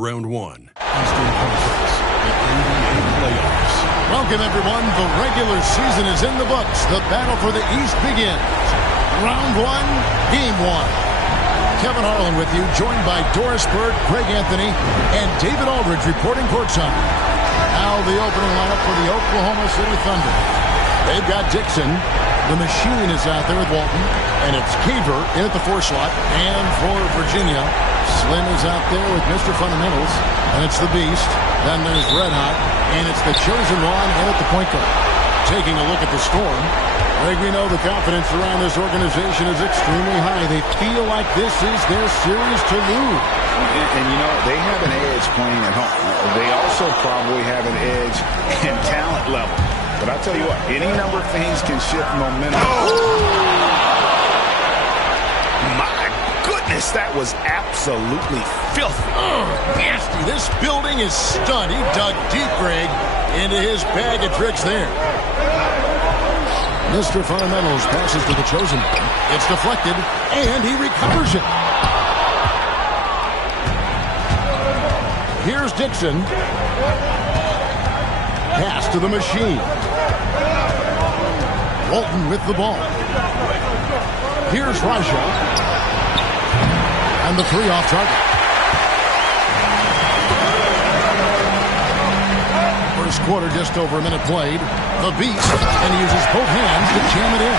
Round 1. Eastern Conference, the MyNBA playoffs. Welcome, everyone. The regular season is in the books. The battle for the East begins. Round 1, Game 1. Kevin Harlan with you, joined by Doris Bird, Greg Anthony, and David Aldridge reporting courtside. Now the opening lineup for the Oklahoma City Thunder. They've got Dixon. The machine is out there with Walton. And it's Caver in at the 4 slot. And for Virginia, Slim is out there with Mr. Fundamentals. And it's the Beast. Then there's Red Hot. And it's the chosen one in at the point guard. Taking a look at the Storm. Greg, we know the confidence around this organization is extremely high. They feel like this is their series to lose. And you know, they have an edge playing at home. They also probably have an edge in talent level. But I'll tell you what, any number of things can shift momentum. My goodness, that was absolutely filthy. Nasty. This building is stunned. He dug deep, Greg, into his bag of tricks there. Mr. Fundamentals passes to the chosen one. It's deflected, and he recovers it. Here's Dixon. Pass to the machine. Walton with the ball. Here's Raja. And the 3 off target. First quarter, just over a minute played. The Beast, and he uses both hands to jam it in.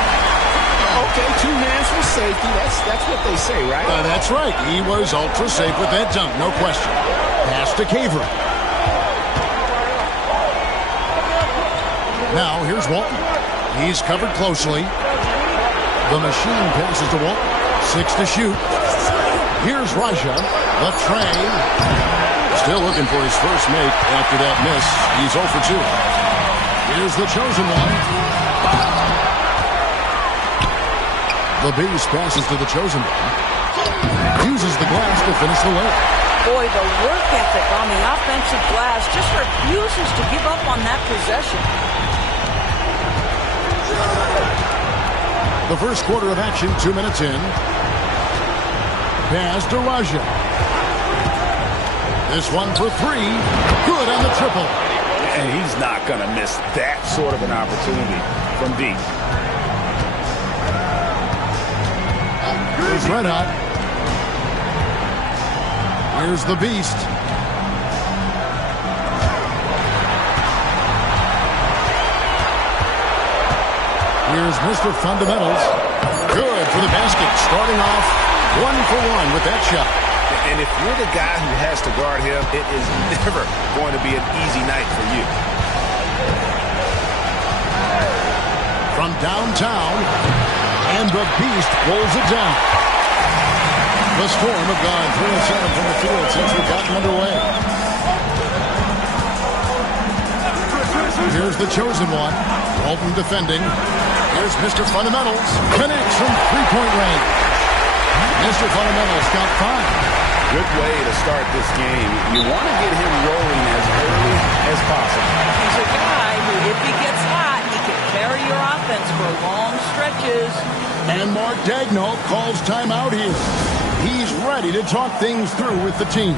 Okay, 2 hands for safety. That's what they say, right? That's right. He was ultra safe with that dunk, no question. Pass to Caver. Now, here's Walton. He's covered closely. The machine passes to Walton. 6 to shoot. Here's Raja. The tray. Still looking for his first make after that miss. He's 0 for 2. Here's the chosen one. The Beast passes to the chosen one. Uses the glass to finish the layup. Boy, the work ethic on the offensive glass just refuses to give up on that possession. The first quarter of action, 2 minutes in. Pass to Raja. This one for 3. Good on the triple. And he's not going to miss that sort of an opportunity from deep. Here's Red Hot. Here's the Beast. Here's Mr. Fundamentals. Good for the basket. Starting off 1 for 1 with that shot. And if you're the guy who has to guard him, it is never going to be an easy night for you. From downtown, and the Beast pulls it down. The Storm have gone 3 of 7 from the field since we've gotten underway. Here's the chosen one. Walton defending. Here's Mr. Fundamentals. Connects from 3-point range. Mr. Fundamentals got 5. Good way to start this game. You want to get him rolling as early as possible. He's a guy who, if he gets hot, he can carry your offense for long stretches. And Mark Daigneault calls timeout here. He's ready to talk things through with the team.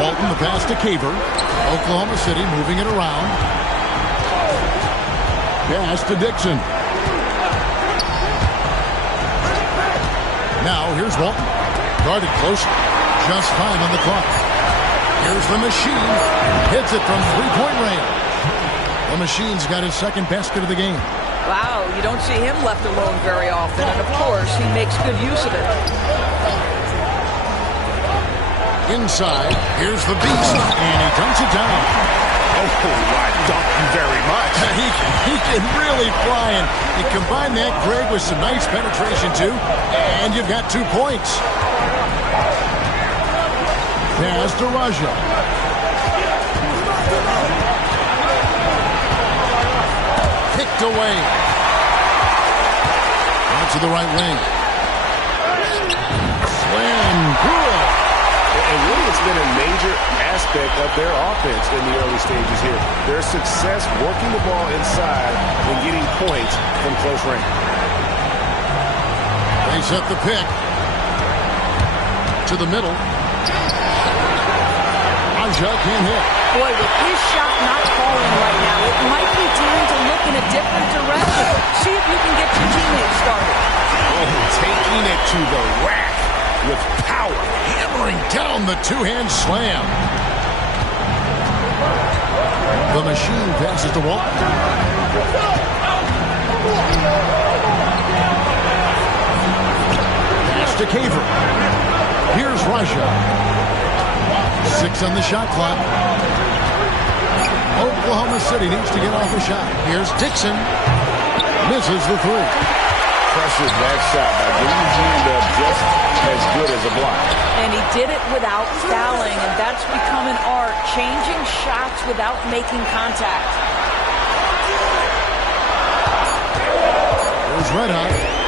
Walton, the pass to Caver. Oklahoma City moving it around. Pass to Dixon. Now here's Walton. Guarded close. Just 5 on the clock. Here's the machine. Hits it from 3-point range. The machine's got his second basket of the game. Wow, you don't see him left alone very often. And, of course, he makes good use of it. Inside, here's the Beast, and he dunks it down. Oh, I dump you very much. He can really fly, and you combine that, Greg, with some nice penetration, too, and you've got 2 points. Pass to Raja. Picked away. to the right wing. Slam. Good. And really, it's been a major aspect of their offense in the early stages here. Their success working the ball inside and getting points from close range. They set the pick. To the middle. Raja can't hit. Boy, with his shot not falling right now, it might be time to look in a different direction. See if you can get your teammates started. Oh, taking it to the rack with power. Hammering down the two-hand slam. The machine passes to Walton. Pass to Caver. Here's Raja. 6 on the shot clock. Oklahoma City needs to get off a shot. Here's Dixon. Misses the 3. Pressures that shot by getting his hand up just as good as a block. And he did it without fouling, and that's become an art, changing shots without making contact. Here's Red Hot.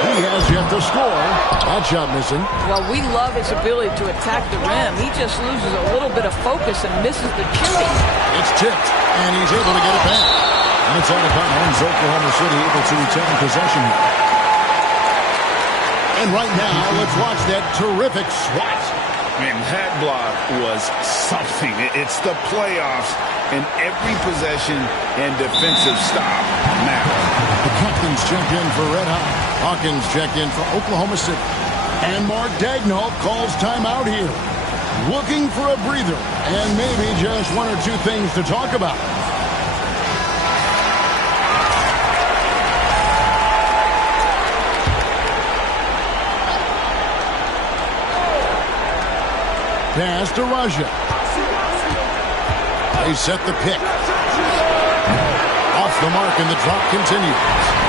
He has yet to score. That shot missing. Well, we love his ability to attack the rim. He just loses a little bit of focus and misses the chipping. It's tipped, and he's able to get it back. And it's out of bounds. Oklahoma City able to retain possession here. And right now, let's watch that terrific swat. Man, that block was something. It's the playoffs, and every possession and defensive stop matters. The captains checked in for Red Hot. Hawkins checked in for Oklahoma City. And Mark Daigneault calls timeout here. Looking for a breather and maybe just 1 or 2 things to talk about. Pass to Raja. They set the pick. Off the mark, and the drop continues.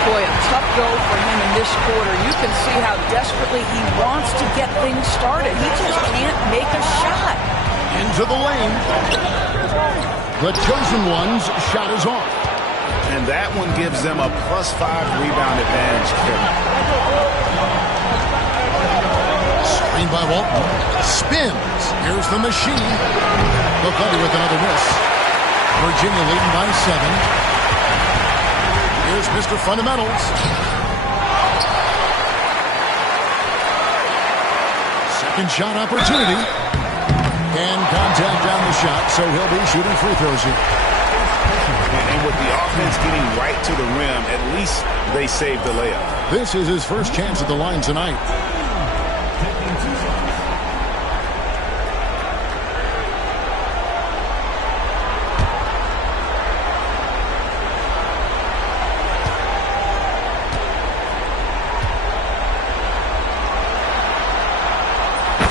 Boy, a tough go for him in this quarter. You can see how desperately he wants to get things started. He just can't make a shot. Into the lane. The chosen one's shot is off. And that one gives them a +5 rebound advantage, Kevin. Screen by Walton. Spins. Here's the machine. The Thunder with another miss. Virginia leading by 7. Here's Mr. Fundamentals. Second shot opportunity. And contact on the shot, so he'll be shooting free throws here. And with the offense getting right to the rim, at least they saved the layup. This is his first chance at the line tonight.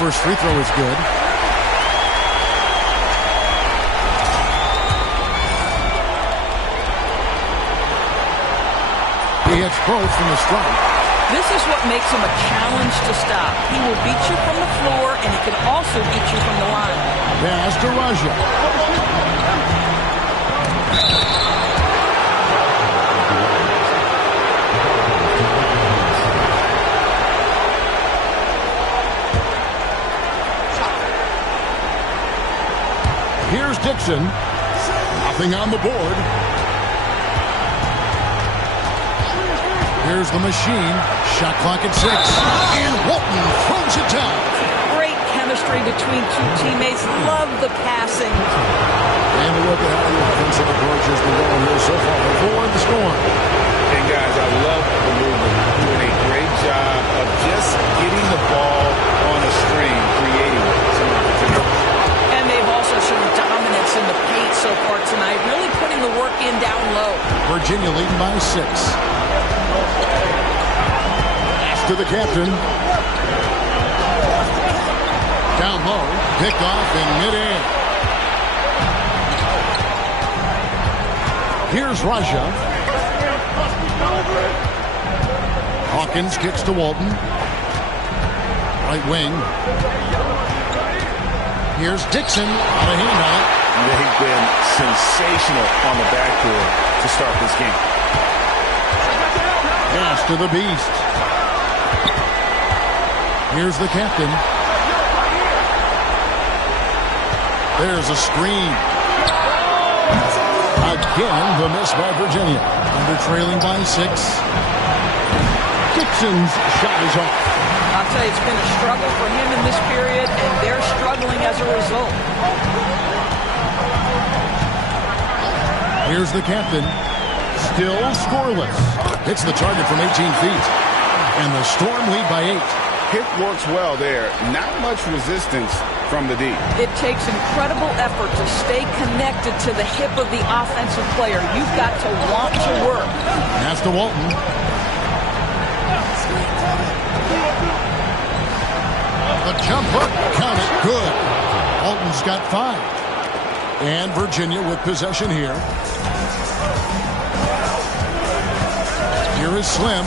First free throw is good. He hits both from the stripe. This is what makes him a challenge to stop. He will beat you from the floor, and he can also beat you from the line. Pass to Raja. Here's Dixon. Nothing on the board. Here's the machine. Shot clock at 6. And Walton throws it down. Great chemistry between 2 teammates. Love the passing. And a look at how the offensive approach has been going here so far before the score. And guys, I love the movement. Doing a great job of just getting the ball on a string, creating some opportunities. And they've also shown dominance in the paint so far tonight, really putting the work in down low. Virginia leading by 6. Pass to the captain. Down low. Picked off in midair. Here's Raja. Hawkins kicks to Walton. Right wing. Here's Dixon. Out of hand on it. They've been sensational on the backboard to start this game. Pass to the beast. Here's the captain. There's a screen. Again, the miss by Virginia. Under trailing by 6. Dixon's shot is off. I'll tell you, it's been a struggle for him in this period, and they're struggling as a result. Here's the captain. Still scoreless. Hits the target from 18 feet. And the Storm lead by 8. Hit works well there. Not much resistance from the D. It takes incredible effort to stay connected to the hip of the offensive player. You've got to want to work. Pass to Walton. The jump hook. Count it. Good. Walton's got 5. And Virginia with possession here. Here is Slim.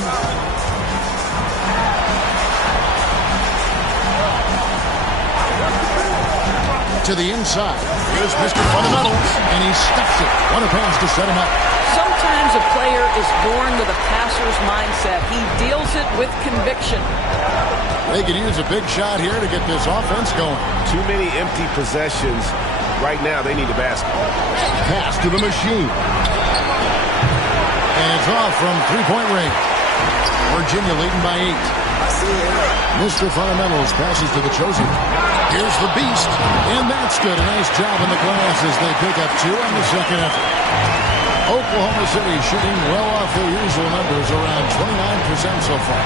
To the inside. Here's Mr. Fundamentals, and he stuffs it. What a pass to set him up. Sometimes a player is born with a passer's mindset. He deals it with conviction. They could use a big shot here to get this offense going. Too many empty possessions. Right now, they need a basket. Pass to the machine. And it's off from three-point range. Virginia leading by 8. Mr. Fundamentals passes to the chosen. Here's the beast, and that's good. A nice job in the glass as they pick up 2 on the second effort. Oklahoma City shooting well off their usual numbers, around 29% so far.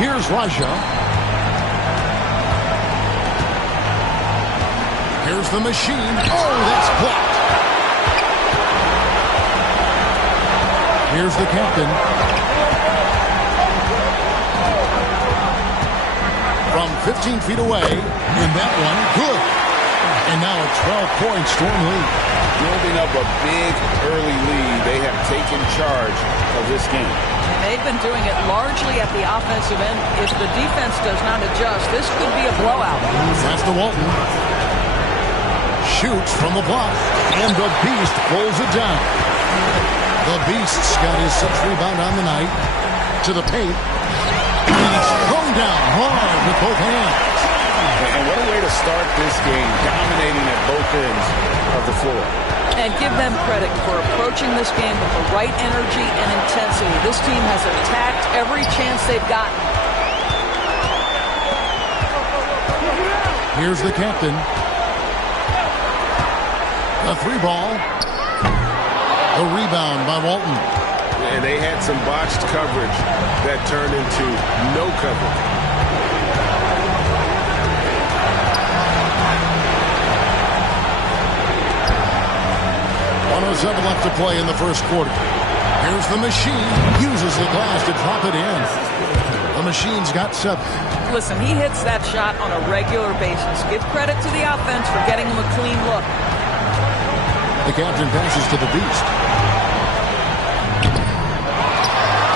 Here's Raja. Here's the machine. Oh, that's blocked. Here's the captain. From 15 feet away, and that one, good. And now a 12-point Storm lead. Building up a big early lead. They have taken charge of this game. They've been doing it largely at the offensive end. If the defense does not adjust, this could be a blowout. That's the Walton. Shoots from the block, and the Beast pulls it down. The Beast's got his 6th rebound on the night. To the paint. He's thrown down hard with both hands. And what a way to start this game, dominating at both ends of the floor. And give them credit for approaching this game with the right energy and intensity. This team has attacked every chance they've gotten. Here's the captain. The 3-ball. A rebound by Walton. And they had some botched coverage that turned into no coverage. .107 left to play in the first quarter. Here's the machine. Uses the glass to drop it in. The machine's got 7. Listen, he hits that shot on a regular basis. Give credit to the offense for getting him a clean look. The captain passes to the Beast.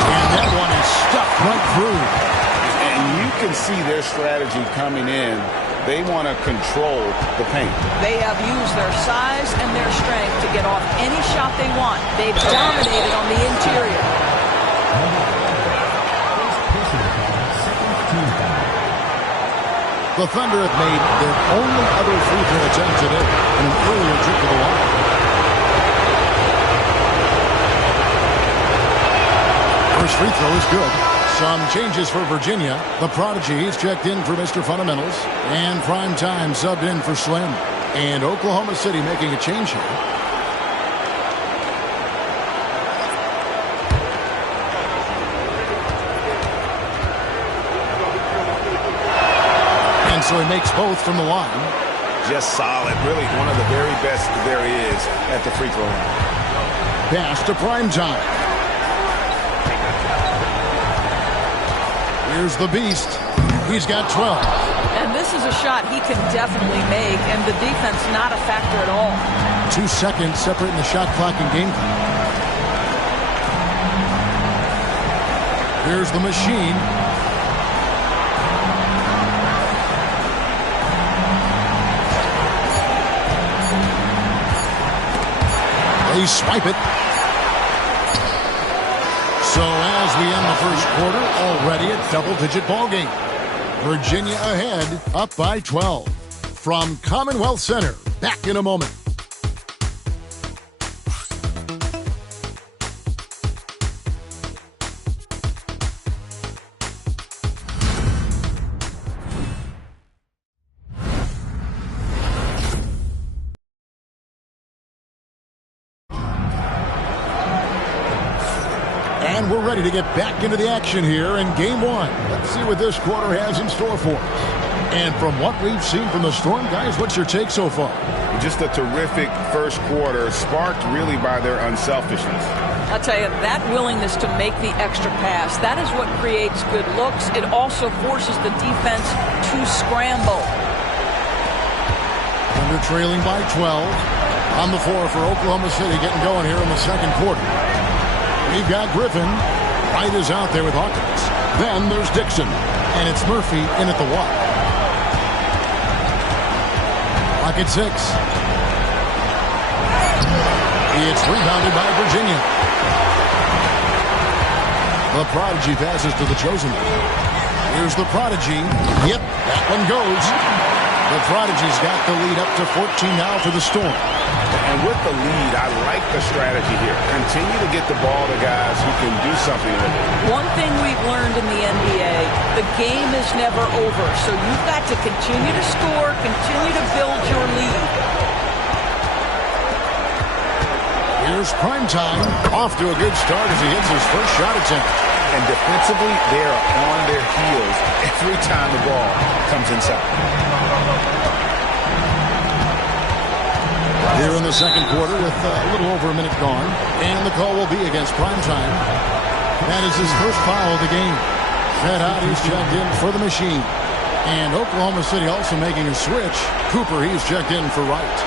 And that one is stuffed right through. And you can see their strategy coming in. They want to control the paint. They have used their size and their strength to get off any shot they want. They've dominated on the interior. The Thunder have made their only other free throw attempt today in an earlier trip to the line. First free throw is good. Some changes for Virginia. The Prodigies checked in for Mr. Fundamentals. And Prime Time subbed in for Slim. And Oklahoma City making a change here. And so he makes both from the line. Just solid. Really one of the very best there is at the free throw line. Pass to Prime Time. Here's the Beast. He's got 12. And this is a shot he can definitely make, and the defense not a factor at all. 2 seconds separating the shot clock and game clock. Here's the machine. They swipe it. So as we end the first quarter, already a double-digit ball game. Virginia ahead, up by 12. From Commonwealth Center, back in a moment. And we're ready to get back into the action here in game one. Let's see what this quarter has in store for us. And from what we've seen from the Storm, guys, what's your take so far? Just a terrific first quarter, sparked really by their unselfishness. I'll tell you, that willingness to make the extra pass, that is what creates good looks. It also forces the defense to scramble. Under trailing by 12. On the floor for Oklahoma City, getting going here in the second quarter. We've got Griffin. Wright is out there with Hawkins. Then there's Dixon. And it's Murphy in at the walk. Clock at 6. It's rebounded by Virginia. The Prodigy passes to the Chosen one. Here's the Prodigy. Yep, that one goes. The Prodigy's got the lead up to 14 now for the Storm. And with the lead, I like the strategy here. Continue to get the ball to guys who can do something with it. One thing we've learned in the NBA, the game is never over. So you've got to continue to score, continue to build your lead. Here's Primetime. Off to a good start as he hits his first shot attempt. And defensively, they are on their heels every time the ball comes inside. Here in the second quarter with a little over a minute gone. And the call will be against Primetime. That is his first foul of the game. Fred out, he's checked in for the machine. And Oklahoma City also making a switch. Cooper, he's checked in for Wright.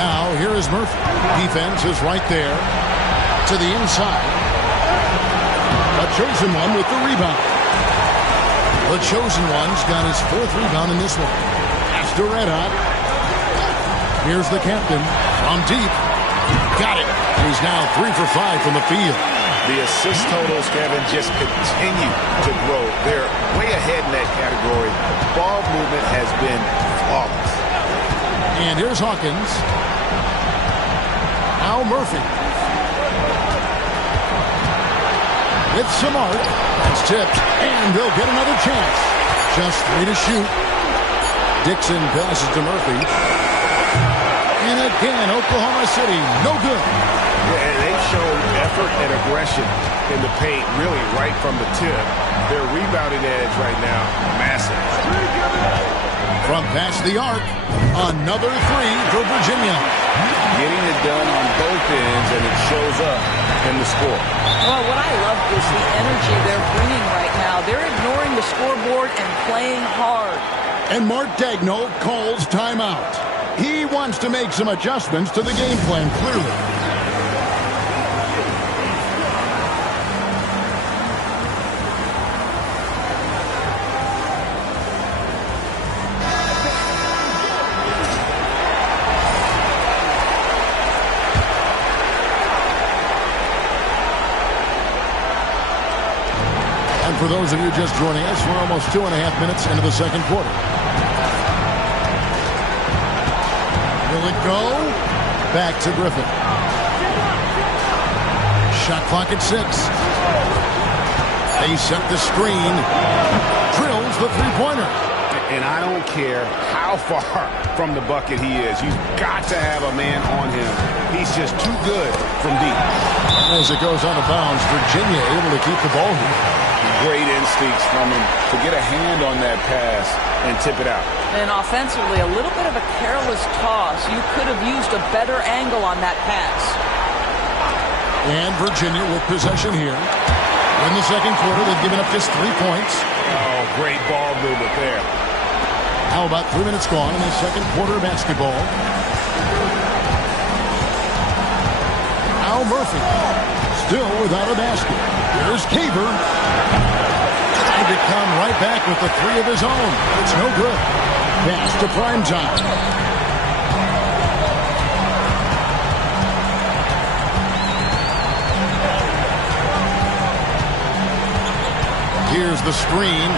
Now, here is Murphy. Defense is right there. To the inside. The Chosen one with the rebound. The Chosen one's got his fourth rebound in this one. Pass to Red Hot. Here's the captain from deep. Got it. He's now 3 for 5 from the field. The assist totals, Kevin, just continue to grow. They're way ahead in that category. Ball movement has been flawless. And here's Hawkins. Now Murphy. With some art. That's tipped. And they'll get another chance. Just 3 to shoot. Dixon passes to Murphy. And again, Oklahoma City, no good. Yeah, and they've shown effort and aggression in the paint, really right from the tip. Their rebounding edge right now, massive. From past the arc, another 3 for Virginia. Getting it done on both ends, and it shows up in the score. Well, what I love is the energy they're bringing right now. They're ignoring the scoreboard and playing hard. And Mark Daigneault calls timeout. He wants to make some adjustments to the game plan, clearly. For those of you just joining us, we're almost 2.5 minutes into the second quarter. Will it go? Back to Griffin. Shot clock at 6. They set the screen. Drills the three-pointer. And I don't care how far from the bucket he is. You've got to have a man on him. He's just too good from deep. As it goes out of bounds, Virginia able to keep the ball here. Great instincts from him to get a hand on that pass and tip it out. And offensively, a little bit of a careless toss. You could have used a better angle on that pass. And Virginia with possession here. In the second quarter, they've given up just 3 points. Oh, great ball movement there. How about 3 minutes gone in the second quarter of basketball? Al Murphy, still without a basket. Here's Caver. Trying to come right back with the 3 of his own. It's no good. Pass to Primetime. Here's the screen.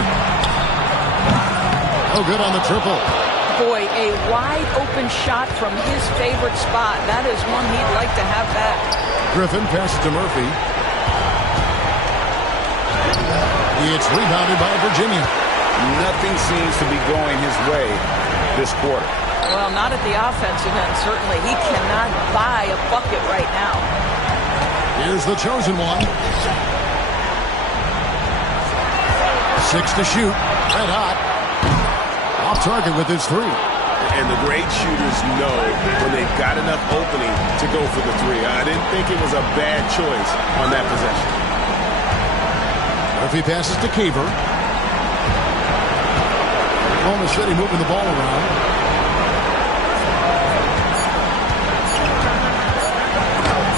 Oh, good on the triple. Boy, a wide open shot from his favorite spot. That is one he'd like to have back. Griffin passes to Murphy. It's rebounded by Virginia. Nothing seems to be going his way this quarter. Well, not at the offensive end, certainly. He cannot buy a bucket right now. Here's the chosen one. 6 to shoot. Red hot. Off target with his 3. And the great shooters know when they've got enough opening to go for the 3. I didn't think it was a bad choice on that possession. Murphy passes to Caver. Oklahoma City moving the ball around.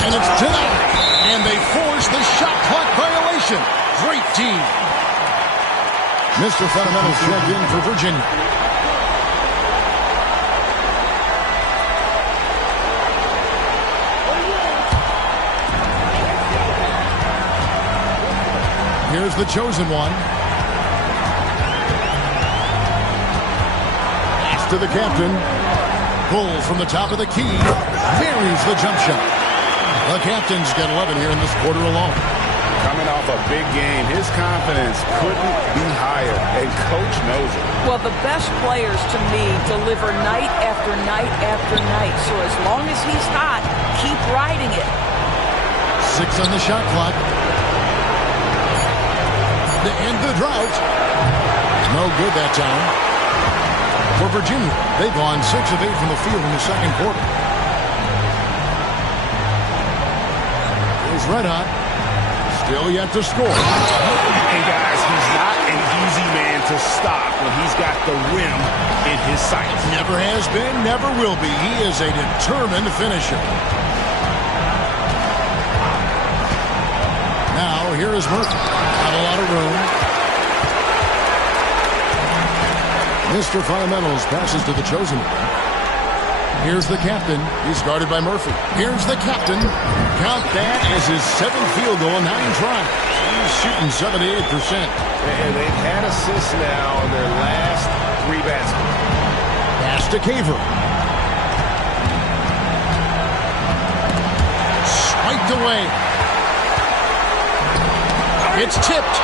And it's denied. And they force the shot clock violation. Great team. Mr. Fundamentals checked in for Virginia. Here's the chosen one. Pass to the captain. Pulls from the top of the key. Buries the jump shot. The captain's got 11 here in this quarter alone. Coming off a big game, his confidence couldn't be higher, and Coach knows it. Well, the best players, to me, deliver night after night after night. So as long as he's hot, keep riding it. 6 on the shot clock. To end the drought. No good that time. For Virginia, they've gone 6 of 8 from the field in the second quarter. Here's Red Hot. Still yet to score. And guys, he's not an easy man to stop when he's got the rim in his sights. Never has been, never will be. He is a determined finisher. Now, here is Murphy. Not a lot of room. Mr. Fundamentals passes to the chosen one. Here's the captain. He's guarded by Murphy. Here's the captain. Count that as his 7th field goal in 9 tries. He's shooting 78%. And they've had assists now on their last 3 baskets. Pass to Caver. Spiked away. It's tipped.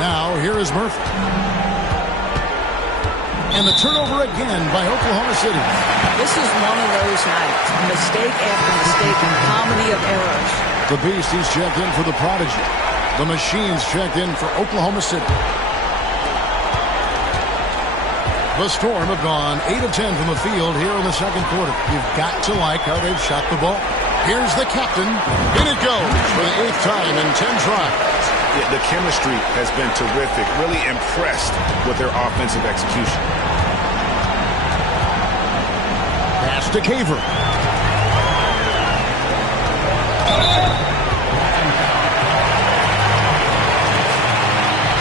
Now, here is Murphy. And the turnover again by Oklahoma City. This is one of those nights. Mistake after mistake and comedy of errors. The Beast, he's checked in for the Prodigy. The Machine's checked in for Oklahoma City. The Storm have gone 8 of 10 from the field here in the second quarter. You've got to like how they've shot the ball. Here's the captain. In it goes for the 8th time in 10 tries. Yeah, the chemistry has been terrific. Really impressed with their offensive execution. Pass to Caver.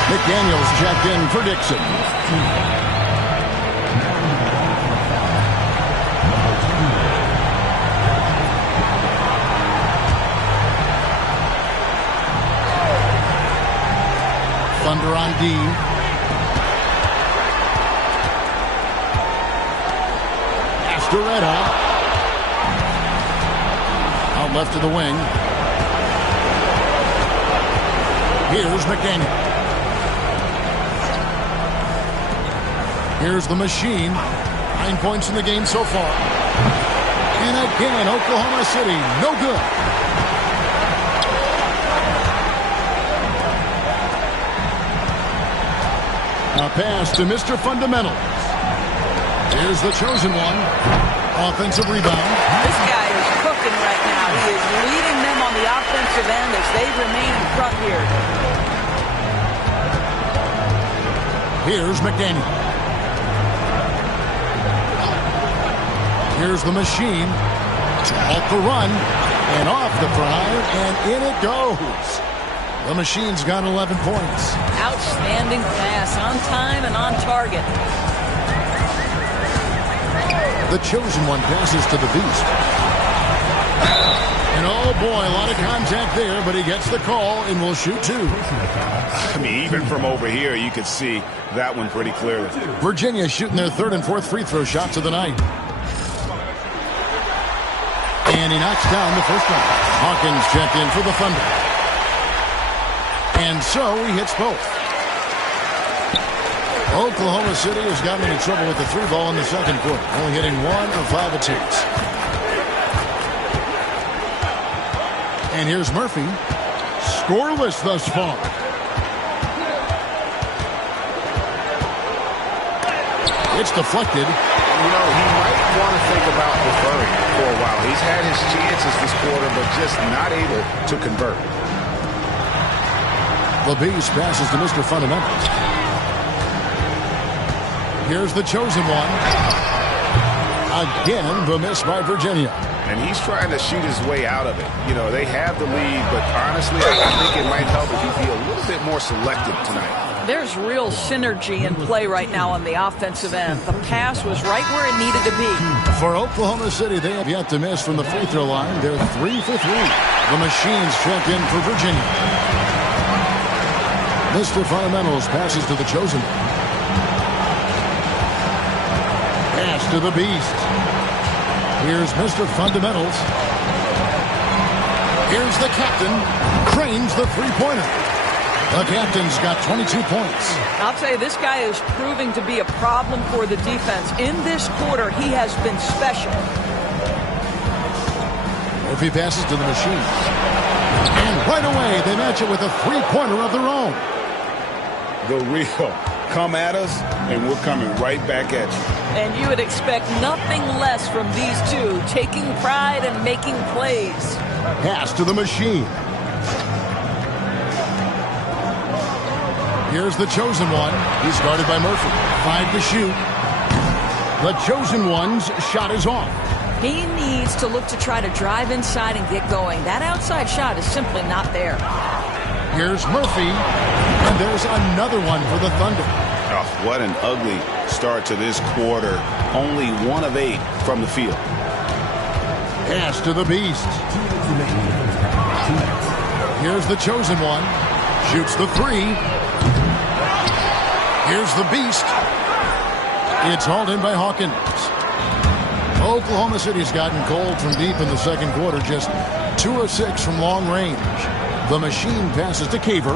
McDaniels checked in for Dixon. Thunder on D. Astoretta. Out left to the wing. Here's McDaniel. Here's the Machine. 9 points in the game so far. And again, Oklahoma City, no good. A pass to Mr. Fundamentals. Here's the chosen one. Offensive rebound. This guy is cooking right now. He is leading them on the offensive end as they remain in front here. Here's McDaniel. Here's the Machine. Off the run and off the drive, and in it goes. The Machine's got 11 points. Outstanding pass, on time and on target. The Chosen One passes to the Beast. And oh boy, a lot of contact there, but he gets the call and will shoot two. I mean, even from over here, you could see that one pretty clearly. Virginia shooting their third and fourth free throw shots of the night. And he knocks down the first one. Hawkins checked in for the Thunder. And so he hits both. Oklahoma City has gotten into trouble with the three ball in the second quarter, only hitting 1 of 5 attempts. And here's Murphy, scoreless thus far. It's deflected. You know, he might want to think about deferring for a while. He's had his chances this quarter, but just not able to convert. The Beast passes to Mr. Fundamentals. Here's the Chosen One. Again, the miss by Virginia. And he's trying to shoot his way out of it. You know, they have the lead, but honestly, I think it might help if he be a little bit more selective tonight. There's real synergy in play right now on the offensive end. The pass was right where it needed to be. For Oklahoma City, they have yet to miss from the free throw line. They're 3 for 3. The Machines check in for Virginia. Mr. Fundamentals passes to the Chosen One. Pass to the Beast. Here's Mr. Fundamentals. Here's the captain. Cranes the three-pointer. The captain's got 22 points. I'll tell you, this guy is proving to be a problem for the defense. In this quarter, he has been special. Murphy passes to the Machines. And right away, they match it with a three-pointer of their own. The real. Come at us, and we're coming right back at you. And you would expect nothing less from these two, taking pride and making plays. Pass to the Machine. Here's the Chosen One. He's guarded by Murphy. 5 to shoot. The Chosen One's shot is off. He needs to look to try to drive inside and get going. That outside shot is simply not there. Here's Murphy. And there's another one for the Thunder. Oh, what an ugly start to this quarter. Only 1 of 8 from the field. Pass to the Beast. Here's the Chosen One. Shoots the three. Here's the Beast. It's hauled in by Hawkins. Oklahoma City's gotten cold from deep in the second quarter. Just 2 of 6 from long range. The Machine passes to Caver.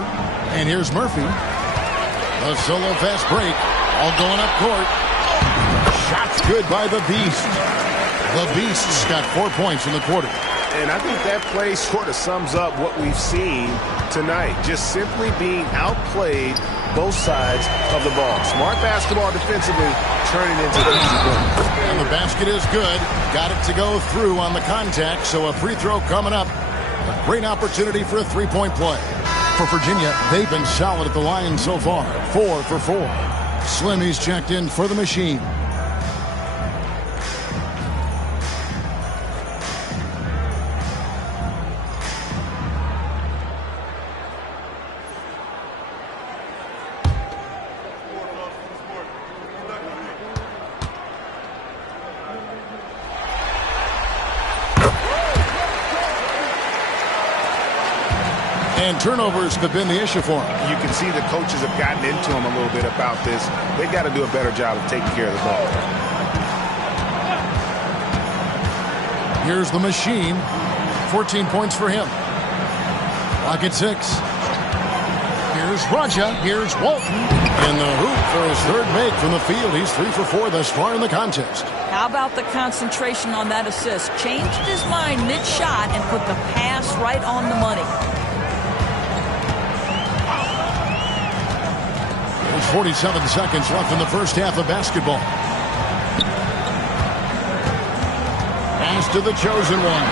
And here's Murphy. A solo fast break. All going up court. Shots good by the Beast. The Beast's got 4 points in the quarter. And I think that play sort of sums up what we've seen tonight. Just simply being outplayed both sides of the ball. Smart basketball defensively, turning into easy goals. And the basket is good. Got it to go through on the contact, so a free throw coming up. A great opportunity for a three-point play. For Virginia, they've been solid at the line so far. 4 for 4. Slimmy's checked in for the Machine. And turnovers have been the issue for him. You can see the coaches have gotten into him a little bit about this. They've got to do a better job of taking care of the ball. Here's the Machine. 14 points for him. Lock at 6. Here's Raja. Here's Walton. And the hoop for his third make from the field. He's 3 for 4 thus far in the contest. How about the concentration on that assist? Changed his mind mid-shot and put the pass right on the money. There's 47 seconds left in the first half of basketball. Pass to the Chosen One.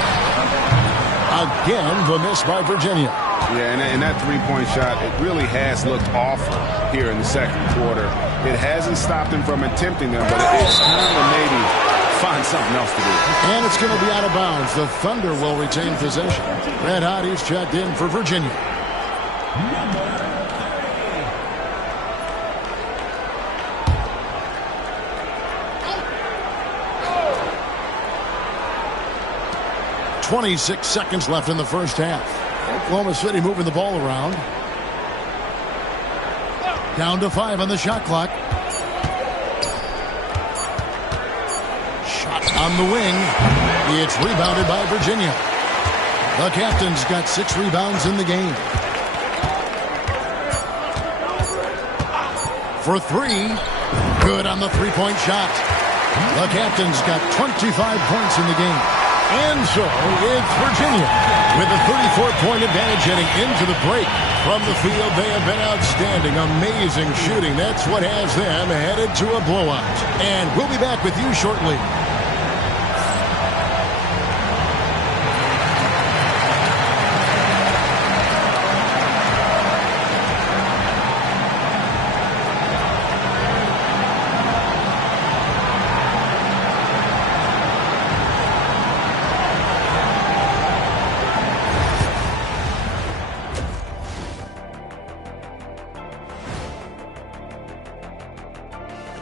Again, the miss by Virginia. Yeah, and that three-point shot, it really has looked awful here in the second quarter. It hasn't stopped him from attempting them, but it's time to maybe find something else to do. And it's going to be out of bounds. The Thunder will retain possession. Red Hotties checked in for Virginia. Number 26 seconds left in the first half. Oklahoma City moving the ball around. Down to 5 on the shot clock. Shot on the wing. It's rebounded by Virginia. The captain's got 6 rebounds in the game. For 3. Good on the three-point shot. The captain's got 25 points in the game. And so it's Virginia with a 34-point advantage heading into the break. From the field, they have been outstanding. Amazing shooting. That's what has them headed to a blowout. And we'll be back with you shortly.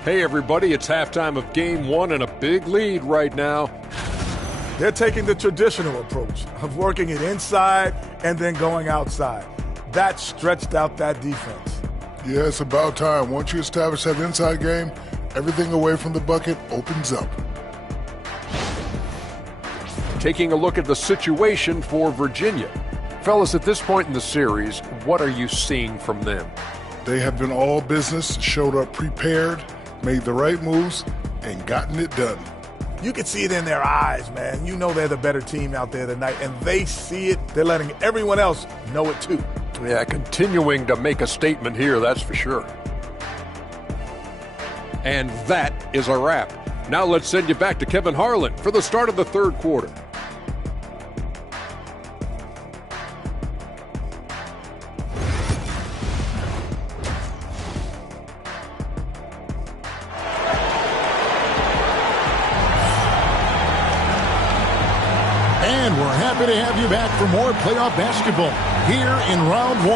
Hey everybody, it's halftime of game 1 and a big lead right now. They're taking the traditional approach of working it inside and then going outside. That stretched out that defense. Yeah, it's about time. Once you establish that inside game, everything away from the bucket opens up. Taking a look at the situation for Virginia. Fellas, at this point in the series, what are you seeing from them? They have been all business, showed up prepared, made the right moves, and gotten it done. You can see it in their eyes, man. You know they're the better team out there tonight, and they see it. They're letting everyone else know it too. Yeah, continuing to make a statement here, that's for sure. And that is a wrap. Now let's send you back to Kevin Harlan for the start of the third quarter. And we're happy to have you back for more playoff basketball here in round 1.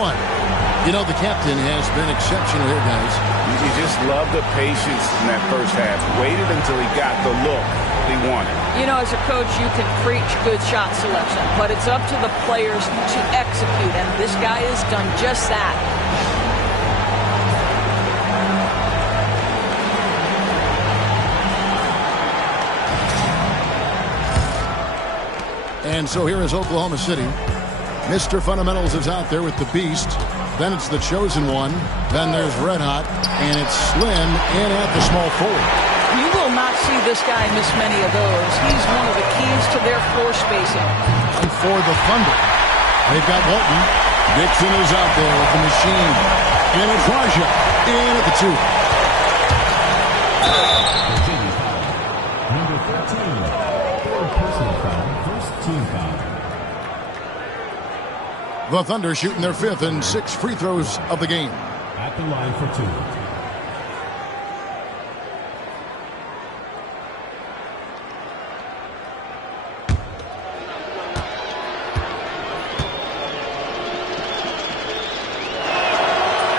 You know, the captain has been exceptional here, guys. You just love the patience in that first half. Waited until he got the look he wanted. You know, as a coach, you can preach good shot selection, but it's up to the players to execute, and this guy has done just that. And so here is Oklahoma City. Mr. Fundamentals is out there with the Beast. Then it's the Chosen One. Then there's Red Hot. And it's Slim in at the small forward. You will not see this guy miss many of those. He's one of the keys to their floor spacing. And for the Thunder, they've got Walton. Dixon is out there with the machine. And it's Raja in at the 2. Virginia foul. Number 13. Third personal foul. First team foul. The Thunder shooting their 5th and 6th free throws of the game. At the line for 2.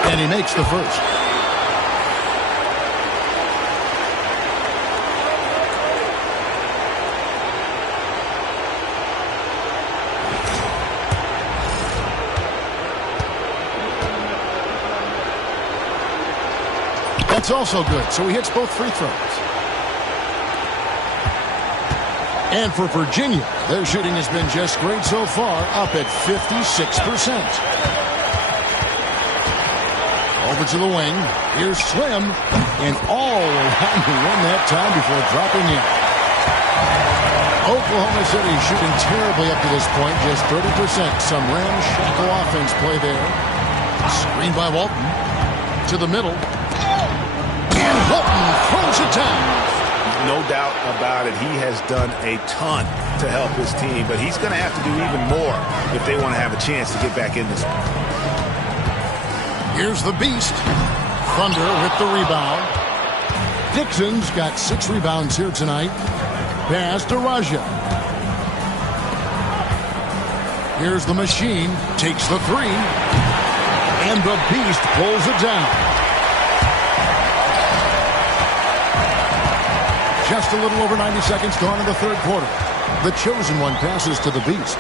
And he makes the first. That's also good, so he hits both free throws. And for Virginia, their shooting has been just great so far, up at 56%. Over to the wing. Here's Slim, and all around the rim that time before dropping in. Oklahoma City shooting terribly up to this point, just 30%. Some ramshackle offense play there. Screen by Walton. To the middle. And Walton throws it down. No doubt about it. He has done a ton to help his team, but he's going to have to do even more if they want to have a chance to get back in this one. Here's the Beast. Thunder with the rebound. Dixon's got 6 rebounds here tonight. Pass to Raja. Here's the machine. Takes the 3. And the Beast pulls it down. Just a little over 90 seconds gone in the third quarter. The Chosen One passes to the Beast.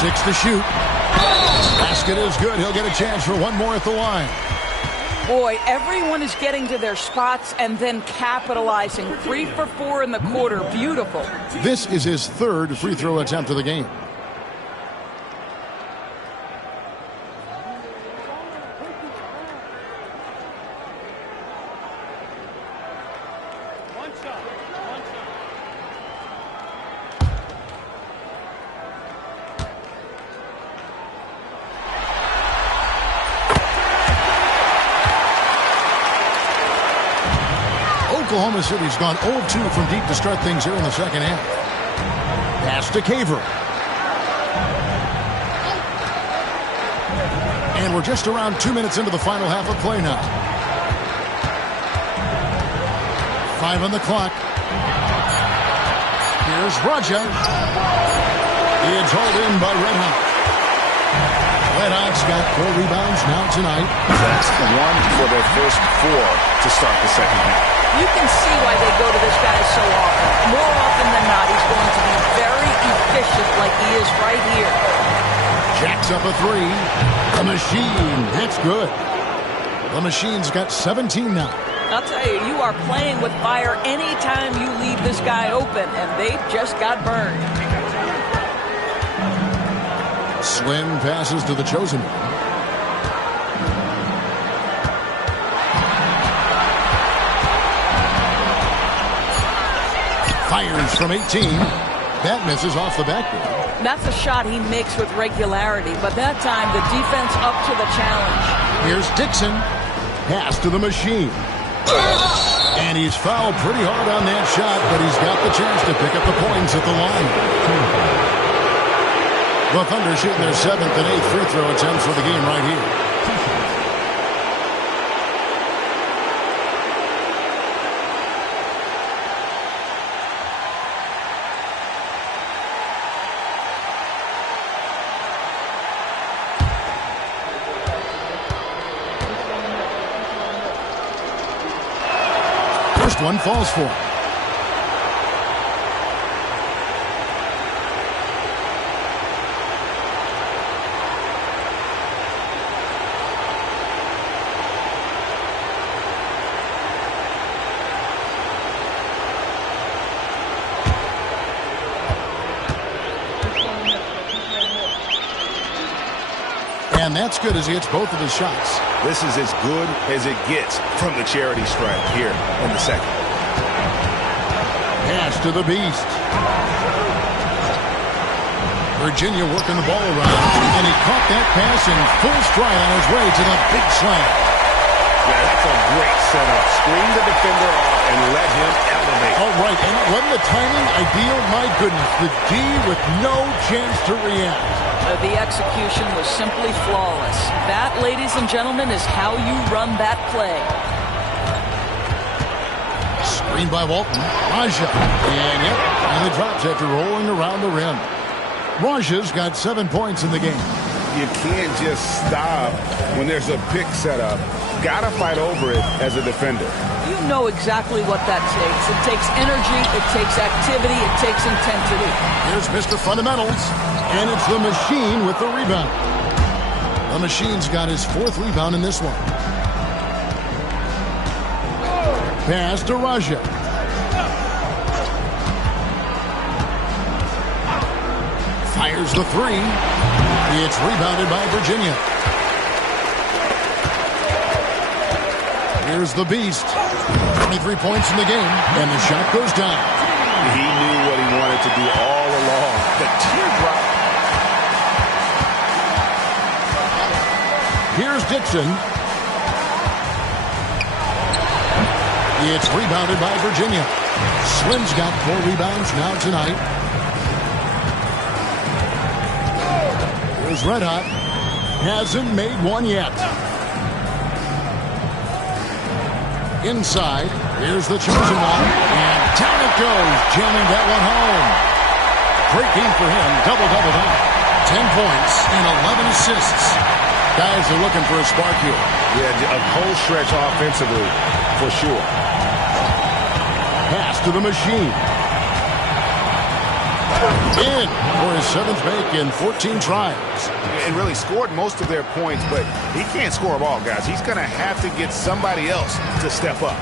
Six to shoot. Basket is good. He'll get a chance for one more at the line. Boy, everyone is getting to their spots and then capitalizing. 3 for 4 in the quarter. Beautiful. This is his third free throw attempt of the game. Oklahoma City's gone 0-2 from deep to start things here in the second half. Pass to Caver. And we're just around 2 minutes into the final half of play now. 5 on the clock. Here's Raja. It's hauled in by Red Hot. Red Hot's got 4 rebounds now tonight. That's 1 for their first 4 to start the second half. You can see why they go to this guy so often. More often than not, he's going to be very efficient like he is right here. Jacks up a 3. The Machine. That's good. The Machine's got 17 now. I'll tell you, you are playing with fire anytime you leave this guy open, and they just got burned. Slim passes to the Chosen One. Fires from 18. That misses off the backboard. That's a shot he makes with regularity, but that time the defense up to the challenge. Here's Dixon. Pass to the Machine. And he's fouled pretty hard on that shot, but he's got the chance to pick up the points at the line. The Thunder shooting their 7th and 8th free throw attempts for the game right here. First one falls for him. And that's good as he hits both of his shots. This is as good as it gets from the charity stripe here in the second. Pass to the Beast. Virginia working the ball around, and he caught that pass in full stride on his way to the big slam. Yeah, that's a great setup. Screen the defender off and let him elevate. All right, and wasn't the timing ideal? My goodness, the D with no chance to react. The execution was simply flawless. That, ladies and gentlemen, is how you run that play. Screen by Walton. Raja. And yep, finally drops after rolling around the rim. Raja's got 7 points in the game. You can't just stop when there's a pick set up. Gotta fight over it as a defender. You know exactly what that takes. It takes energy, it takes activity, it takes intensity. Here's Mr. Fundamentals, and it's the Machine with the rebound. The Machine's got his 4th rebound in this one. Pass to Raja. Fires the 3. It's rebounded by Virginia. Here's the Beast. 23 points in the game, and the shot goes down. He knew what he wanted to do all along. The teardrop. Here's Dixon. It's rebounded by Virginia. Slim's got 4 rebounds now tonight. Here's Red Hot. Hasn't made one yet. Inside, here's the Chosen One, and down it goes, jamming that one home. Great game for him. Double-double now. 10 points and 11 assists. Guys are looking for a spark here. Yeah, a cold stretch offensively for sure. Pass to the machine. In for his 7th make in 14 tries. And really scored most of their points, but he can't score them all, guys. He's going to have to get somebody else to step up.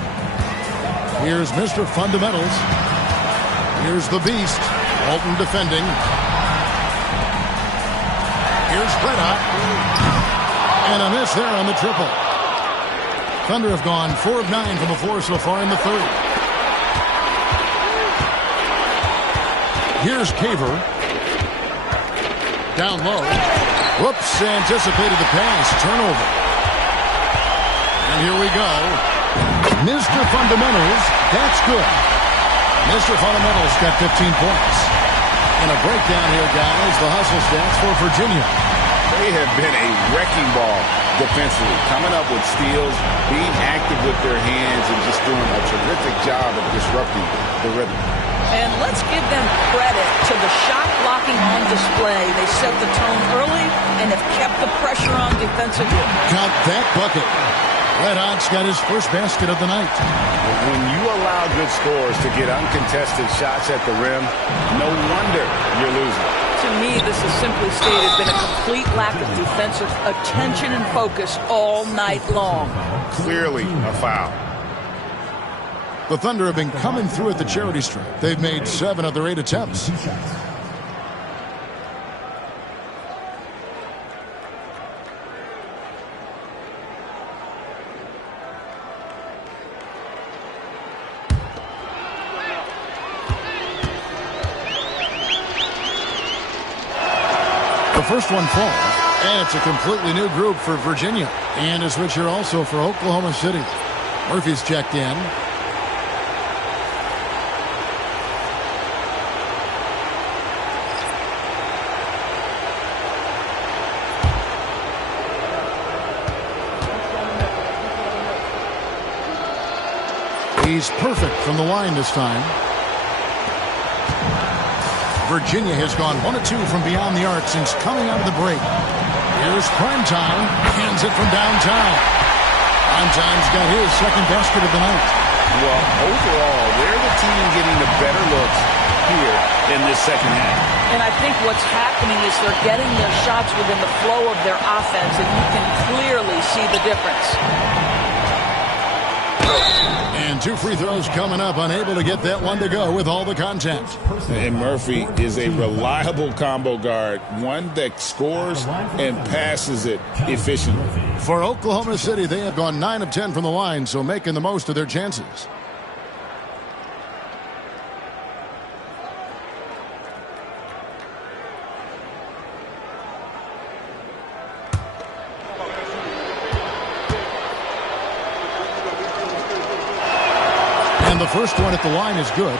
Here's Mr. Fundamentals. Here's the Beast. Walton defending. Here's Red Hot. And a miss there on the triple. Thunder have gone 4 of 9 from the floor so far in the third. Here's Caver. Down low. Whoops, anticipated the pass. Turnover. And here we go. Mr. Fundamentals, that's good. Mr. Fundamentals got 15 points. And a breakdown here, guys. The hustle stats for Virginia. They have been a wrecking ball defensively, coming up with steals, being active with their hands, and just doing a terrific job of disrupting the rhythm. And let's give them credit to the shot blocking on display. They set the tone early and have kept the pressure on defensively. Count that bucket. Red Hot's got his first basket of the night. When you allow good scorers to get uncontested shots at the rim, no wonder you're losing. To me, this has simply stated been a complete lack of defensive attention and focus all night long. Clearly a foul. The Thunder have been coming through at the charity stripe. They've made 7 of their 8 attempts. The first one falls, and it's a completely new group for Virginia. And a switch here also for Oklahoma City. Murphy's checked in. He's perfect from the line this time. Virginia has gone 1 of 2 from beyond the arc since coming out of the break. Here's Primetime. Hands it from downtown. Primetime's got his second basket of the night. Well, overall, they're the team getting the better looks here in this second half. And I think what's happening is they're getting their shots within the flow of their offense, and you can clearly see the difference. And 2 free throws coming up, unable to get that one to go with all the contact. And Murphy is a reliable combo guard, one that scores and passes it efficiently. For Oklahoma City, they have gone 9 of 10 from the line, so making the most of their chances. And the first one at the line is good.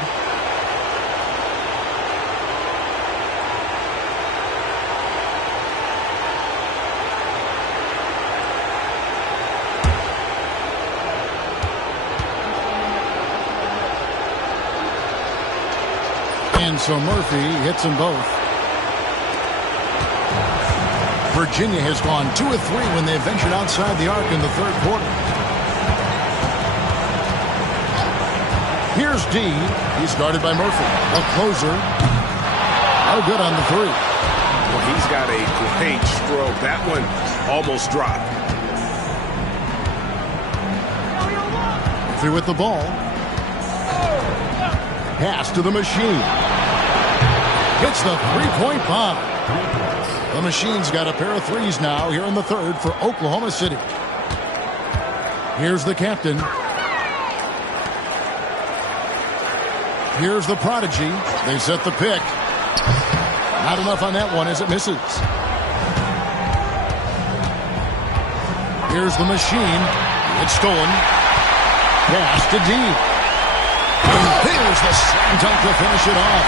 And so Murphy hits them both. Virginia has gone 2 of 3 when they've ventured outside the arc in the third quarter. Here's D. He's guarded by Murphy. A closer. No good on the 3. Well, he's got a great stroke. That one almost dropped. Murphy with the ball. Pass to the machine. Hits the three-point bomb. The machine's got a pair of threes now here in the third for Oklahoma City. Here's the captain. Here's the prodigy. They set the pick. Not enough on that one as it misses. Here's the machine. It's stolen. Pass to D. And there's the slam dunk to finish it off.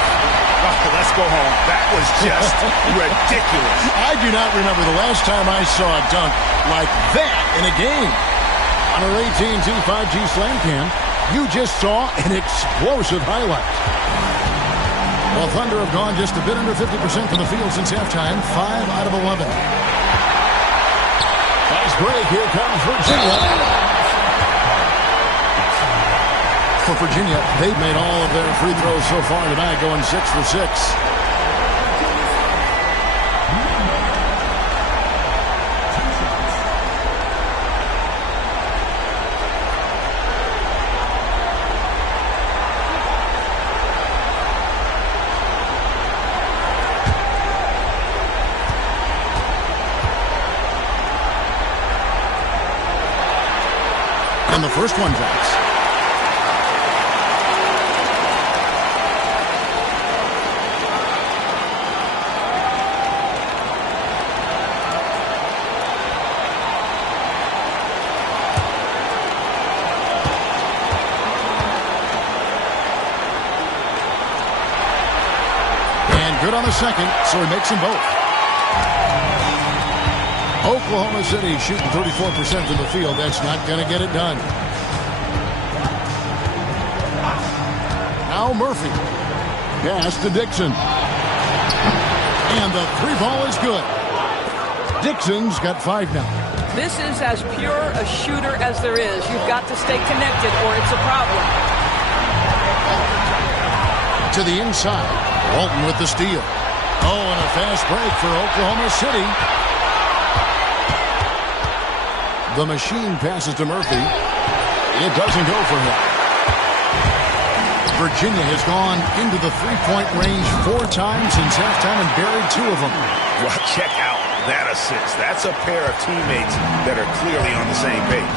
Oh, let's go home. That was just ridiculous. I do not remember the last time I saw a dunk like that in a game. On our AT&T 5G Slam Cam, you just saw an explosive highlight. Well, Thunder have gone just a bit under 50% from the field since halftime. 5 out of 11. Fast break. Here comes Virginia. For Virginia, they've made all of their free throws so far tonight, going 6 for 6. And the first one drops. And good on the second, so he makes them both. Oklahoma City shooting 34% from the field. That's not going to get it done. Now Murphy. Pass to Dixon. And the three ball is good. Dixon's got 5 now. This is as pure a shooter as there is. You've got to stay connected or it's a problem. To the inside. Walton with the steal. Oh, and a fast break for Oklahoma City. The machine passes to Murphy. It doesn't go for him. Virginia has gone into the three-point range 4 times since halftime and buried 2 of them. Well, check out that assist. That's a pair of teammates that are clearly on the same page.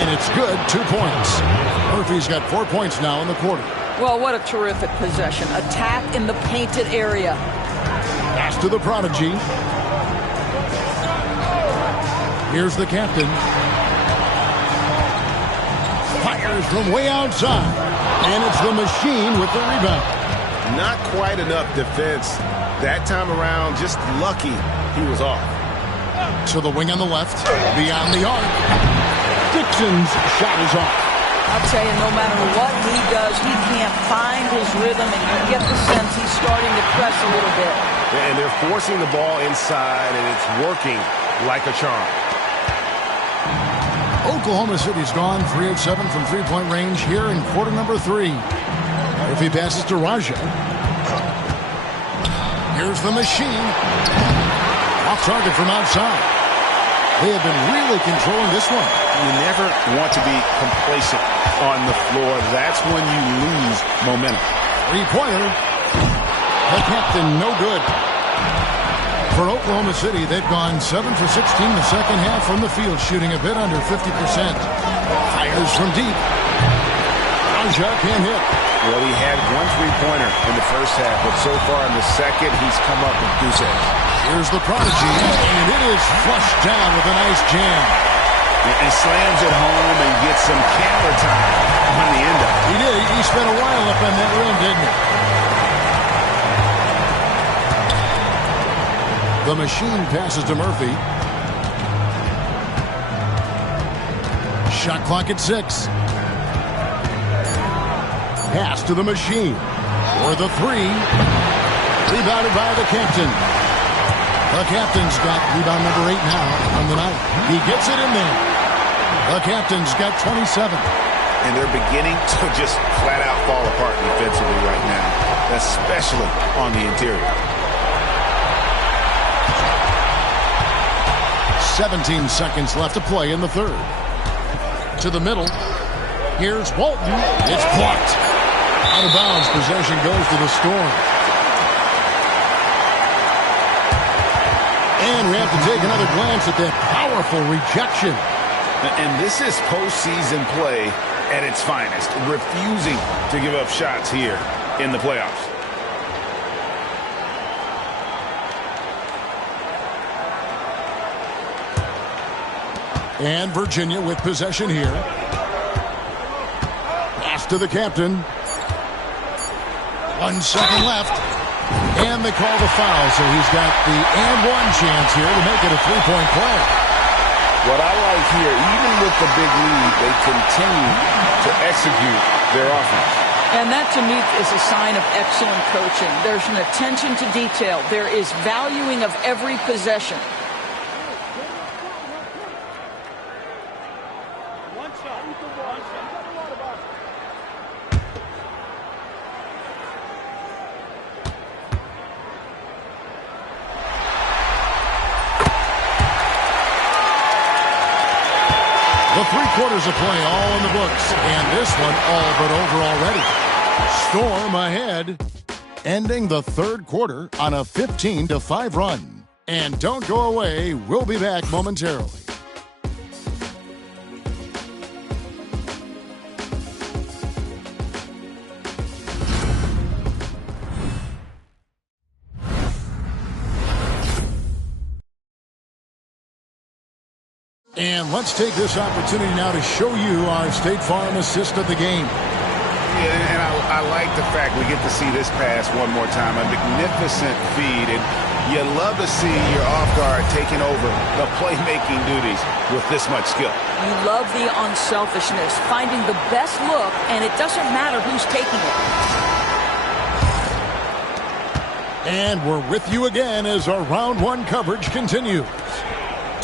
And it's good, 2 points. Murphy's got 4 points now in the quarter. Well, what a terrific possession. Attack in the painted area. Pass to the prodigy. Here's the captain. Fires from way outside. And it's the machine with the rebound. Not quite enough defense that time around. Just lucky he was off. To the wing on the left. Beyond the arc. Dixon's shot is off. I'll tell you, no matter what he does, he can't find his rhythm, and you get the sense he's starting to press a little bit. And they're forcing the ball inside, and it's working like a charm. Oklahoma City's gone 3 of 7 from three-point range here in quarter number 3. If he passes to Raja. Here's the machine. Off target from outside. They have been really controlling this one. You never want to be complacent on the floor. That's when you lose momentum. Three-pointer. The captain, no good. For Oklahoma City, they've gone 7 for 16 the second half from the field, shooting a bit under 50%. Fires from deep. Raja can't hit. Well, he had 1 three-pointer in the first half, but so far in the second, he's come up with goose eggs. Here's the prodigy, and it is flushed down with a nice jam. And slams it home and gets some camera time on the end of it. He did. He spent a while up on that rim, didn't he? The machine passes to Murphy. Shot clock at 6. Pass to the machine. For the 3. Rebounded by the captain. The captain's got rebound number 8 now on the night. He gets it in there. The captain's got 27. And they're beginning to just flat out fall apart defensively right now, especially on the interior. 17 seconds left to play in the third. To the middle. Here's Walton. It's blocked. Out of bounds. Possession goes to the Storm. And we have to take another glance at that powerful rejection. And this is postseason play at its finest, refusing to give up shots here in the playoffs. And Virginia with possession here. Pass to the captain. 1 second left. And they call the foul, so he's got the and one chance here to make it a three-point play. What I like here, even with the big lead, they continue to execute their offense. And that, to me, is a sign of excellent coaching. There's an attention to detail. There is valuing of every possession. The 3 quarters of play all in the books, and this one all but over already. Storm ahead, ending the 3rd quarter on a 15-5 run. And don't go away, we'll be back momentarily. And let's take this opportunity now to show you our State Farm assist of the game. Yeah, and I like the fact we get to see this pass one more time. A magnificent feed, and you love to see your off guard taking over the playmaking duties with this much skill. You love the unselfishness, finding the best look, and it doesn't matter who's taking it. And we're with you again as our round 1 coverage continues.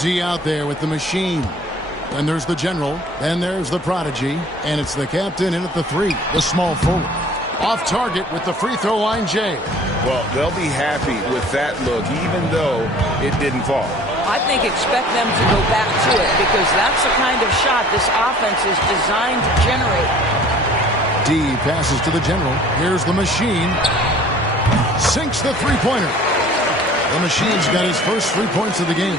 D out there with the machine. Then there's the general. Then there's the prodigy. And it's the captain in at the 3, the small forward. Off target with the free throw line, Jay. Well, they'll be happy with that look, even though it didn't fall. I think expect them to go back to it, because that's the kind of shot this offense is designed to generate. D passes to the general. Here's the machine. Sinks the three-pointer. The machine's got his first 3 points of the game.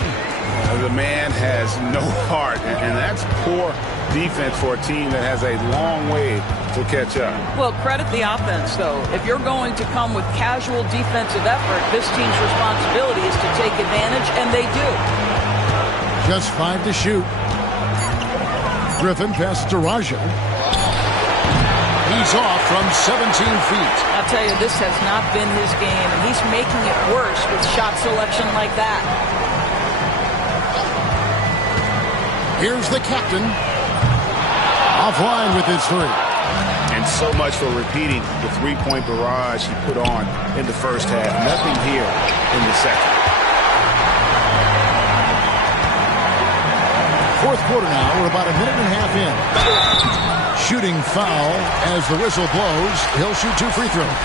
The man has no heart, and that's poor defense for a team that has a long way to catch up. Well, credit the offense, though. If you're going to come with casual defensive effort, this team's responsibility is to take advantage, and they do. Just 5 to shoot. Griffin passes to Raja. He's off from 17 feet. I'll tell you, this has not been his game, and he's making it worse with shot selection like that. Here's the captain. Offline with his 3. And so much for repeating the three-point barrage he put on in the first half. Nothing here in the second. 4th quarter now. We're about a minute and a half in. Shooting foul as the whistle blows. He'll shoot 2 free throws.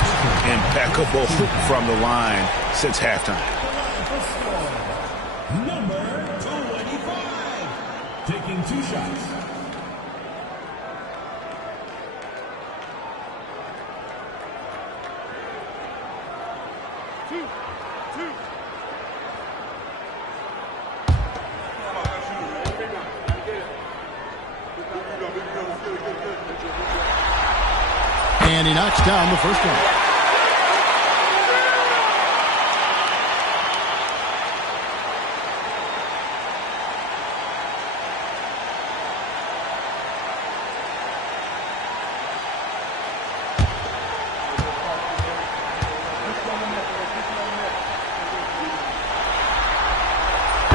Impeccable from the line since halftime. Number 25, taking 2 shots. And he knocks down the first one.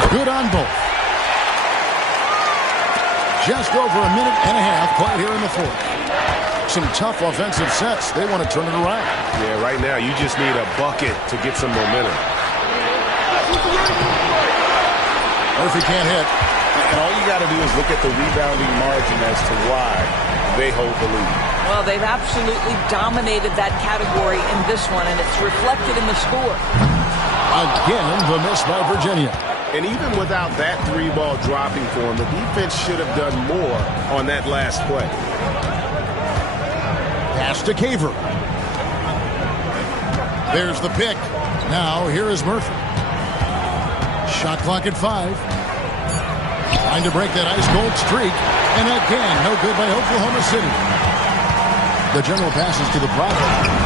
Good on both. Just over a minute and a half played here in the 4th. Some tough offensive sets. They want to turn it around. Yeah, right now you just need a bucket to get some momentum. Murphy can't hit. And all you got to do is look at the rebounding margin as to why they hold the lead. Well, they've absolutely dominated that category in this one, and it's reflected in the score. Again, the miss by Virginia. And even without that 3-ball dropping for him, the defense should have done more on that last play. Pass to Caver. There's the pick. Now here is Murphy. Shot clock at 5. Trying to break that ice-cold streak. And again, no good by Oklahoma City. The general passes to the product.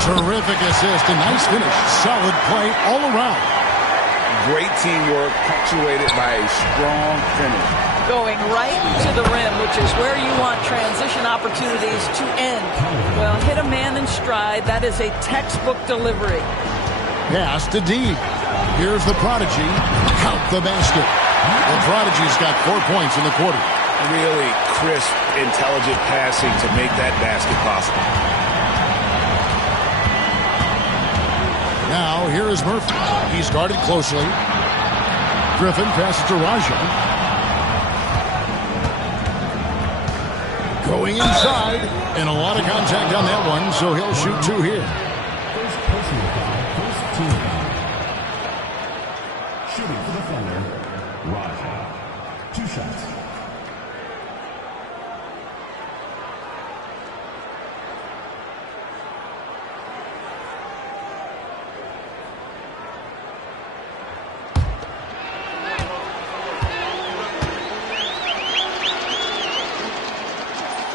Terrific assist. A nice finish. Solid play all around. Great teamwork punctuated by a strong finish. Going right to the rim, which is where you want transition opportunities to end. Well, hit a man in stride. That is a textbook delivery. Pass to D. Here's the prodigy. Count the basket. The prodigy's got 4 points in the quarter. Really crisp, intelligent passing to make that basket possible. Now, here is Murphy. He's guarded closely. Griffin passes to Raja. Going inside. And a lot of contact on that one, so he'll shoot two here. First personal foul, first team foul. Shooting for the Thunder, Raja. 2 shots.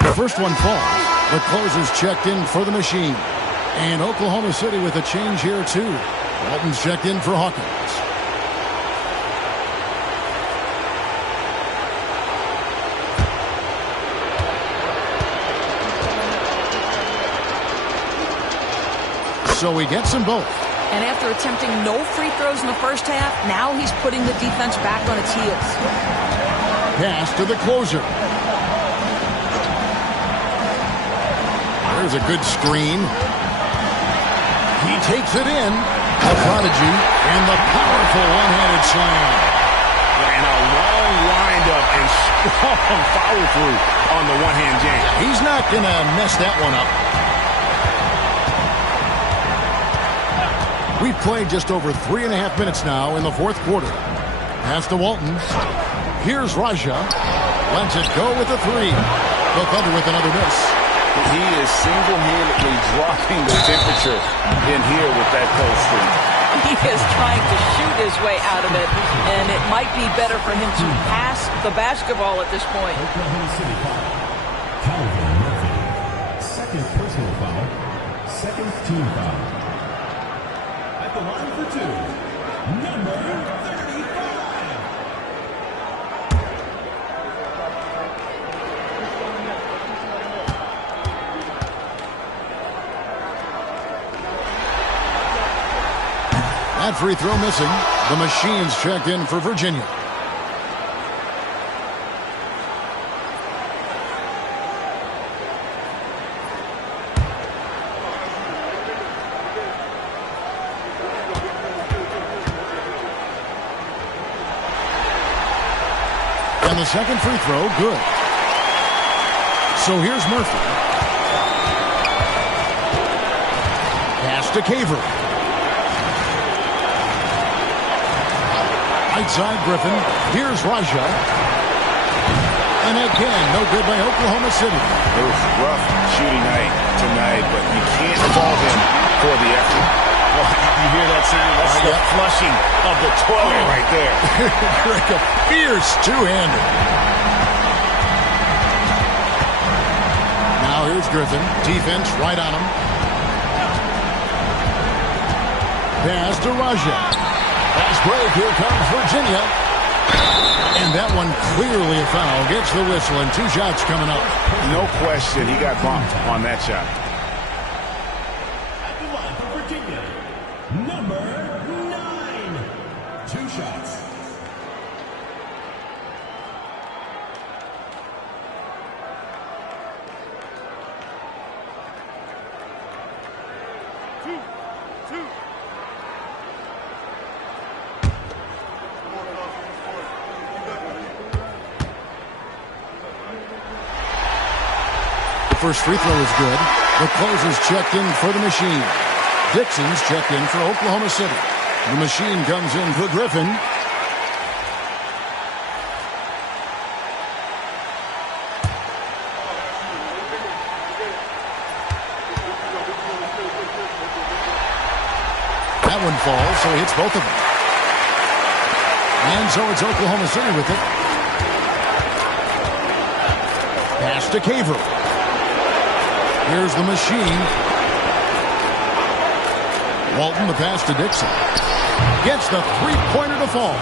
The first one falls. The closer's checked in for the Machine. And Oklahoma City with a change here, too. Walton's checked in for Hawkins. So he gets them both. And after attempting no free throws in the first half, now he's putting the defense back on its heels. Pass to the closer. There's a good screen. He takes it in. The prodigy and the powerful one-handed slam. And a long windup and strong follow-through on the one-hand jam. He's not going to mess that one up. We've played just over 3.5 minutes now in the fourth quarter. Pass to Walton. Here's Raja. Lets it go with a three. The Thunder with another miss. He is single-handedly dropping the temperature in here with that cold streak. He is trying to shoot his way out of it, and it might be better for him to pass the basketball at this point. Oklahoma City foul. Calvin Murphy. Second personal foul. Second team foul. At the line for 2, number 35. That free throw missing. The Machine's checked in for Virginia. And the second free throw, good. So here's Murphy. Pass to Caver. Right side, Griffin. Here's Raja. And again, no good by Oklahoma City. Rough shooting night tonight, but you can't fault him for the effort. Well, you hear that sound? That's the flushing of the toilet right there. Like a fierce two-hander. Now here's Griffin. Defense right on him. Pass to Raja. Fast break. Here comes Virginia. And that one clearly a foul. Gets the whistle and 2 shots coming up. No question. He got bumped on that shot. At the line for Virginia, number 9. 2 shots. First free throw is good. The closer's checked in for the Machine. Dixon's checked in for Oklahoma City. The Machine comes in for Griffin. That one falls, so he hits both of them. And so it's Oklahoma City with it. Pass to Caver. Here's the Machine. Walton, the pass to Dixon. Gets the three-pointer to fall.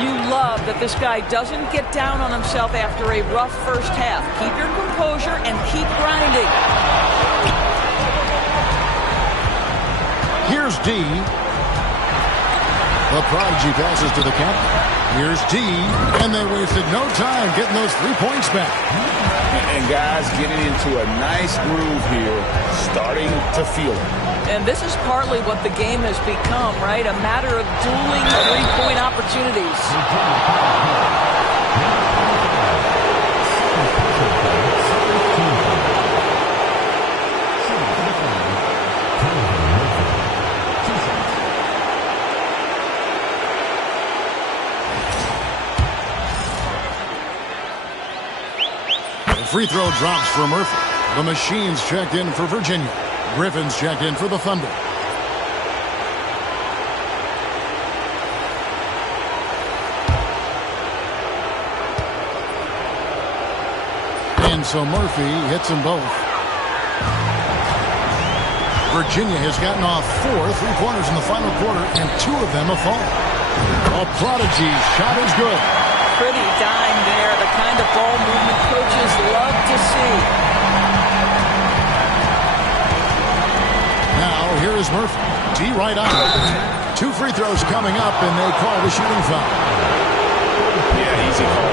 You love that this guy doesn't get down on himself after a rough first half. Keep your composure and keep grinding. Here's D. The prodigy passes to the captain. Here's D, and they wasted no time getting those 3 points back. And guys getting into a nice groove here, starting to feel it. And this is partly what the game has become, right? A matter of dueling three-point opportunities. Free throw drops for Murphy. The Machines checked in for Virginia. Griffin's checked in for the Thunder. And so Murphy hits them both. Virginia has gotten off 4 3-pointers in the final quarter, and 2 of them have fallen. A prodigy shot is good. Pretty dime there, the kind of ball movement coaches love to see. Now, here is Murphy. D right on. 2 free throws coming up, and they call the shooting foul. Yeah, easy call.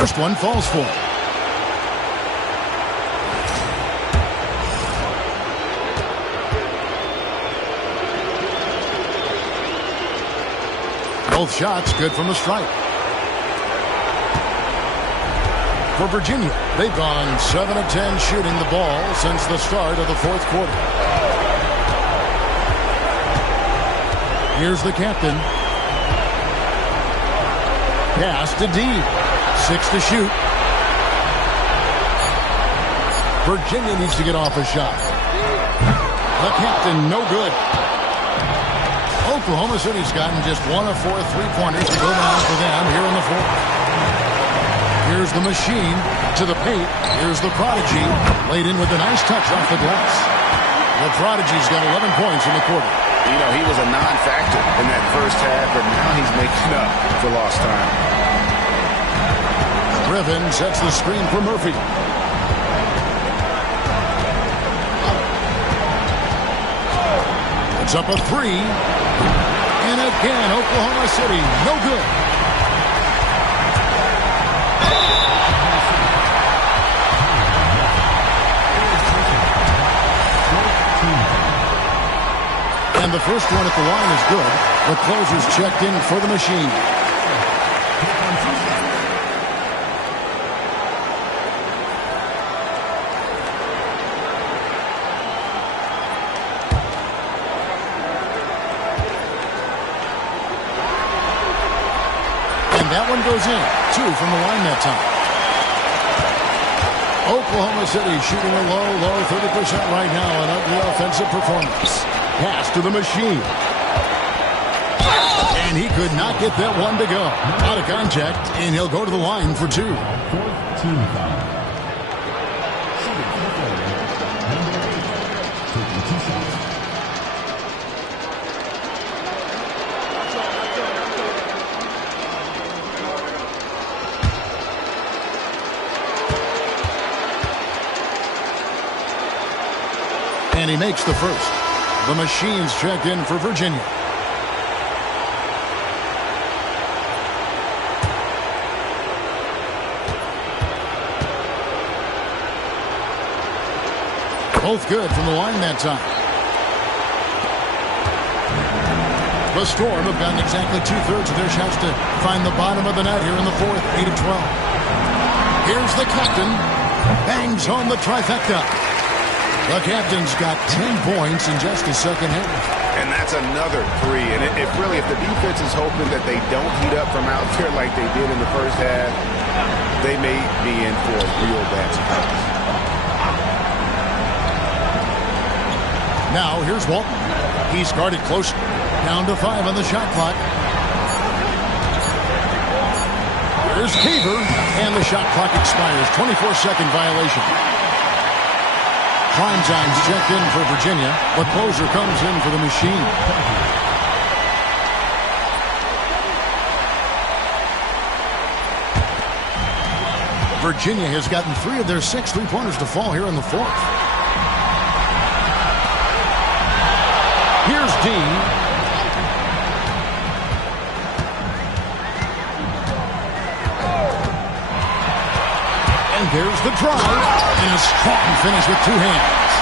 First one falls for him. Both shots good from the stripe. For Virginia, they've gone 7 of 10 shooting the ball since the start of the 4th quarter. Here's the captain. Pass to D. 6 to shoot. Virginia needs to get off a shot. The captain, no good. Oklahoma City's gotten just 1 of 4 3-pointers to go down for them here in the 4th. Here's the Machine to the paint. Here's the prodigy. Laid in with a nice touch off the glass. The prodigy's got 11 points in the quarter. You know, he was a non-factor in that first half, but now he's making up for lost time. Griffin sets the screen for Murphy. It's up a 3. And again, Oklahoma City, no good. And the first one at the line is good. The closer's checked in for the Machine. That one goes in. 2 from the line that time. Oklahoma City shooting a low 30% right now. An ugly offensive performance. Pass to the Machine. And he could not get that one to go. Out of contact, and he'll go to the line for 2. 4th team foul. Taking 2 shots. And he makes the first. The Machines checked in for Virginia. Both good from the line that time. The Storm have gotten exactly 2/3 of their shots to find the bottom of the net here in the 4th, 8 of 12. Here's the captain. Bangs home the trifecta. The captain's got 10 points in just the second half. And that's another 3. And if the defense is hoping that they don't heat up from out there like they did in the first half, they may be in for a real bad surprise. Now here's Walton. He's guarded closely. Down to 5 on the shot clock. Here's Caver, and the shot clock expires. 24-second violation. Prime time's checked in for Virginia. The closer comes in for the Machine. Virginia has gotten 3 of their 6 3-pointers to fall here in the 4th. Here's Dean. And there's the drive. And a strong finish with 2 hands.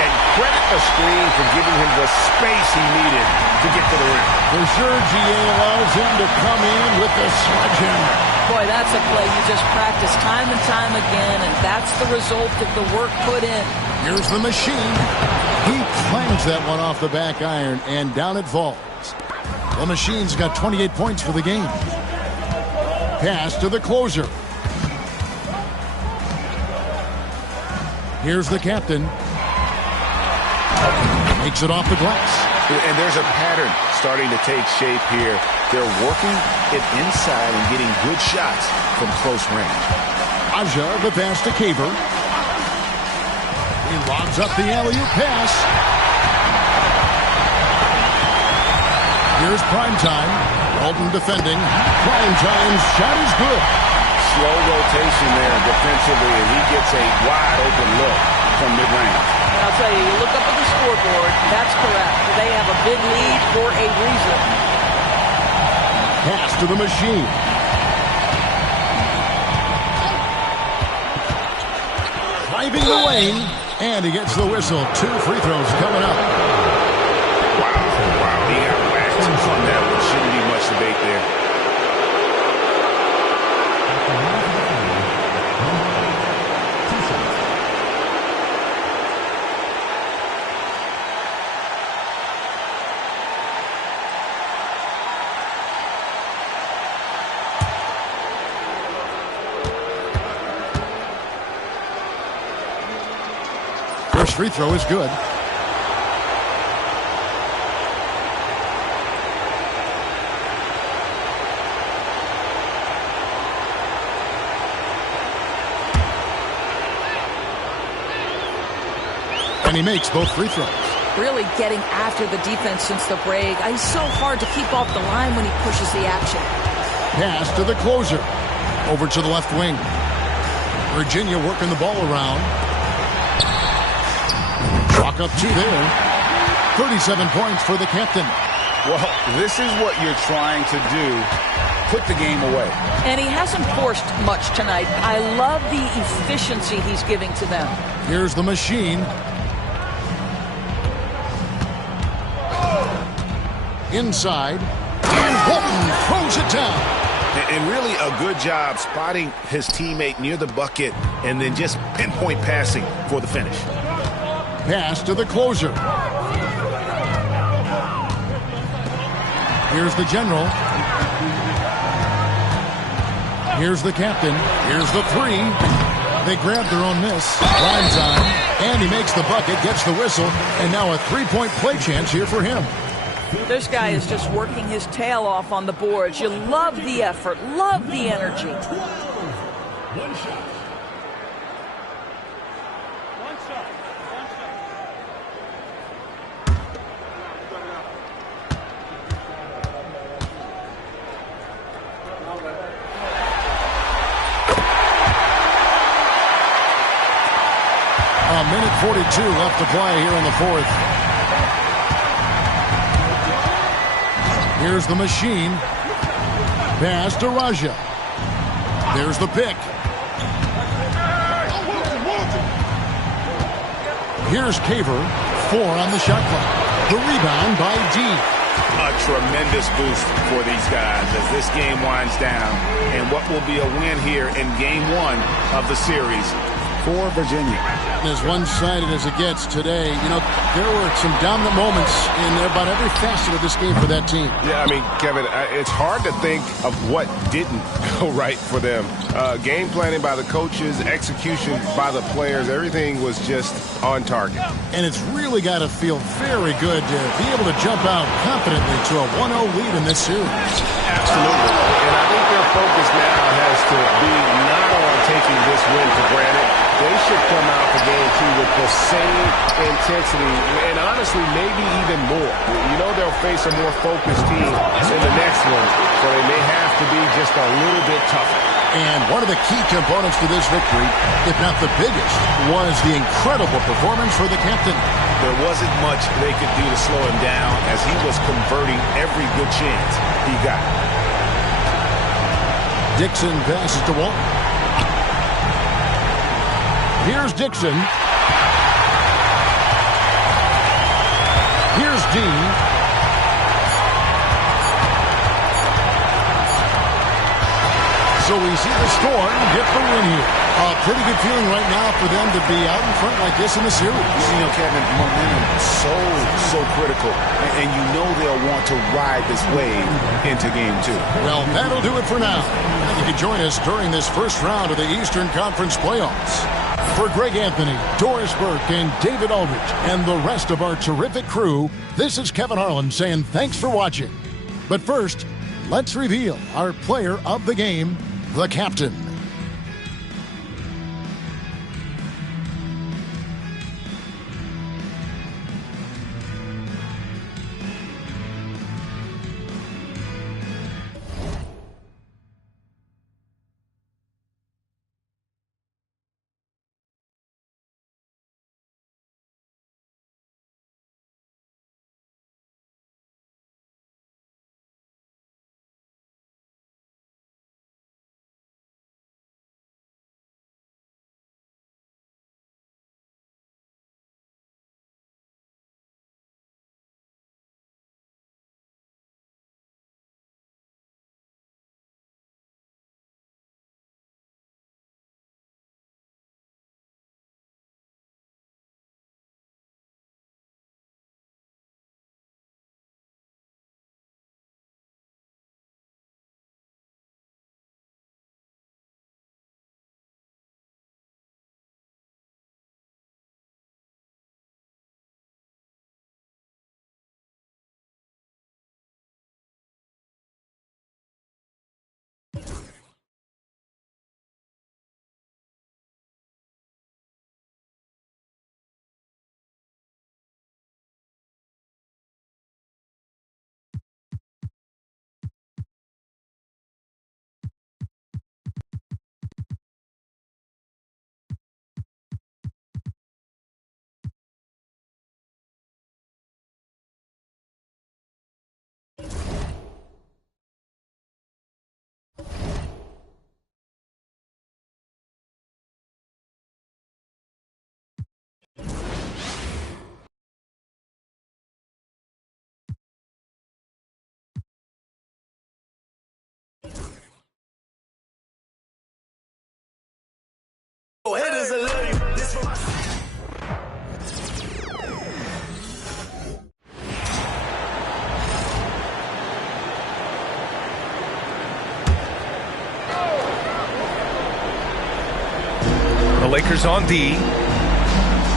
And credit the screen for giving him the space he needed to get to the rim. For sure, GA allows him to come in with the sledgehammer. Boy, that's a play you just practice time and time again, and that's the result of the work put in. Here's the machine. He clangs that one off the back iron, and down it falls. The machine's got 28 points for the game. Pass to the closer. Here's the captain. Makes it off the glass. And there's a pattern starting to take shape here. They're working it inside and getting good shots from close range. Aja, the pass to Caver. He lobs up the alley-oop pass. Here's Primetime. Walton defending. Primetime's shot is good. Slow rotation there defensively, and he gets a wide open look from mid-range. And I'll tell you, you look up at the scoreboard, that's correct. They have a big lead for a reason. Pass to the machine. Driving the lane, and he gets the whistle. 2 free throws coming up. Wow, he got whacked on that one. Shouldn't be much debate there. First free throw is good. And he makes both free throws. Really getting after the defense since the break. He's so hard to keep off the line when he pushes the action. Pass to the closer. Over to the left wing. Virginia working the ball around. Chalk up 2 there. 37 points for the captain. Well, this is what you're trying to do. Put the game away. And he hasn't forced much tonight. I love the efficiency he's giving to them. Here's the machine. Inside. And Walton throws it down. And really a good job spotting his teammate near the bucket and then just pinpoint passing for the finish. Pass to the closer. Here's the general. Here's the captain. Here's the 3. They grab their own miss. Prime time. And he makes the bucket, gets the whistle, and now a 3-point play chance here for him. This guy is just working his tail off on the boards. You love the effort, love the energy. One shot. A minute 42 left to play here in the 4th. Here's the machine. Pass to Raja. There's the pick. Here's Caver. 4 on the shot clock. The rebound by D. A tremendous boost for these guys as this game winds down. And what will be a win here in game 1 of the series for Virginia. As one-sided as it gets today, you know, there were some dominant moments in about every facet of this game for that team. Yeah, I mean, Kevin, it's hard to think of what didn't go right for them. Game planning by the coaches, execution by the players, everything was just on target. And it's really got to feel very good to be able to jump out confidently to a 1-0 lead in this series. Absolutely. And I think their focus now has to be not on taking this win for granted. They should come out for game 2 with the same intensity and honestly maybe even more. You know they'll face a more focused team in the next one, so they may have to be just a little bit tougher. And one of the key components to this victory, if not the biggest, was the incredible performance for the captain. There wasn't much they could do to slow him down as he was converting every good chance he got. Dixon passes to Walton. Here's Dixon. Here's Dean. So we see the Storm get the win here. A pretty good feeling right now for them to be out in front like this in the series. You know, Kevin, momentum is so critical. And you know they'll want to ride this wave into game 2. Well, that'll do it for now. You can join us during this first round of the Eastern Conference playoffs. For Greg Anthony, Doris Burke, and David Aldridge, and the rest of our terrific crew, this is Kevin Harlan saying thanks for watching. But first, let's reveal our player of the game, the captain. The Lakers on D.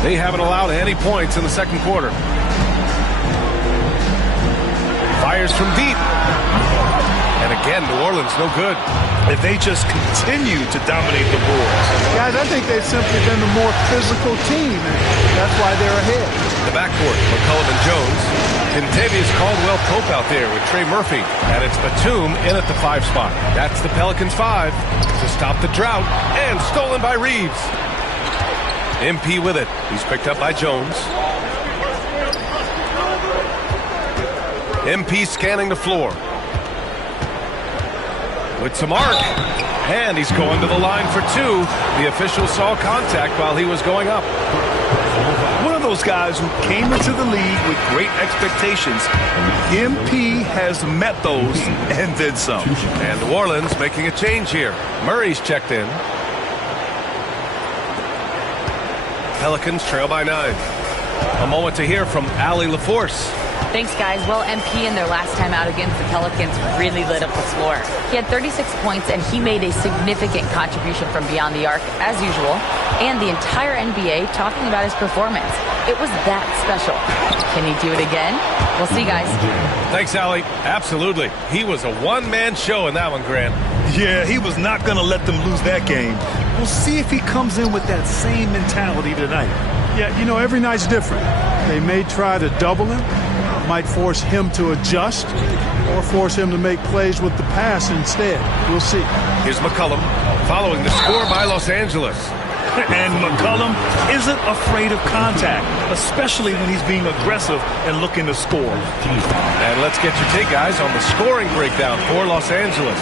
They haven't allowed any points in the second quarter. Fires from deep. And again, New Orleans no good. If they just continue to dominate the boards. Guys, I think they've simply been the more physical team, and that's why they're ahead. The backcourt, McCollum and Jones. Contavious Caldwell-Pope out there with Trey Murphy. And it's Batum in at the 5 spot. That's the Pelicans 5 to stop the drought. And stolen by Reeves. MP with it. He's picked up by Jones. MP scanning the floor. With some arc. And he's going to the line for 2. The official saw contact while he was going up. One of those guys who came into the league with great expectations. MP has met those and then some. And New Orleans making a change here. Murray's checked in. Pelicans trail by 9. A moment to hear from Allie LaForce. Thanks, guys. Well, MP in their last time out against the Pelicans really lit up the floor. He had 36 points, and he made a significant contribution from beyond the arc, as usual, and the entire NBA talking about his performance. It was that special. Can he do it again? We'll see, guys. Thanks, Allie. Absolutely. He was a one-man show in that one, Grant. Yeah, he was not going to let them lose that game. We'll see if he comes in with that same mentality tonight. Yeah, you know, every night's different. They may try to double him, might force him to adjust or force him to make plays with the pass instead. We'll see. Here's McCollum following the score by Los Angeles. And McCollum isn't afraid of contact, especially when he's being aggressive and looking to score. And let's get your take, guys, on the scoring breakdown for Los Angeles.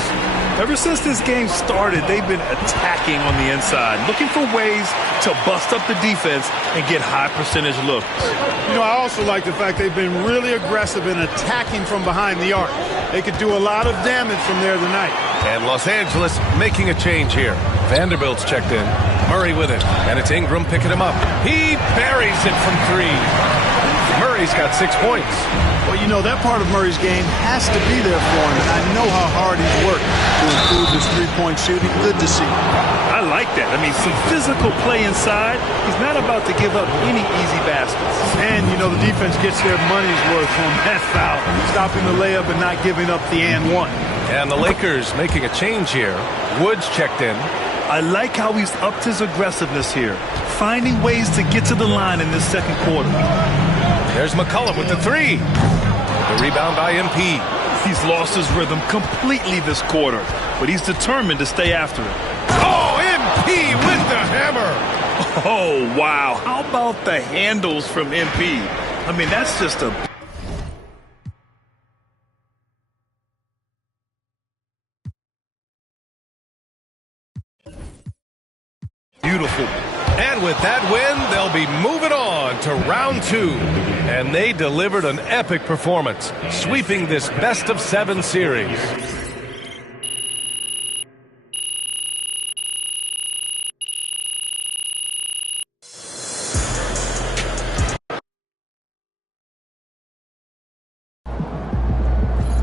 Ever since this game started, they've been attacking on the inside, looking for ways to bust up the defense and get high percentage looks. You know, I also like the fact they've been really aggressive in attacking from behind the arc. They could do a lot of damage from there tonight. And Los Angeles making a change here. Vanderbilt's checked in. Murray with it. And it's Ingram picking him up. He buries it from 3. Murray's got 6 points. Well, you know, that part of Murray's game has to be there for him, and I know how hard he's worked to improve his three-point shooting. Good to see. I like that. I mean, some physical play inside. He's not about to give up any easy baskets. And, you know, the defense gets their money's worth on that foul, stopping the layup and not giving up the and one. And the Lakers making a change here. Woods checked in. I like how he's upped his aggressiveness here, finding ways to get to the line in this second quarter. There's McCollum with the 3. The rebound by MP. He's lost his rhythm completely this quarter, but he's determined to stay after it. Oh, MP with the hammer. Oh, wow. How about the handles from MP? I mean, that's just a... Beautiful. And with that win, they'll be moving on to round 2. And they delivered an epic performance, sweeping this best-of-7 series.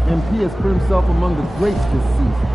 MP has put himself among the greats this season.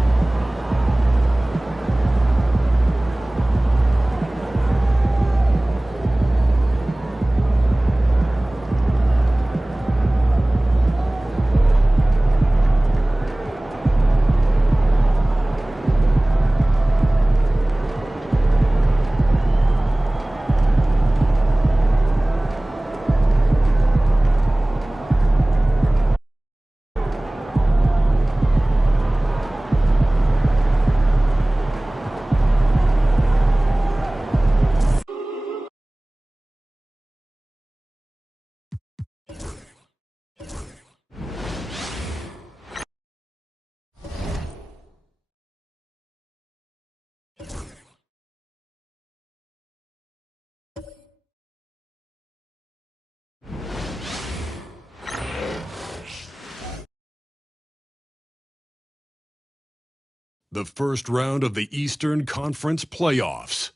The first round of the Eastern Conference playoffs.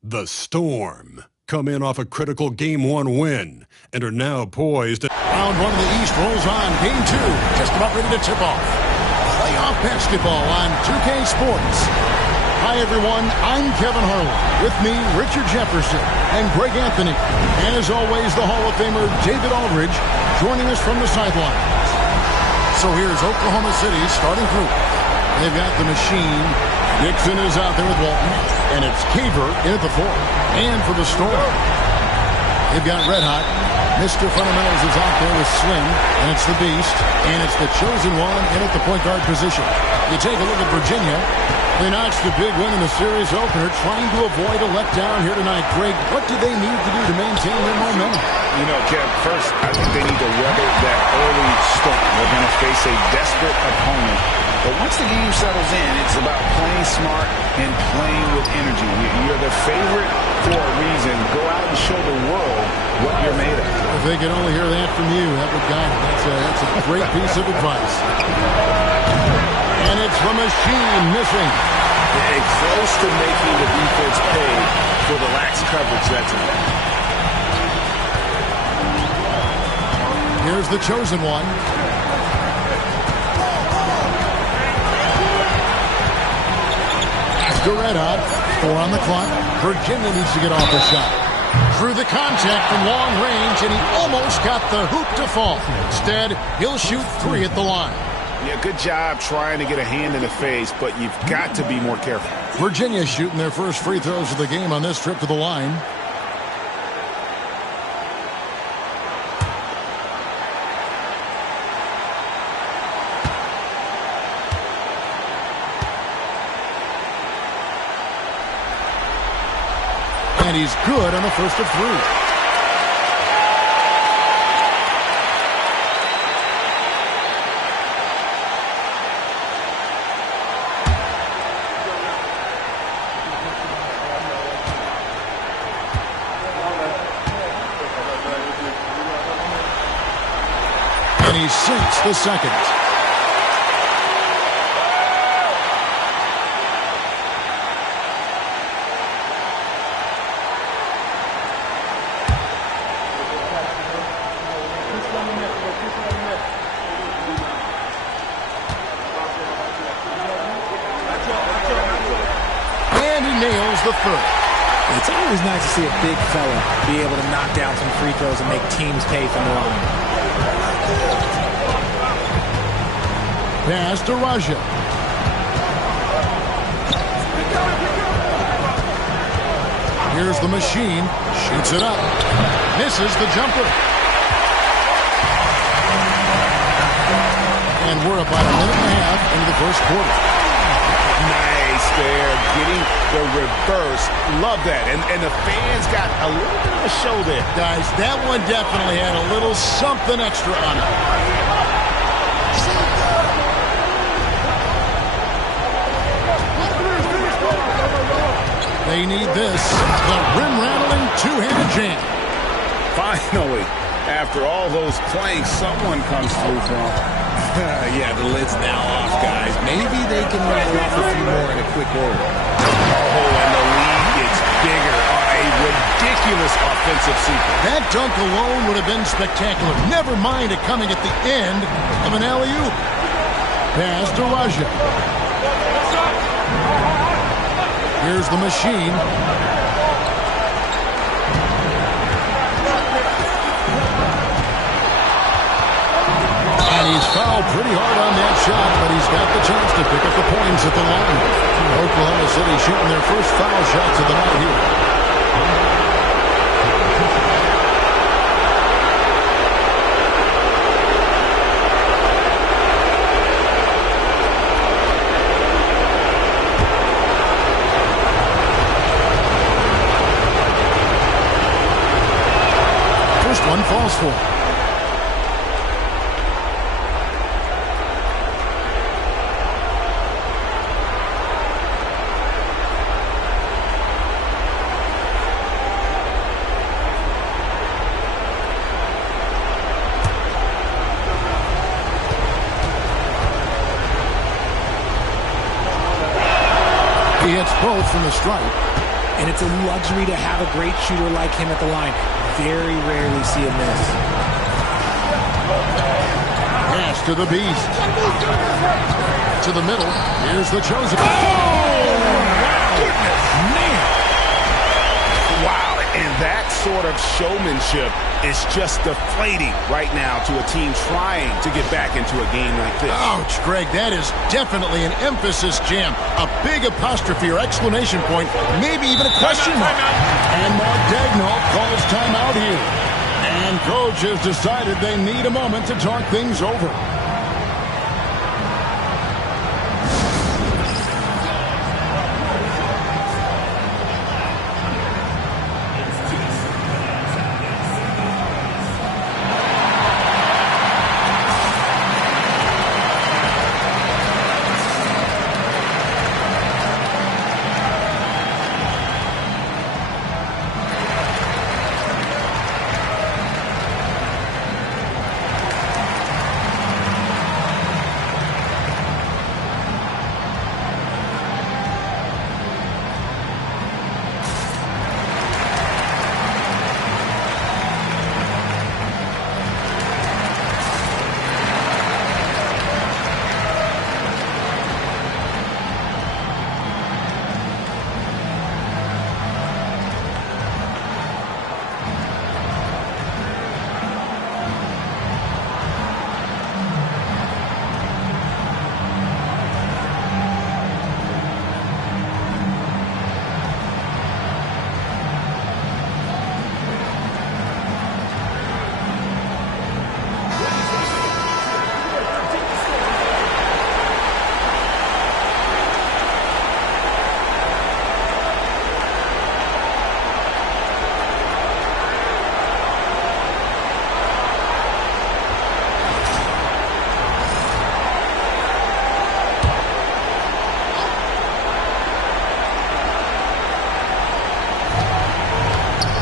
The Storm come in off a critical Game 1 win and are now poised. Round 1 of the East rolls on. Game 2 just about ready to tip off. Playoff basketball on 2K Sports. Hi, everyone. I'm Kevin Harlan. With me, Richard Jefferson and Greg Anthony. And as always, the Hall of Famer David Aldridge joining us from the sidelines. So here's Oklahoma City's starting group. They've got the machine. Dixon is out there with Walton. And it's Caver in at the 4. And for the Storm, they've got Red Hot. Mr. Fundamentals is out there with Slim. And it's the Beast. And it's the chosen one in at the point guard position. You take a look at Virginia. They notched a big win in the series opener, trying to avoid a letdown here tonight. Greg, what do they need to do to maintain their momentum? You know, Kev, first, I think they need to weather that early storm. They're going to face a desperate opponent. But once the game settles in, it's about playing smart and playing with energy. You're the favorite for a reason. Go out and show the world what you're made of. If they could only hear that from you, that would guide it. That's a great piece of advice. And it's the machine missing. And close to making the defense pay for the lax coverage that's in there. Here's the chosen one. Red Hot, 4 on the clock. Virginia needs to get off the shot. Through the contact from long range, and he almost got the hoop to fall. Instead, he'll shoot 3 at the line. Yeah, good job trying to get a hand in the face, but you've got to be more careful. Virginia shooting their first free throws of the game on this trip to the line. And he's good on the first of 3. And he sinks the second. And he nails the third. It's always nice to see a big fella be able to knock down some free throws and make teams pay from the line. Pass to Raja. Here's the machine. Shoots it up. Misses the jumper. And we're about a minute and a half into the first quarter. Nice there, getting the reverse. Love that. And the fans got a little bit of a show there. Guys, that one definitely had a little something extra on it. They need this. The rim-rattling two-handed jam. Finally, after all those planks, someone comes through from. Yeah, the lid's now off, guys. Maybe they can rattle off a few more in a quick order. Oh, and the lead gets bigger on a ridiculous offensive sequence. That dunk alone would have been spectacular. Never mind it coming at the end of an alley-oop. Pass to Raja. Here's the machine. And he's fouled pretty hard on that shot, but he's got the chance to pick up the points at the line. Oklahoma City shooting their first foul shots of the night here. One falls for. He hits both from the stripe. And it's a luxury to have a great shooter like him at the line. Very rarely see a miss. Pass to the beast. To the middle. Here's the chosen. Oh! Wow! Goodness, man! Wow, and that sort of showmanship is just deflating right now to a team trying to get back into a game like this. Ouch, Greg, that is definitely an emphasis jam. A big apostrophe or exclamation point, maybe even a question mark. And Mark Dagnall calls timeout here. And coach has decided they need a moment to talk things over.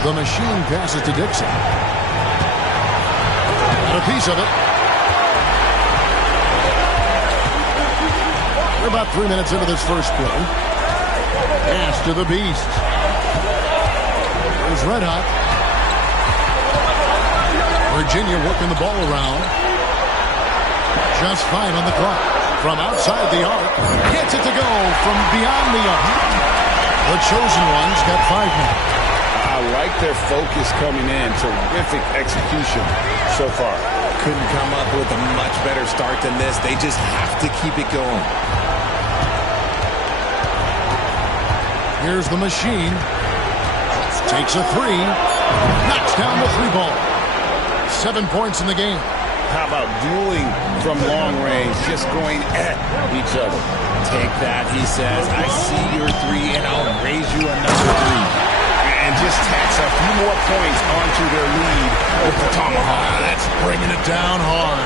The machine passes to Dixon. Got a piece of it. We're about 3 minutes into this first quarter. Pass to the Beast. There's Red Hot. Virginia working the ball around. Just 5 on the clock. From outside the arc. Gets it to go from beyond the arc. The chosen ones got 5 now. I like their focus coming in. Terrific execution so far. Couldn't come up with a much better start than this. They just have to keep it going. Here's the machine. Takes a 3. Knocks down the 3 ball. 7 points in the game. How about dueling from long range, just going at each other? Take that, he says. I see your 3, and I'll raise you another 3. And just tacks a few more points onto their lead with the tomahawk. That's bringing it down hard.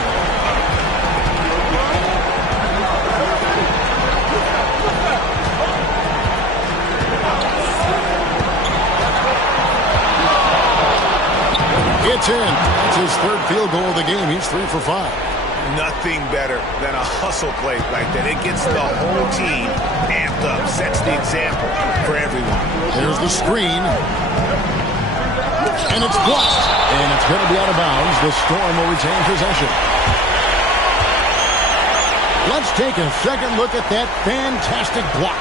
It's in. It's his 3rd field goal of the game. He's 3 for 5. Nothing better than a hustle play like that. It gets the whole team amped up, sets the example for everyone. There's the screen. And it's blocked. And it's going to be out of bounds. The Storm will retain possession. Let's take a second look at that fantastic block.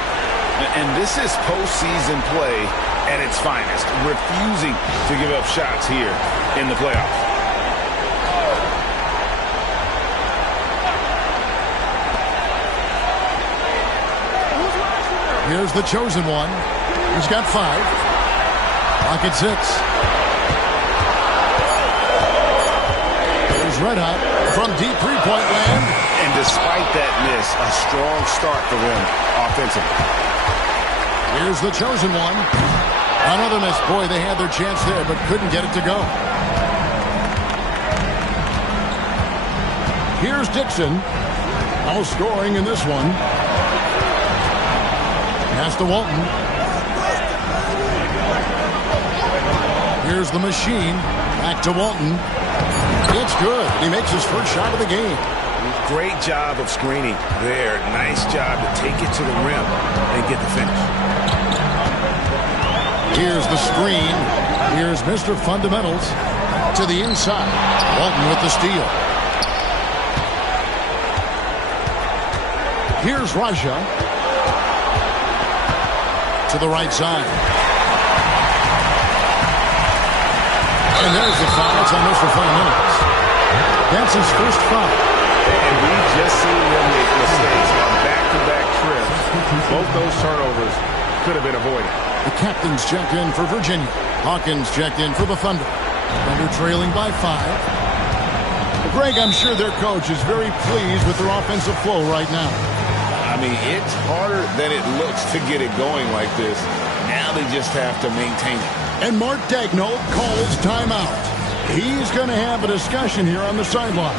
And this is postseason play at its finest, refusing to give up shots here in the playoffs. Here's the chosen one. He's got 5. Clock at 6. There's Red Hot from deep three-point land. And despite that miss, a strong start for them offensively. Here's the chosen one. Another miss. Boy, they had their chance there, but couldn't get it to go. Here's Dixon. No scoring in this one. Pass to Walton. Here's the machine. Back to Walton. It's good. He makes his first shot of the game. Great job of screening there. Nice job to take it to the rim and get the finish. Here's the screen. Here's Mr. Fundamentals to the inside. Walton with the steal. Here's Raja to the right side. And there's the foul. It's on Mr. Fundamentals. That's his first foul. And we've just seen them make mistakes on back-to-back trips. Both those turnovers could have been avoided. The captain's checked in for Virginia. Hawkins checked in for the Thunder. Thunder trailing by 5. Greg, I'm sure their coach is very pleased with their offensive flow right now. I mean, it's harder than it looks to get it going like this. Now they just have to maintain it. And Mark Daigneault calls timeout. He's going to have a discussion here on the sideline.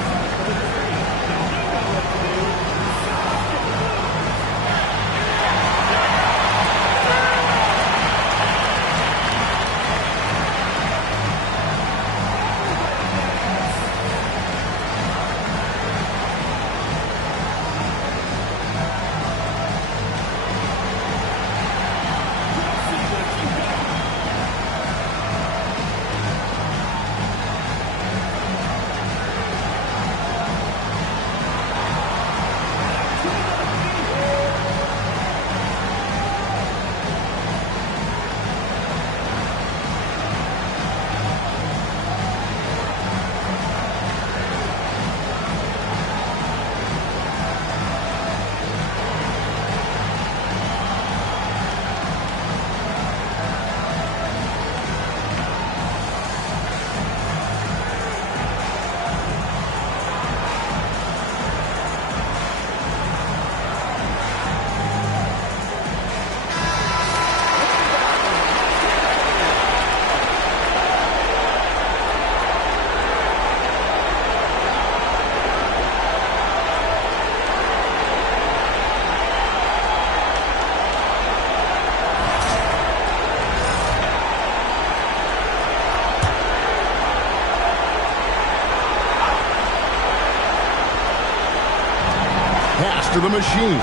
Pass to the machine.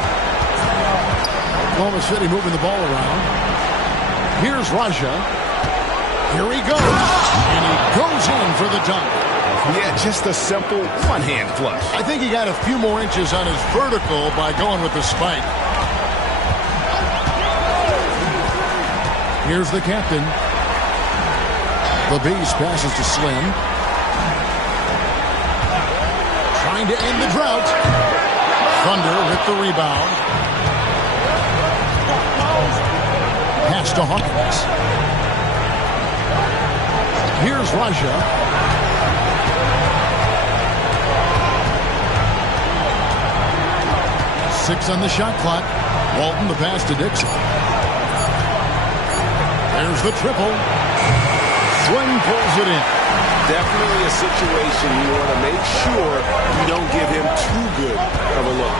Oklahoma City moving the ball around. Here's Raja. Here he goes. And he goes in for the dunk. Yeah, just a simple one-hand flush. I think he got a few more inches on his vertical by going with the spike. Here's the captain. The Beast passes to Slim. Trying to end the drought. Thunder with the rebound. Pass to Hawkins. Here's Raja. 6 on the shot clock. Walton the pass to Dixon. There's the triple. Swing pulls it in. Definitely a situation you want to make sure you don't give him too good of a look.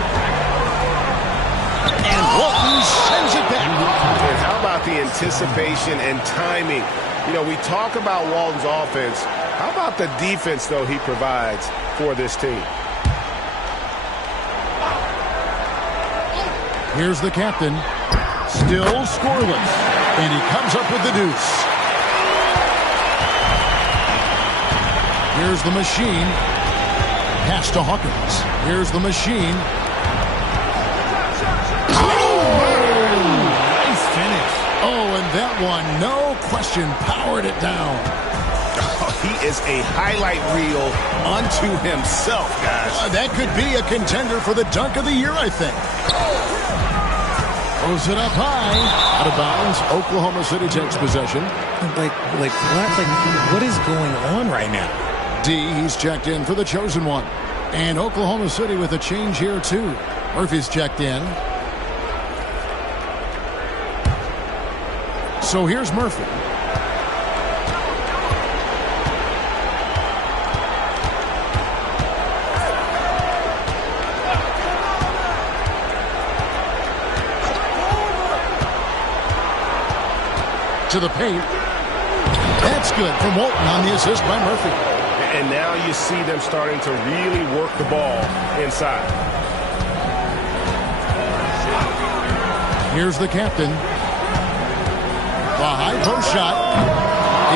And Walton sends it back. And how about the anticipation and timing? You know, we talk about Walton's offense. How about the defense, though, he provides for this team? Here's the captain. Still scoreless. And he comes up with the deuce. Here's the machine. Pass to Hawkins. Here's the machine. Oh! Nice finish. Oh, and that one, no question, powered it down. Oh, he is a highlight reel unto himself, guys. That could be a contender for the dunk of the year, I think. Throws it up high. Out of bounds. Oklahoma City takes possession. What is going on right now? D, he's checked in for the chosen one. And Oklahoma City with a change here, too. Murphy's checked in. So here's Murphy. To the paint. That's good from Walton on the assist by Murphy. And now you see them starting to really work the ball inside. Here's the captain. The high post shot.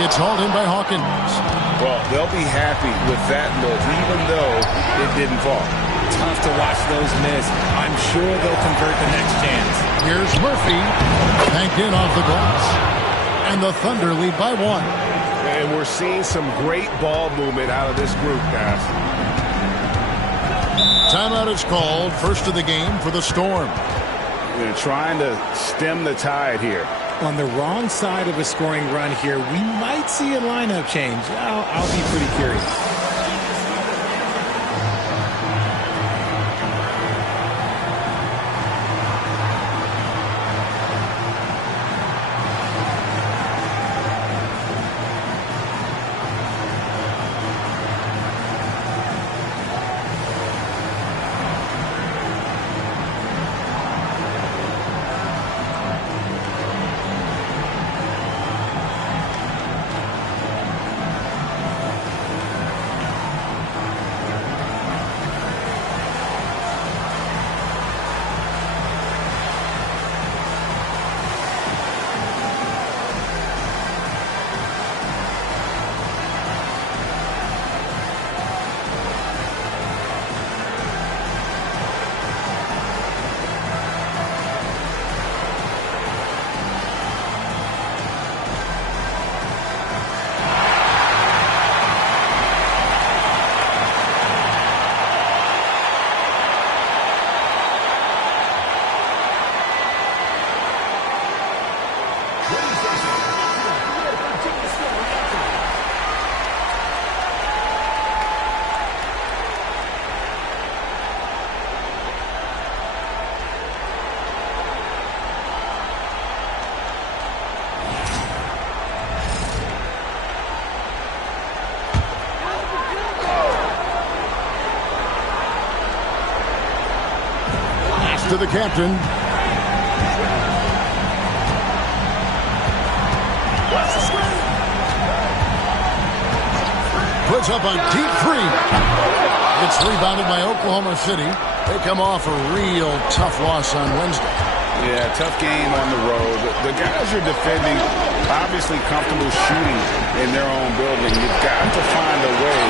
It's hauled in by Hawkins. Well, they'll be happy with that move, even though it didn't fall. Tough to watch those miss. I'm sure they'll convert the next chance. Here's Murphy. Banked in off the glass. And the Thunder lead by 1. And we're seeing some great ball movement out of this group, guys. Timeout is called. First of the game for the Storm. They're trying to stem the tide here. On the wrong side of a scoring run here, we might see a lineup change. I'll be pretty curious. To the captain. Puts up a deep 3. It's rebounded by Oklahoma City. They come off a real tough loss on Wednesday. Yeah, tough game on the road. The guys you're defending obviously comfortable shooting in their own building. You've got to find a way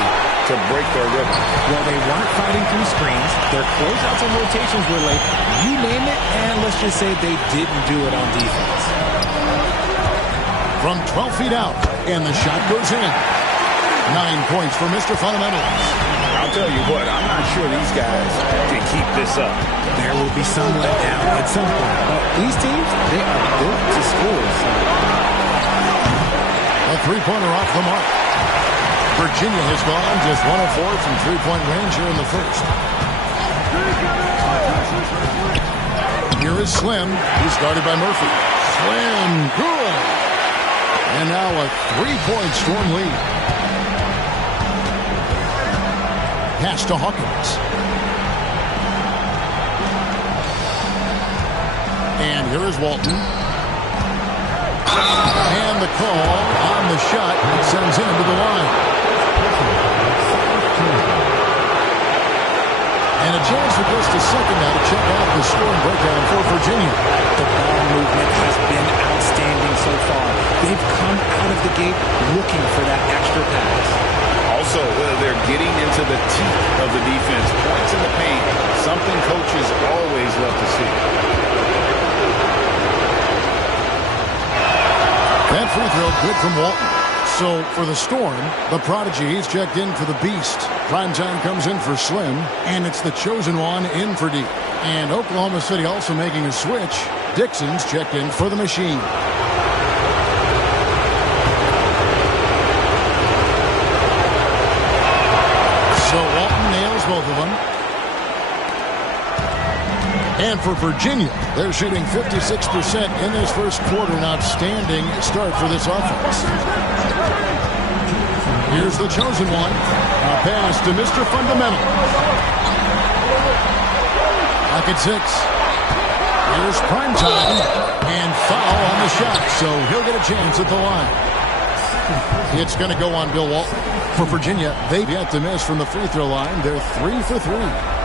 to break their rhythm. Well, they weren't fighting through screens. Their closeouts and rotations were late. You name it, and let's just say they didn't do it on defense. From 12 feet out, and the shot goes in. 9 points for Mr. Fundamentals. I'll tell you what, I'm not sure these guys can keep this up. There will be some letdown at some point, but these teams, they are built to score. A three-pointer off the mark. Virginia has gone just 1 of 4 from three-point range here in the first. Here is Slim. He's guarded by Murphy. Slim, good. And now a three-point Storm lead. Pass to Hawkins. And here is Walton. And the call on the shot sends him to the line. And a chance for just a second now to check out the scoring breakdown for Virginia. The ball movement has been outstanding so far. They've come out of the gate looking for that extra pass. Also, they're getting into the teeth of the defense. Points in the paint, something coaches always love to see. That free throw good from Walton. So for the Storm, the prodigy, he's checked in for the Beast. Primetime comes in for Slim, and it's the chosen one in for D. And Oklahoma City also making a switch. Dixon's checked in for the Machine. So Walton nails both of them. And for Virginia, they're shooting 56% in this first quarter. An outstanding start for this offense. Here's the chosen one. A pass to Mr. Fundamental. Back at 6. Here's Primetime. And foul on the shot, so he'll get a chance at the line. It's going to go on Bill Walton. For Virginia, they've yet to miss from the free throw line. They're 3 for 3.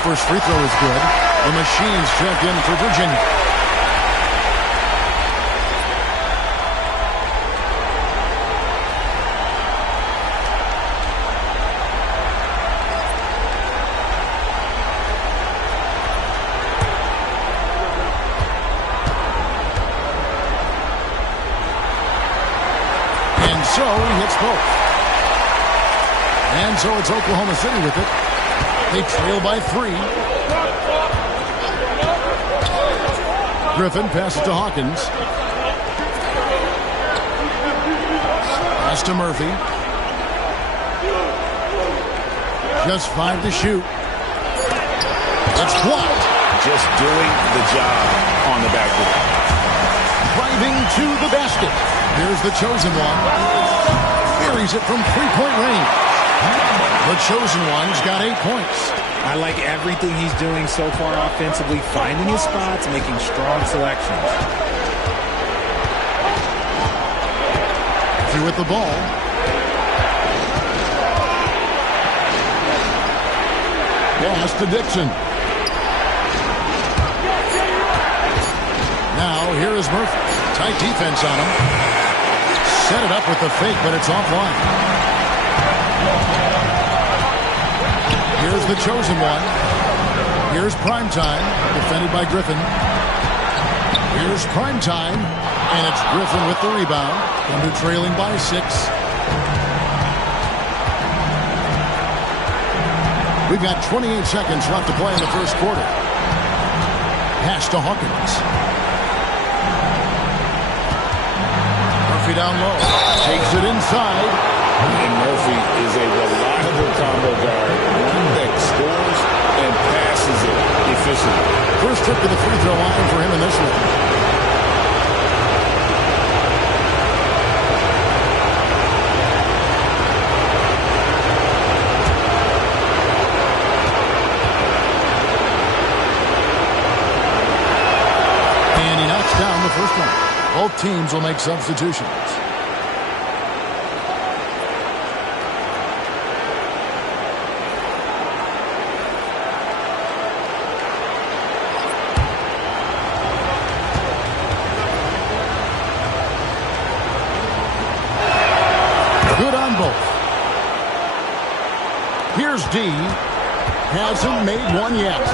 First free throw is good. The Machine's checked in for Virginia. And so he hits both. And so it's Oklahoma City with it. They trail by 3. Griffin passes to Hawkins. Pass to Murphy. Just 5 to shoot. It's blocked. Just doing the job on the backboard. Driving to the basket. Here's the chosen one. Buries it from 3-point range. The chosen one's got 8 points. I like everything he's doing so far offensively, finding his spots, making strong selections. Through with the ball. Pass to Dixon. Now here is Murphy. Tight defense on him. Set it up with the fake, but it's offline. Here's the chosen one. Here's Primetime, defended by Griffin. Here's Primetime, and it's Griffin with the rebound. Under trailing by 6. We've got 28 seconds left to play in the first quarter. Pass to Hawkins. Murphy down low. Takes it inside. And Murphy is a reliable combo guard. One that scores and passes it efficiently. First trip to the free throw line for him in this one. first one. Both teams will make substitutions. Good on both. Here's D. Hasn't made one yet.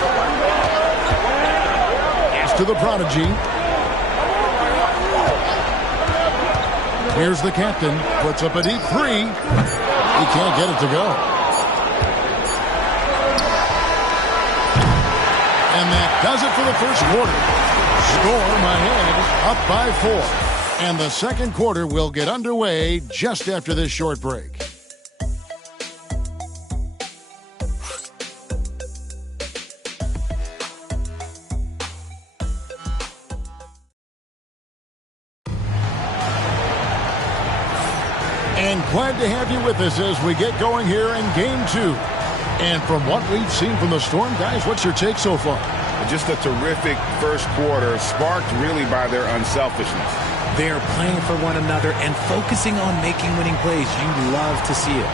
Pass to the prodigy. Here's the captain. Puts up a deep three. He can't get it to go. And that does it for the first quarter. Score, Miami up by 4. And the second quarter will get underway just after this short break. And glad to have you with us as we get going here in Game 2. And from what we've seen from the Storm, guys, what's your take so far? Just a terrific first quarter, sparked really by their unselfishness. They're playing for one another and focusing on making winning plays. You love to see it.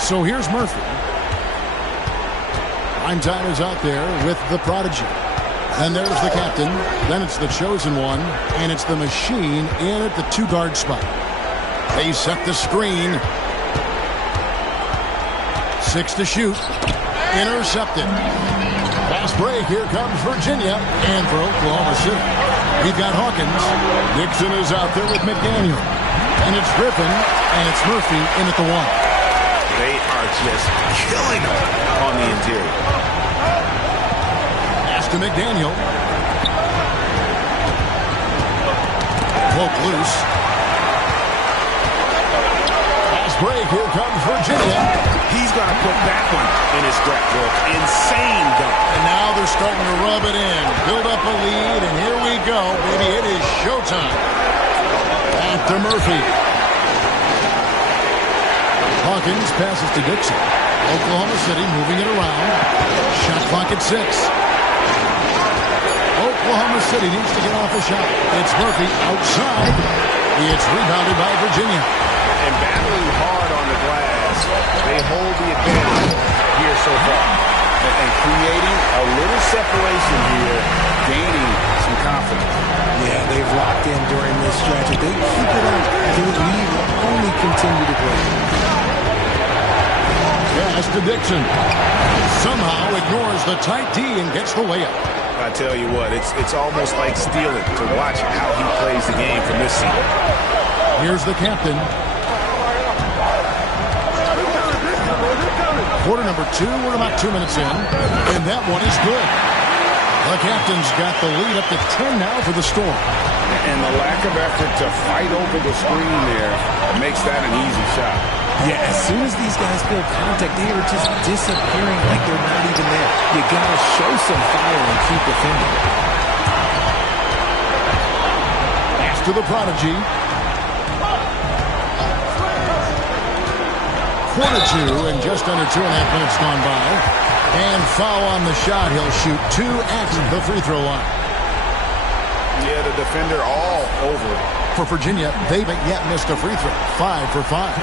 So here's Murphy. Prime time is out there with the prodigy. Then there's the captain. Then it's the chosen one. And it's the machine in at the 2-guard spot. They set the screen. 6 to shoot. Intercepted. Fast break. Here comes Virginia. And for Oklahoma City, we've got Hawkins. Dixon is out there with McDaniel. And it's Griffin. And it's Murphy in at the 1. They are just killing them on the interior. Pass to McDaniel. Poke loose. Fast break. Here comes Virginia. He's going to put that one in his scrapbook. Insane dunk. And now they're starting to rub it in. Build up a lead, and here we go, baby. It is showtime. Back to Murphy. Hawkins passes to Dixon. Oklahoma City moving it around. Shot clock at 6. Oklahoma City needs to get off a shot. It's Murphy outside. It's rebounded by Virginia. And battling hard on the glass, they hold the advantage here so far. And creating a little separation here, gaining some confidence. Yeah, they've locked in during this stretch. If they keep it up, the lead will only continue to grow. Pass to Dixon. Somehow ignores the tight D and gets the layup. I tell you what, it's almost like stealing to watch how he plays the game from this seat. Here's the captain. Quarter number 2, we're about 2 minutes in, and that one is good. The captain's got the lead up to 10 now for the Storm. And the lack of effort to fight over the screen there makes that an easy shot. Yeah, as soon as these guys feel contact, they are just disappearing like they're not even there. You gotta show some fire and keep defending. Pass to the prodigy. Quarter 2 and just under 2.5 minutes gone by. And foul on the shot. He'll shoot 2 at the free throw line. Yeah, the defender all over. For Virginia, they've yet missed a free throw. 5 for 5.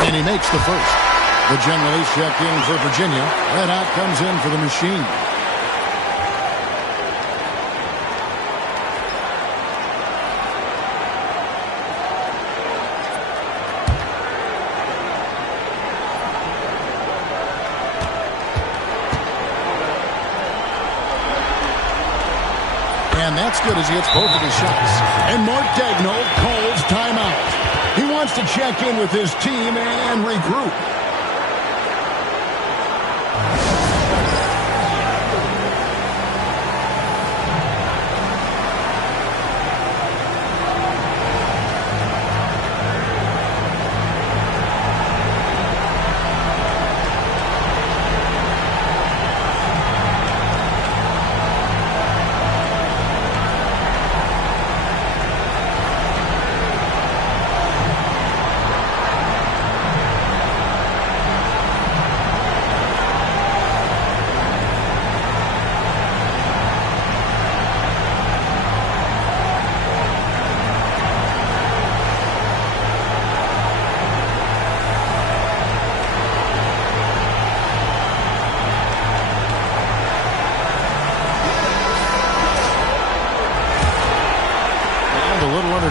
And he makes the first. The general checked in for Virginia. That out comes in for the machine. And that's good as he hits both of his shots. And Mark Daigneault calls timeout. He wants to check in with his team and regroup.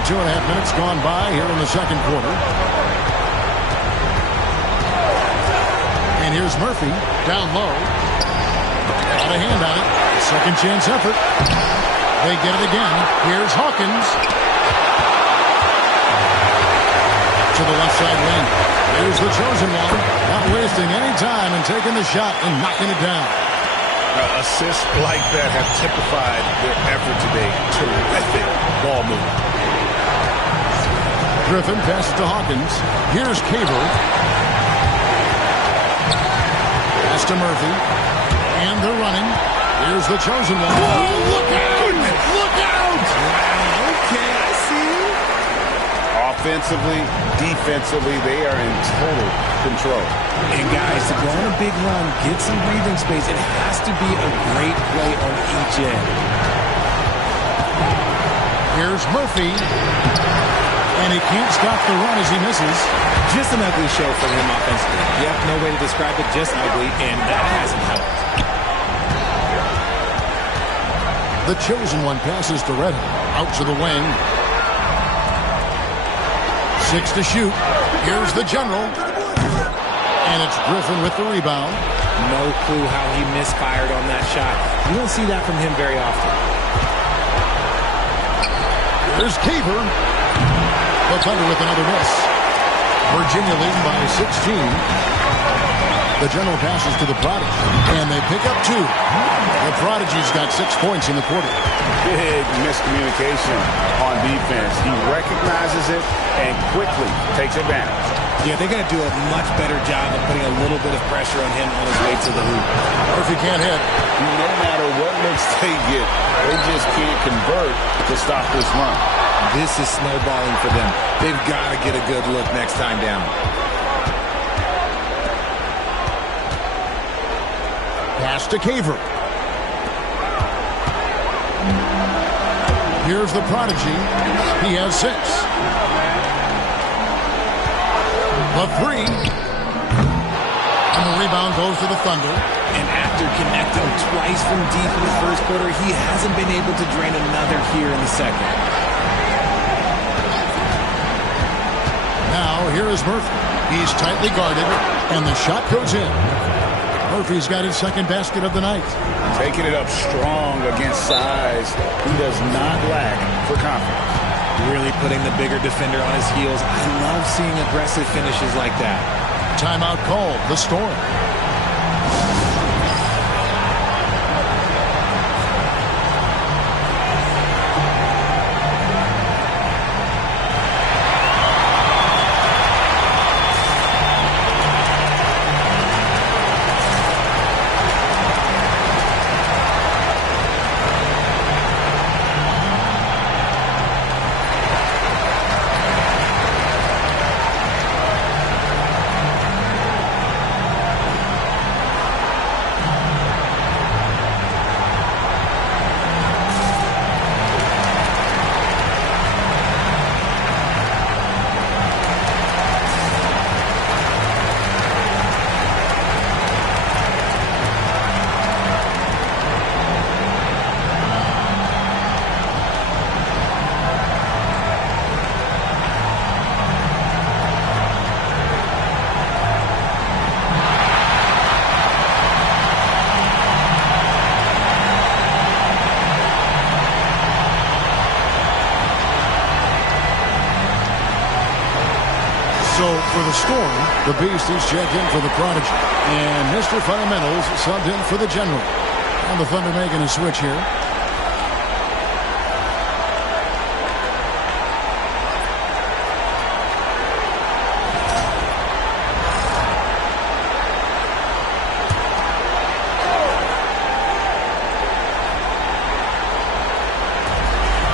2.5 minutes gone by here in the second quarter. And here's Murphy down low. Got a hand on it. Second chance effort. They get it again. Here's Hawkins. To the left side wing. Here's the chosen one. Not wasting any time and taking the shot and knocking it down. Assists like that have typified their effort today. Terrific ball movement. Griffin passes to Hawkins. Here's Caver. Pass to Murphy. And they're running. Here's the chosen one. Whoa, look out! Look out! Okay, I see you. Offensively, defensively, they are in total control. And guys, to go on a big run, get some breathing space, it has to be a great play on each end. Here's Murphy. And he can't stop the run as he misses. Just an ugly show for him offensively. Yep, no way to describe it, just ugly, and that hasn't helped. The chosen one passes to Redden. Out to the wing. 6 to shoot. Here's the general. And it's Griffin with the rebound. No clue how he misfired on that shot. You don't see that from him very often. Here's Caver. The Thunder with another miss. Virginia leading by 16. The general passes to the Prodigy. And they pick up 2. The Prodigy's got 6 points in the quarter. Big miscommunication on defense. He recognizes it and quickly takes advantage. Yeah, they got to do a much better job of putting a little bit of pressure on him on his way to the hoop. Murphy can't hit. No matter what looks they get, they just can't convert to stop this run. This is snowballing for them. They've got to get a good look next time down. Pass to Caver. Here's the Prodigy. He has 6. The 3. And the rebound goes to the Thunder. And after connecting twice from deep in the first quarter, he hasn't been able to drain another here in the second. Now, here is Murphy. He's tightly guarded, and the shot goes in. Murphy's got his second basket of the night. Taking it up strong against size. He does not lack for confidence. Really putting the bigger defender on his heels. I love seeing aggressive finishes like that. Timeout called. The Storm. So for the Storm, the Beast is checked in for the Prodigy. And Mr. Fundamentals subbed in for the General. And the Thunder making a switch here.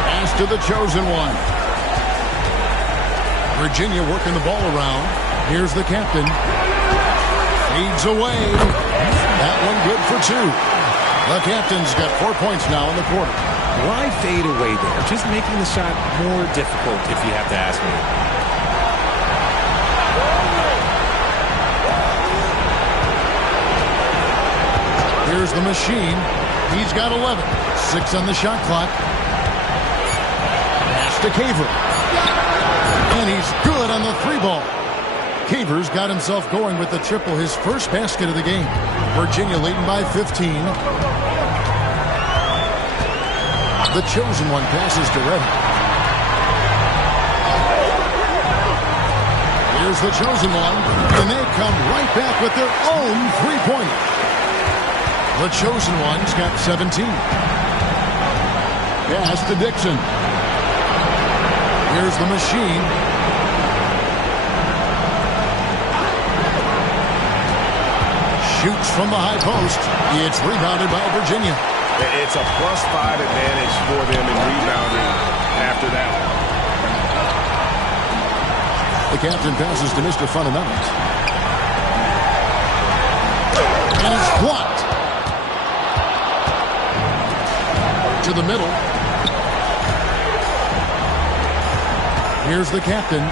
Pass to the chosen one. Virginia working the ball around. Here's the captain. Feeds away. That one good for 2. The captain's got 4 points now in the quarter. Why fade away there? Just making the shot more difficult, if you have to ask me. Here's the machine. He's got 11. 6 on the shot clock. Pass to Caver. And he's good on the 3-ball. Cavers got himself going with the triple, his first basket of the game. Virginia leading by 15. The chosen one passes to Reddick. Here's the chosen one, and they come right back with their own three-pointer. The chosen one's got 17. Pass to Dixon. Here's the machine. Shoots from the high post. It's rebounded by Virginia. It's a +5 advantage for them in rebounding after that one. The captain passes to Mr. Fundamentals. And it's blocked. To the middle. Here's the captain.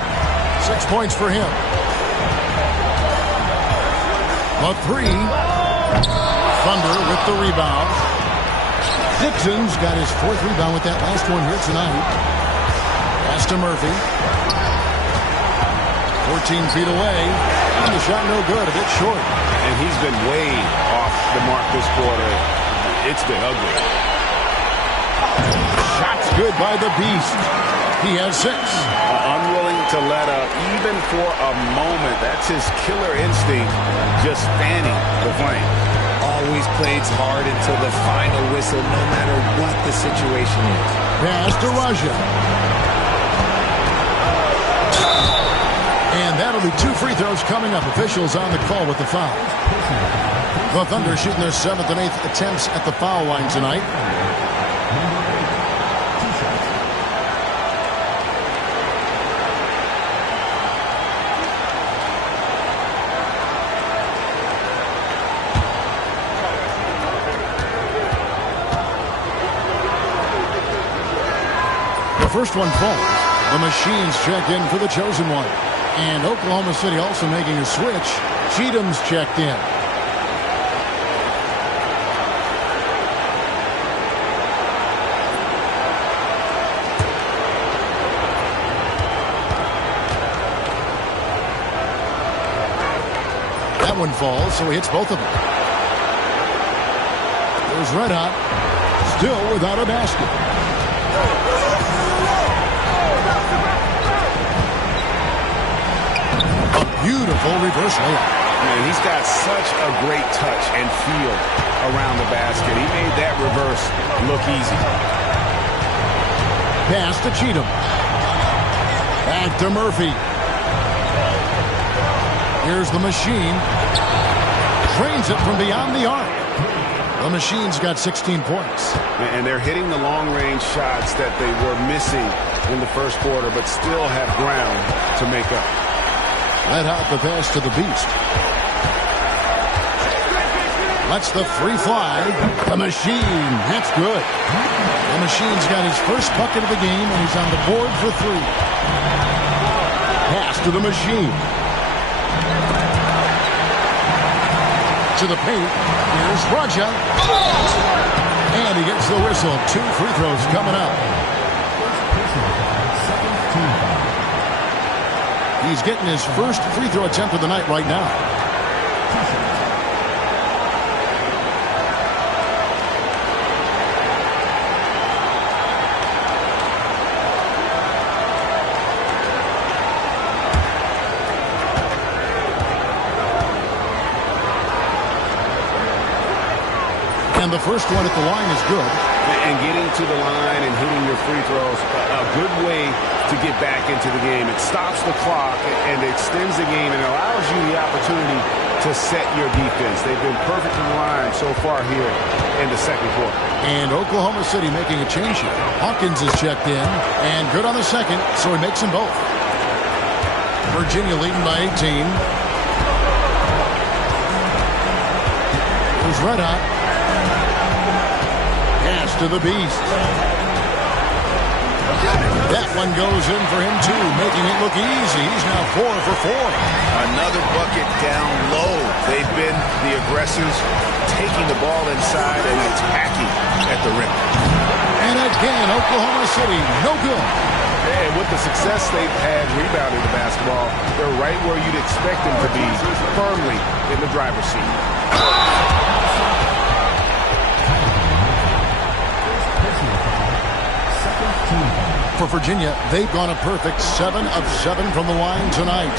6 points for him. A 3. Thunder with the rebound. Dixon's got his 4th rebound with that last one here tonight. Pass to Murphy. 14 feet away. And the shot no good, a bit short. And he's been way off the mark this quarter. It's been ugly. Shot's good by the Beast. He has 6. Unwilling to let up, even for a moment. That's his killer instinct, just fanning the flame. Always plays hard until the final whistle, no matter what the situation is. Pass to Raja. And that'll be 2 free throws coming up. Officials on the call with the foul. The Thunder shooting their 7th and 8th attempts at the foul line tonight. The first one falls. The machines check in for the chosen one. And Oklahoma City also making a switch. Cheatham's checked in. That one falls, so he hits both of them. There's Red Hot. Still without a basket. Beautiful reverse layup. Man, he's got such a great touch and feel around the basket. He made that reverse look easy. Pass to Cheatham. Back to Murphy. Here's the machine. Drains it from beyond the arc. The machine's got 16 points. And they're hitting the long-range shots that they were missing in the first quarter, but still have ground to make up. Let out the pass to the Beast. Lets the free fly. The machine. That's good. The machine's got his first bucket of the game, and he's on the board for 3. Pass to the machine. To the paint. Here's Raja. And he gets the whistle. 2 free throws coming up. He's getting his first free throw attempt of the night right now. And the first one at the line is good. And getting to the line and hitting your free throws, a good way to get back into the game. It stops the clock and extends the game and allows you the opportunity to set your defense. They've been perfectly aligned so far here in the second quarter. And Oklahoma City making a change here. Hawkins is checked in and good on the second, so he makes them both. Virginia leading by 18. Here's Red Hot. Pass to the Beast. That one goes in for him, too, making it look easy. He's now 4 for 4. Another bucket down low They've been the aggressors, taking the ball inside and attacking at the rim. And again, Oklahoma City, no good. And with the success they've had rebounding the basketball, they're right where you'd expect them to be, firmly in the driver's seat. For Virginia, they've gone a perfect 7 of 7 from the line tonight.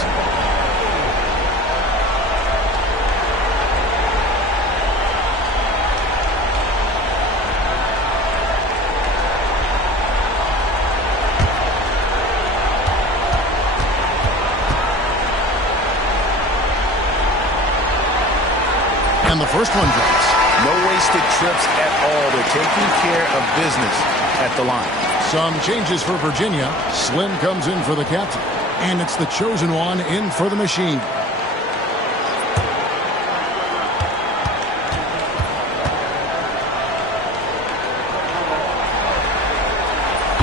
And the first one drops. No wasted trips at all. They're taking care of business at the line. Some changes for Virginia. Slim comes in for the captain. And it's the chosen one in for the machine.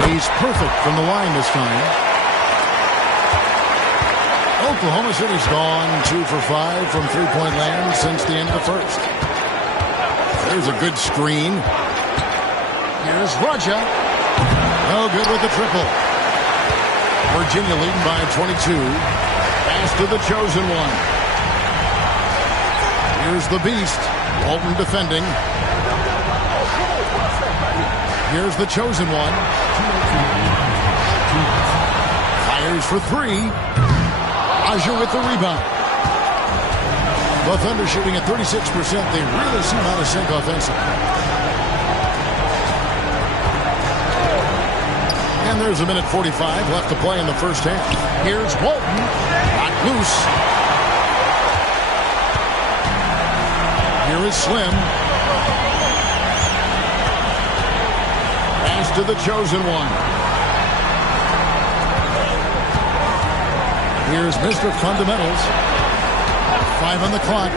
He's perfect from the line this time. Oklahoma City's gone 2 for 5 from three-point land since the end of the first. There's a good screen. Here's Raja. No good with the triple. Virginia leading by 22. Pass to the chosen one. Here's the beast. Walton defending. Here's the chosen one. Fires for 3. Aja with the rebound. The Thunder shooting at 36%. They really seem out of sync offensively. And there's a minute 45 left to play in the first half. Here's Walton. Knocked loose. Here is Slim. Pass to the chosen one. Here's Mr. Fundamentals. 5 on the clock.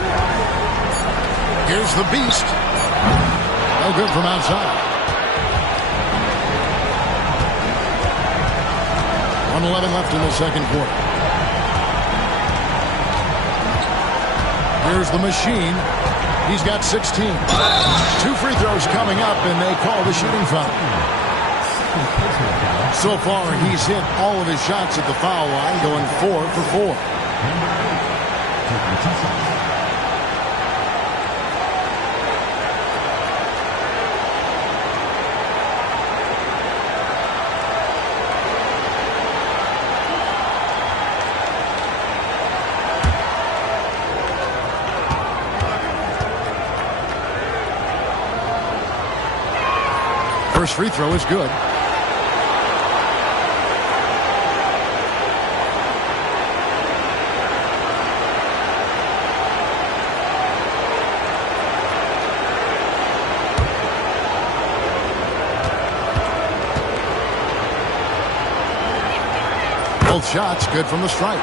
Here's the beast. No good from outside. 1:11 left in the second quarter. Here's the machine. He's got 16. 2 free throws coming up, and they call the shooting foul. So far, he's hit all of his shots at the foul line, going 4 for 4. First free throw is good. Both shots good from the stripe.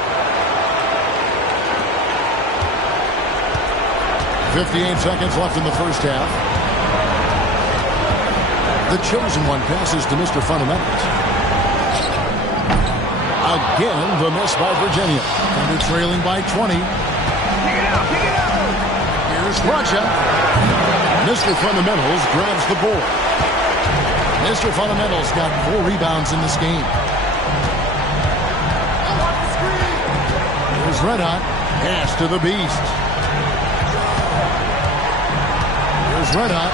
58 seconds left in the first half. The chosen one passes to Mr. Fundamentals. Again, the miss by Virginia. Thunder trailing by 20. Here's Raja. Mr. Fundamentals grabs the board. Mr. Fundamentals got 4 rebounds in this game. Here's Red Hot. Pass to the beast. Here's Red Hot.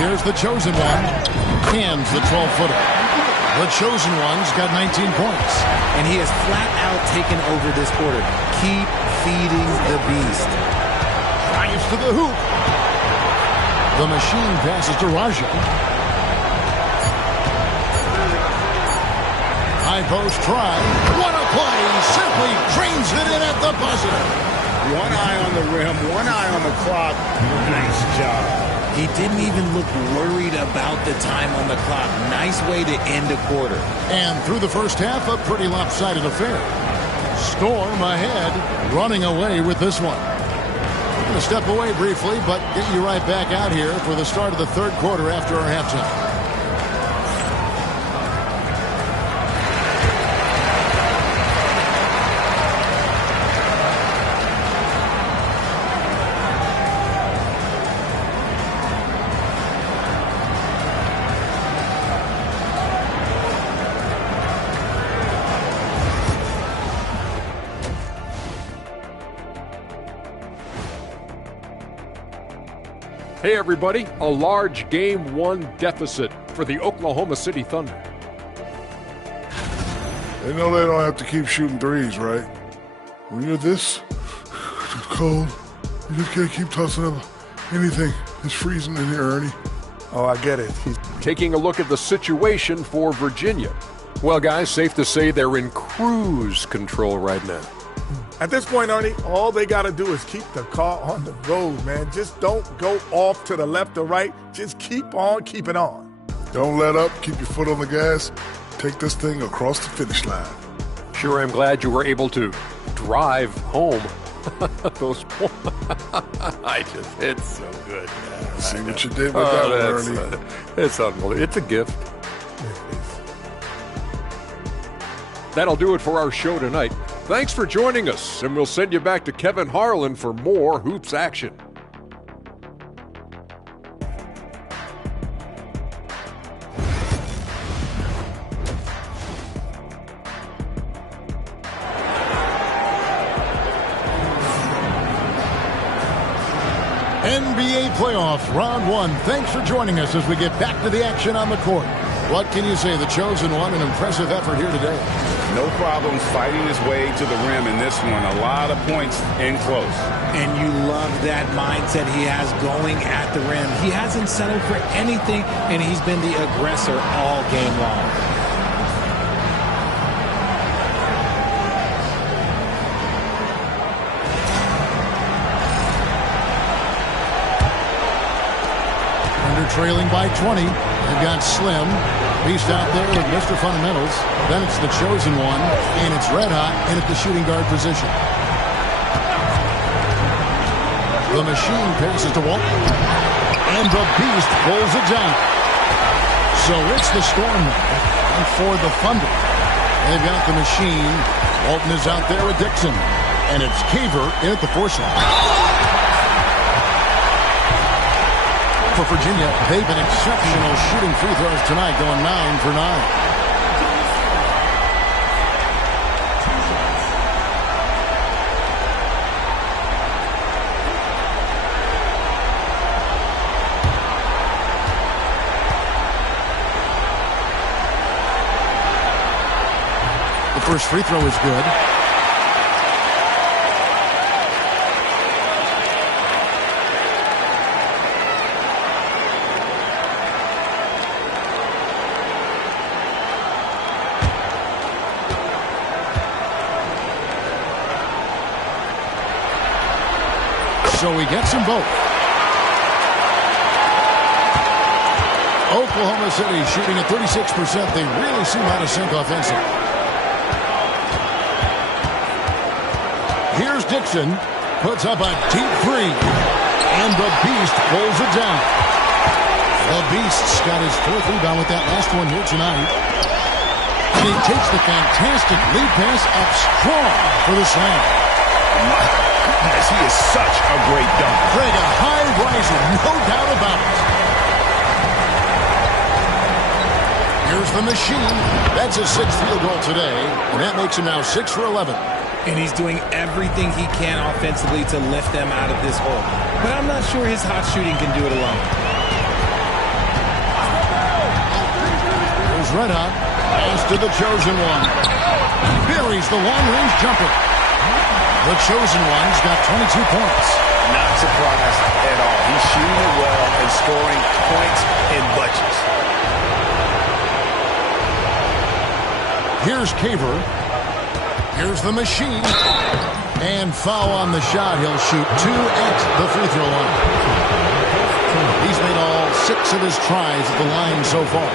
Here's the chosen one. Hands the 12-footer. The chosen one's got 19 points. And he has flat out taken over this quarter. Keep feeding the beast. Drives to the hoop. The machine passes to Raja. High post try. What a play. Simply drains it in at the buzzer. One eye on the rim, one eye on the clock. Nice job. He didn't even look worried about the time on the clock. Nice way to end a quarter. And through the first half, a pretty lopsided affair. Storm ahead, running away with this one. We're going to step away briefly, but get you right back out here for the start of the third quarter after our halftime. Hey, everybody. A large Game 1 deficit for the Oklahoma City Thunder. They know they don't have to keep shooting threes, right? When you're this cold, you just can't keep tossing up anything. It's freezing in here, Ernie. Oh, I get it. Taking a look at the situation for Virginia. Well, guys, safe to say they're in cruise control right now. At this point, Ernie, all they got to do is keep the car on the road, man. Just don't go off to the left or right. Just keep on keeping on. Don't let up. Keep your foot on the gas. Take this thing across the finish line. Sure, I'm glad you were able to drive home. Those it's so good. See what you did with that one, Ernie. It's unbelievable. It's a gift. That'll do it for our show tonight. Thanks for joining us, and we'll send you back to Kevin Harlan for more hoops action. NBA playoffs, round one. Thanks for joining us as we get back to the action on the court. What can you say? The chosen one, an impressive effort here today. No problems fighting his way to the rim in this one. A lot of points in close. And you love that mindset he has going at the rim. He hasn't settled for anything, and he's been the aggressor all game long. Trailing by 20. They've got Slim. Beast out there with Mr. Fundamentals. Then it's the chosen one, and it's Red Hot in at the shooting guard position. The machine passes to Walton. And the Beast pulls it down. So it's the Storm now. And for the Thunder, they've got the machine. Walton is out there with Dixon. And it's Caver in at the force line. For Virginia, they've been exceptional shooting free throws tonight, going 9 for 9. The first free throw is good. So he gets them both. Oklahoma City shooting at 36%. They really seem out of sync offensively. Here's Dixon. Puts up a deep three. And the Beast pulls it down. The Beast's got his fourth rebound with that last one here tonight. And he takes the fantastic lead pass up strong for the slam. He is such a great dunk. Greg, a high riser, no doubt about it. Here's the machine. That's his sixth field goal today, and that makes him now 6 for 11. And he's doing everything he can offensively to lift them out of this hole. But I'm not sure his hot shooting can do it alone. Here's Red Hot. Pass to the chosen one. Buries the long-range jumper. The chosen one's got 22 points. Not surprised at all. He's shooting it well and scoring points in bunches. Here's Caver. Here's the machine. And foul on the shot. He'll shoot 2 at the free throw line. He's made all 6 of his tries at the line so far.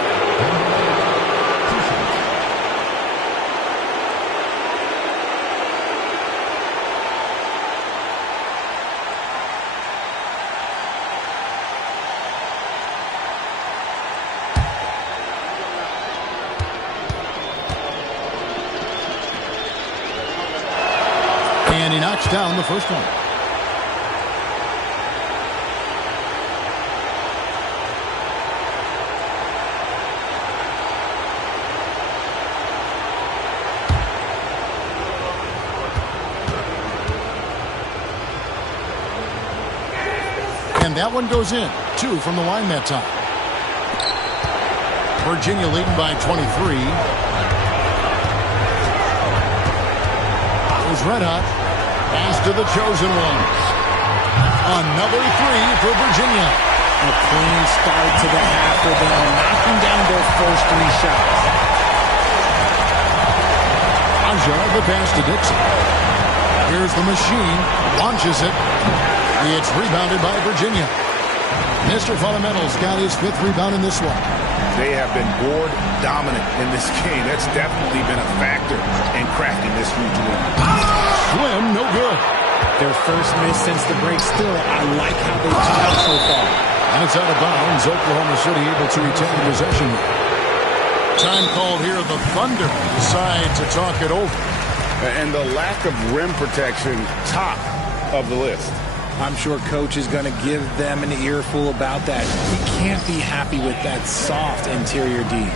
And he knocks down the first one. And that one goes in. 2 from the line that time. Virginia leading by 23. Goes red hot. Pass to the chosen one. Another 3 for Virginia. A clean start to the half for them, knocking down their first 3 shots. Aja, the pass to Dixon. Here's the machine. Launches it. It's rebounded by Virginia. Mr. Fundamentals got his 5th rebound in this one. They have been board dominant in this game. That's definitely been a factor in cracking this huge win. Slim, no good. Their first miss since the break. Still, I like how they've come out so far. And it's out of bounds. Oklahoma City able to retain possession. Time called here. The Thunder decide to talk it over. And the lack of rim protection, top of the list. I'm sure Coach is going to give them an earful about that. He can't be happy with that soft interior D.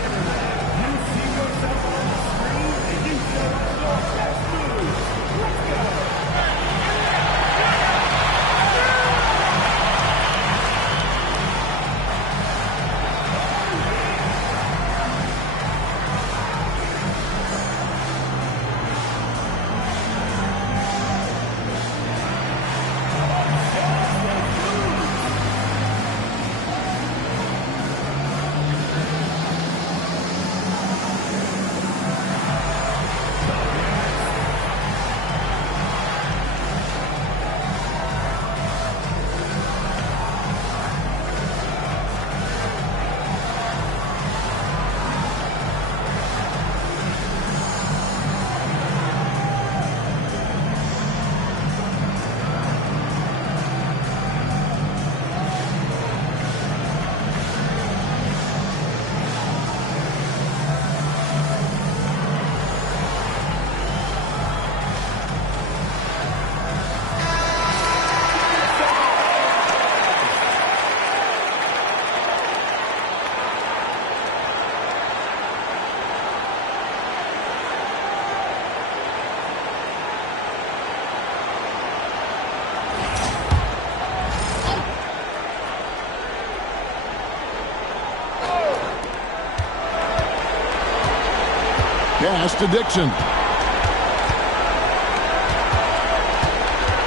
Pass to Dixon.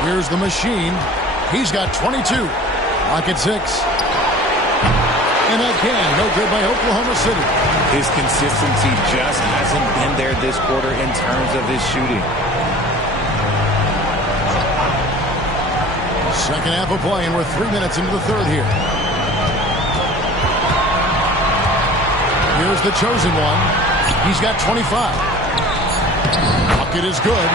Here's the machine. He's got 22. Lock at 6. And again, no good by Oklahoma City. His consistency just hasn't been there this quarter in terms of his shooting. Second half of play, and we're 3 minutes into the third here. Here's the chosen one. He's got 25. Bucket is good.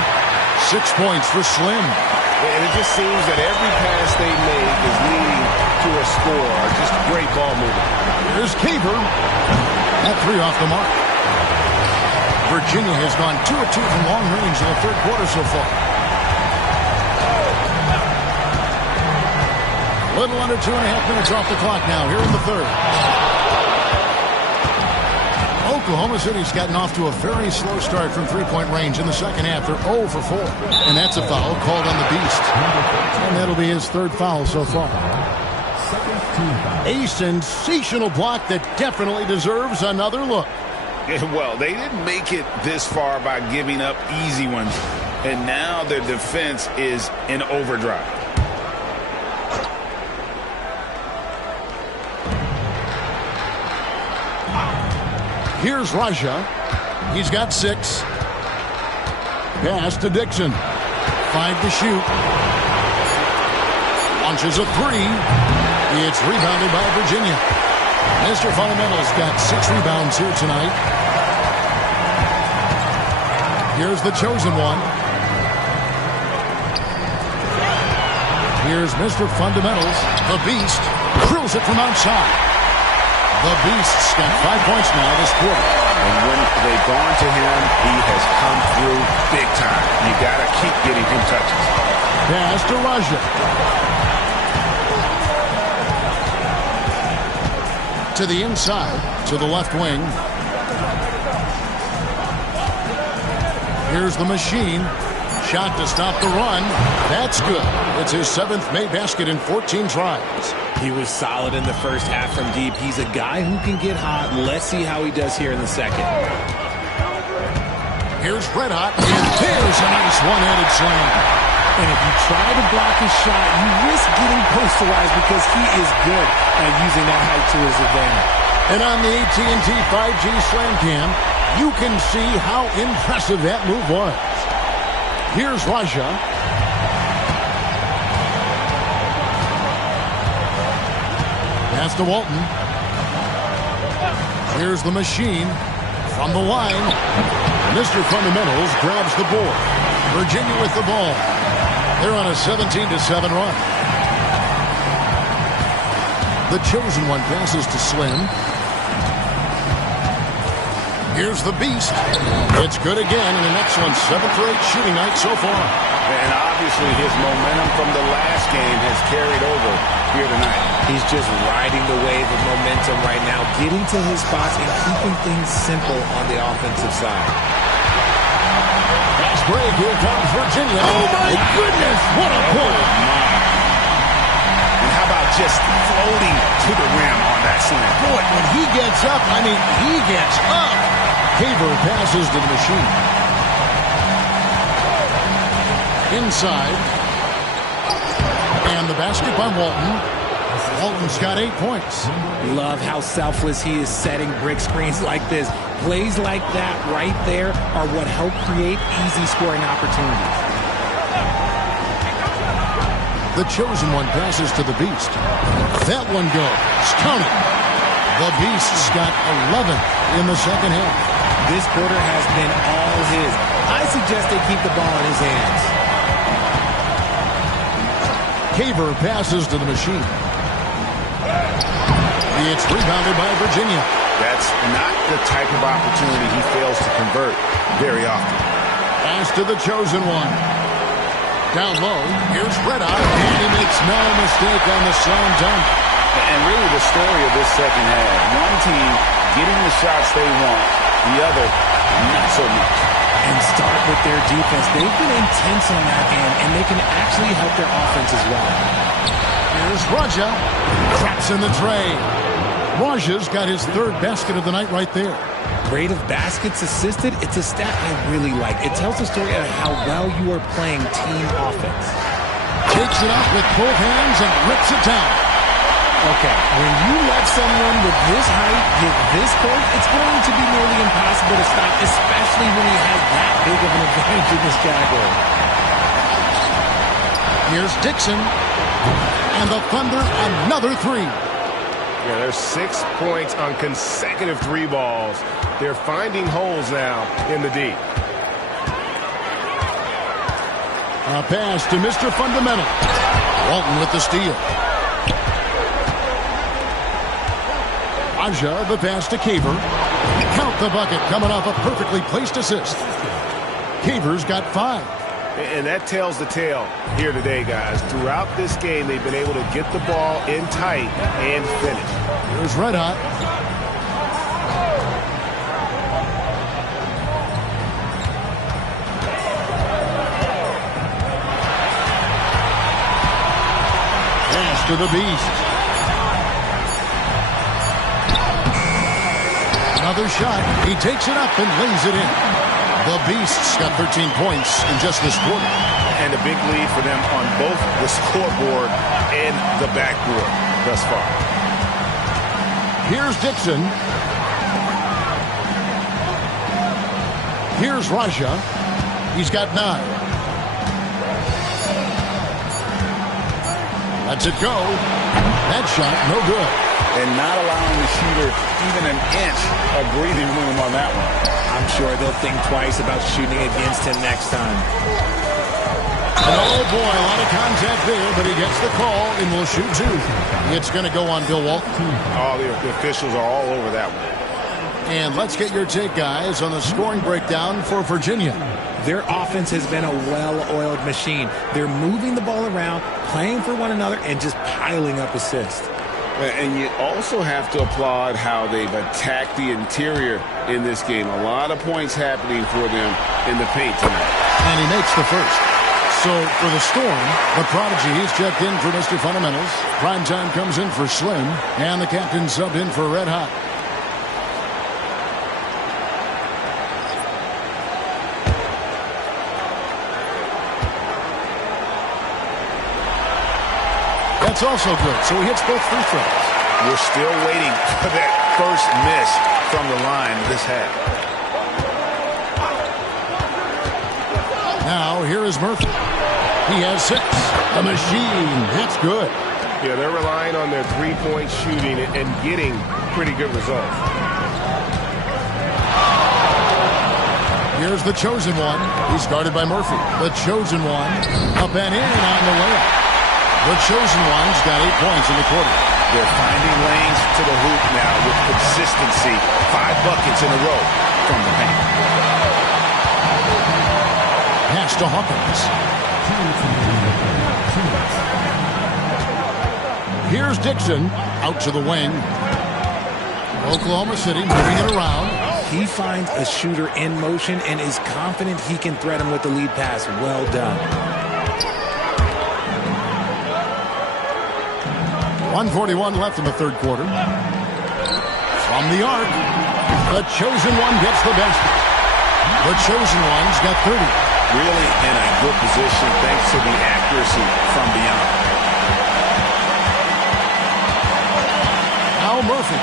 6 points for Slim. And it just seems that every pass they make is leading to a score. Just great ball movement. Here's Caver. That 3 off the mark. Virginia has gone 2 of 2 from long range in the third quarter so far. Little under 2.5 minutes off the clock now here in the third. Oklahoma City's gotten off to a very slow start from three-point range in the second half. They're 0 for 4. And that's a foul called on the Beast. And that'll be his 3rd foul so far. A sensational block that definitely deserves another look. Well, they didn't make it this far by giving up easy ones. And now their defense is in overdrive. Here's Raja. He's got 6. Pass to Dixon. 5 to shoot. Launches a 3. It's rebounded by Virginia. Mr. Fundamental's got 6 rebounds here tonight. Here's the chosen one. Here's Mr. Fundamentals. The Beast drills it from outside. The Beast's got 5 points now this quarter. And when they've gone to him, he has come through big time. You got to keep getting him touches. Pass to Raja. To the inside, to the left wing. Here's the machine. Shot to stop the run. That's good. It's his 7th made basket in 14 tries. He was solid in the first half from deep. He's a guy who can get hot. Let's see how he does here in the second. Here's Red Hot, and there's a nice one-handed slam. And if you try to block his shot, you risk getting posterized because he is good at using that height to his advantage. And on the AT&T 5G Slam Cam, you can see how impressive that move was. Here's Raja. Pass to Walton. Here's the machine from the line. Mr. Fundamentals grabs the board. Virginia with the ball. They're on a 17-7 run. The chosen one passes to Slim. Here's the Beast. It's good again, and an excellent 7th or 8th shooting night so far. And obviously his momentum from the last game has carried over here tonight. He's just riding the wave of momentum right now, getting to his spots and keeping things simple on the offensive side. Fast break, here comes Virginia. Oh my goodness, what a point! And how about just floating to the rim on that slam? Boy, when he gets up, he gets up. Caver passes to the machine. Inside. And the basket by Walton. Walton's got 8 points. Love how selfless he is setting brick screens like this. Plays like that right there are what help create easy scoring opportunities. The chosen one passes to the Beast. That one goes. Count it. The Beast's got 11 in the second half. This quarter has been all his. I suggest they keep the ball in his hands. Caver passes to the machine. It's rebounded by Virginia. That's not the type of opportunity he fails to convert very often. Pass to the chosen one. Down low, here's Red Hot, and he makes no mistake on the slam dunk. And really the story of this second half. One team getting the shots they want, the other not so much. And start with their defense. They've been intense on that end, and they can actually help their offense as well. Here's Raja. Traps in the tray. Raja's got his 3rd basket of the night right there. Rate of baskets assisted, it's a stat I really like. It tells the story of how well you are playing team offense. Takes it up with both hands and rips it down. Okay, when you let someone with this height get this close, it's going to be nearly impossible to stop, especially when he has that big of an advantage in this category. Here's Dixon. And the Thunder, another 3. Yeah, there's 6 points on consecutive 3 balls. They're finding holes now in the D. A pass to Mr. Fundamental. Walton with the steal. Raja, the pass to Caver. Count the bucket coming off a perfectly placed assist. Caver's got 5. And that tells the tale here today, guys. Throughout this game, they've been able to get the ball in tight and finish. Here's Red Hot. Pass to the Beast. Another shot. He takes it up and lays it in. The Beast's got 13 points in just this quarter. And a big lead for them on both the scoreboard and the backboard thus far. Here's Dixon. Here's Raja. He's got 9. Lets it go. That shot, no good. And not allowing the shooter even an inch of breathing room on that one. I'm sure they'll think twice about shooting against him next time. And oh boy, a lot of contact there, but he gets the call and will shoot 2. It's going to go on Bill Walton. Oh, the officials are all over that one. And let's get your take, guys, on the scoring breakdown for Virginia. Their offense has been a well-oiled machine. They're moving the ball around, playing for one another, and just piling up assists. And you also have to applaud how they've attacked the interior in this game. A lot of points happening for them in the paint tonight. And he makes the first. So for the Storm, the prodigy, he's checked in for Mr. Fundamentals. Primetime comes in for Slim, and the captain subbed in for Red Hot. That's also good, so he hits both free throws. We're still waiting for that first miss from the line this half. Now, here is Murphy. He has 6. The machine. That's good. Yeah, they're relying on their three-point shooting and getting pretty good results. Here's the chosen one. He's guarded by Murphy. The chosen one. Up and in on the layup. The chosen one's got 8 points in the quarter. They're finding lanes to the hoop now with consistency. 5 buckets in a row from the paint. Pass to Hawkins. Here's Dixon out to the wing. Oklahoma City moving it around. He finds a shooter in motion and is confident he can threat him with the lead pass. Well done. 1:41 left in the third quarter. From the arc, the chosen one gets the basket. The chosen one's got 30. Really in a good position thanks to the accuracy from beyond. Now Murphy.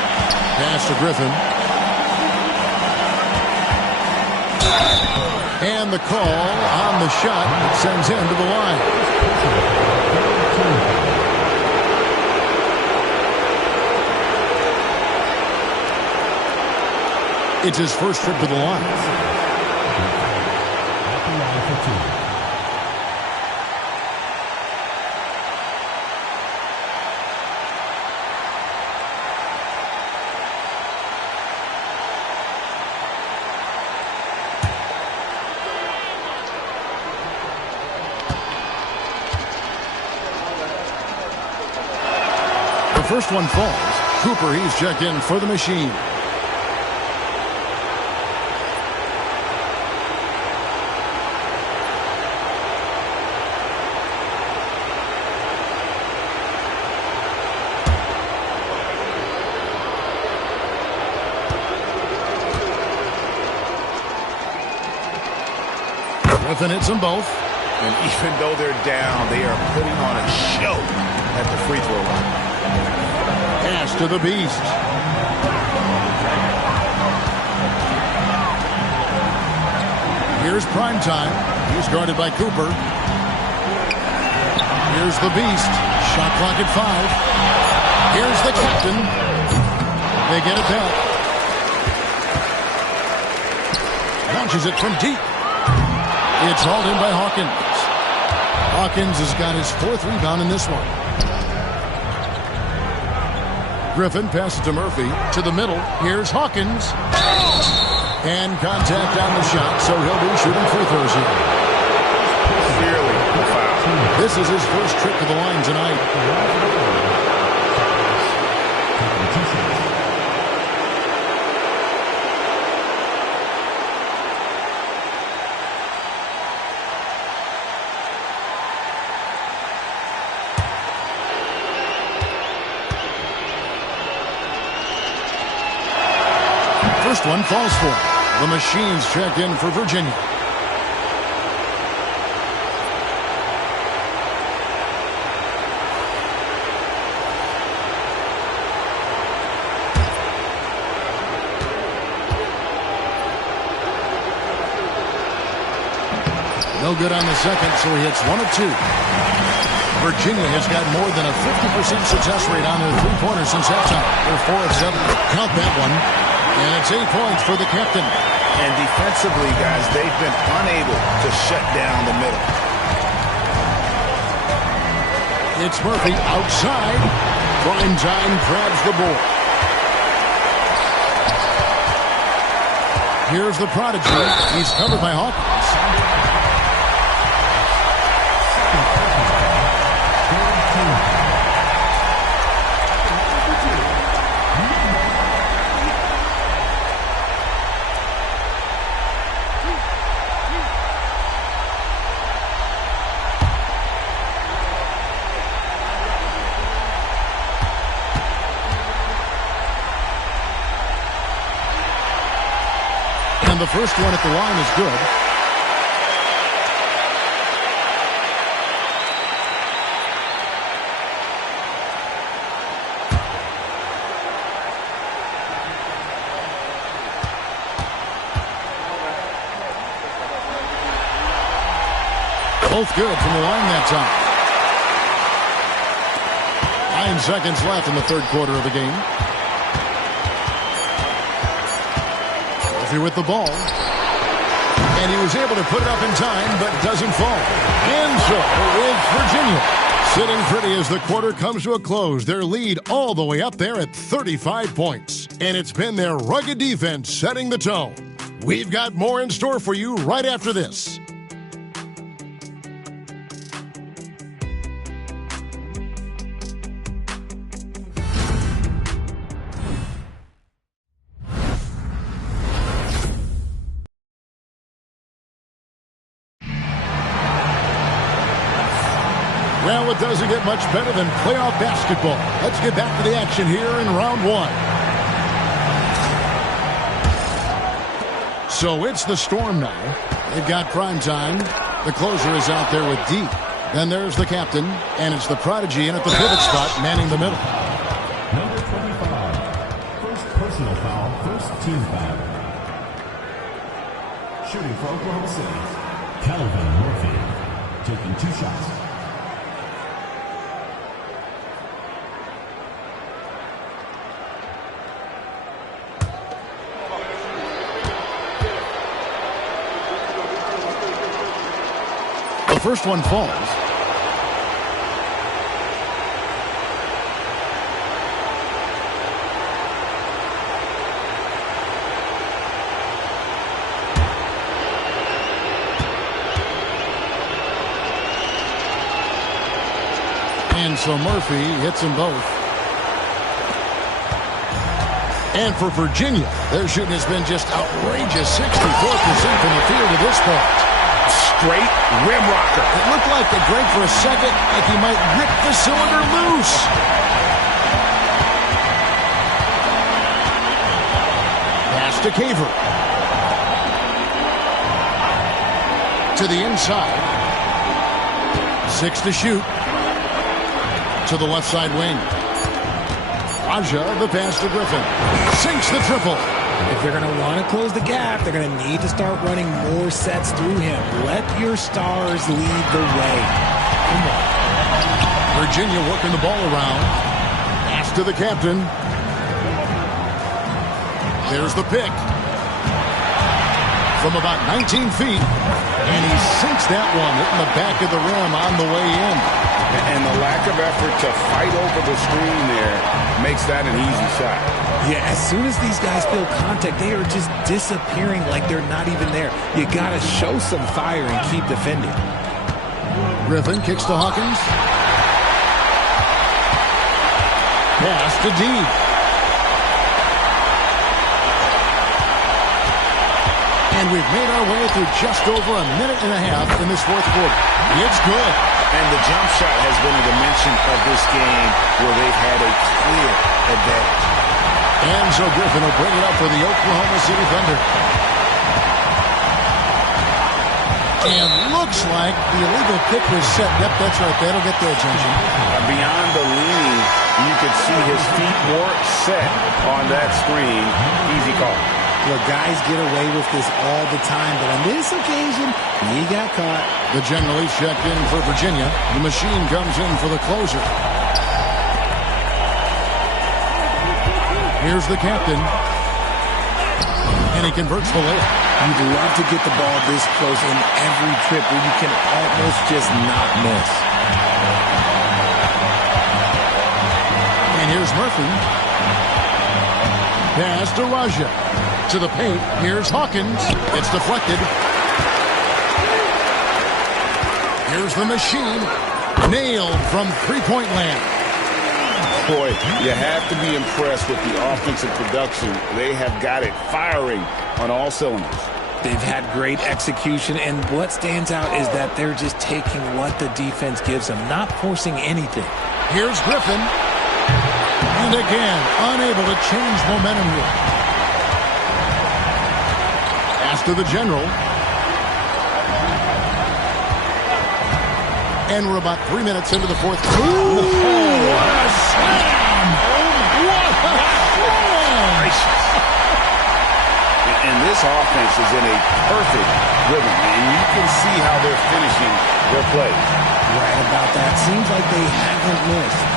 Pass to Griffin. And the call on the shot sends him to the line. It's his first trip to the line. The first one falls. Cooper, he's checked in for the machine. Griffin hits them both. And even though they're down, they are putting on a show at the free throw line. Pass to the Beast. Here's Primetime. He's guarded by Cooper. Here's the Beast. Shot clock at 5. Here's the captain. They get it back. Launches it from deep. It's hauled in by Hawkins. Hawkins has got his 4th rebound in this one. Griffin passes to Murphy. To the middle. Here's Hawkins. And contact on the shot, so he'll be shooting free throws here. Clearly a foul. This is his first trip to the line tonight. First one falls for him. The Machines check in for Virginia. No good on the second, so he hits 1 of 2. Virginia has got more than a 50% success rate on their three-pointers since halftime. They're 4 of 7. Count that one. And it's 8 points for the captain. And defensively, guys, they've been unable to shut down the middle. It's Murphy outside. Primetime grabs the board. Here's the prodigy. He's covered by Hawkins. And the first one at the line is good. Both good from the line that time. 9 seconds left in the third quarter of the game. Murphy with the ball. And he was able to put it up in time, but doesn't fall. And so it's Virginia sitting pretty as the quarter comes to a close. Their lead all the way up there at 35 points. And it's been their rugged defense setting the tone. We've got more in store for you right after this. Well, it doesn't get much better than playoff basketball. Let's get back to the action here in round one. So it's the Storm now. They've got prime time. The closer is out there with D. Then there's the captain, and it's the prodigy in at the pivot spot, manning the middle. Number 25, first personal foul, first team foul. Shooting for Oklahoma City, Calvin Murphy, taking 2 shots. The first one falls. And so Murphy hits them both. And for Virginia, their shooting has been just outrageous, 64% from the field at this point. Straight rim rocker. It looked like the break for a second, like he might rip the cylinder loose. Pass to Caver. To the inside. 6 to shoot. To the left side wing. Raja, the pass to Griffin. Sinks the triple. If they're going to want to close the gap, they're going to need to start running more sets through him. Let your stars lead the way. Come on. Virginia working the ball around. Pass to the captain. There's the pick. From about 19 feet. And he sinks that one, hitting the back of the rim on the way in. And the lack of effort to fight over the screen there makes that an easy shot. Yeah, as soon as these guys feel contact, they are just disappearing like they're not even there. You got to show some fire and keep defending. Griffin kicks to Hawkins. Pass to D. And we've made our way through just over a minute and a half in this fourth quarter. It's good. And the jump shot has been a dimension of this game where they've had a clear advantage. And so Griffin will bring it up for the Oklahoma City Thunder. And looks like the illegal pick was set. Yep, that's right. That'll get their attention. Beyond the lead, you could see his feet more set on that screen. Easy call. Look, guys get away with this all the time, but on this occasion, he got caught. The generally checked in for Virginia. The machine comes in for the closer. Here's the captain. And he converts the layup. You'd love to get the ball this close in every trip where you can almost just not miss. And here's Murphy. Pass to Raja. To the paint. Here's Hawkins. It's deflected. Here's the machine. Nailed from three-point land. Boy, you have to be impressed with the offensive production. They have got it firing on all cylinders. They've had great execution, and what stands out is that they're just taking what the defense gives them, not forcing anything. Here's Griffin. And again, unable to change momentum here. Pass to the general. And we're about 3 minutes into the fourth quarter. Ooh, what a slam! What a slam! And this offense is in a perfect rhythm, and you can see how they're finishing their plays. Right about that. Seems like they haven't missed.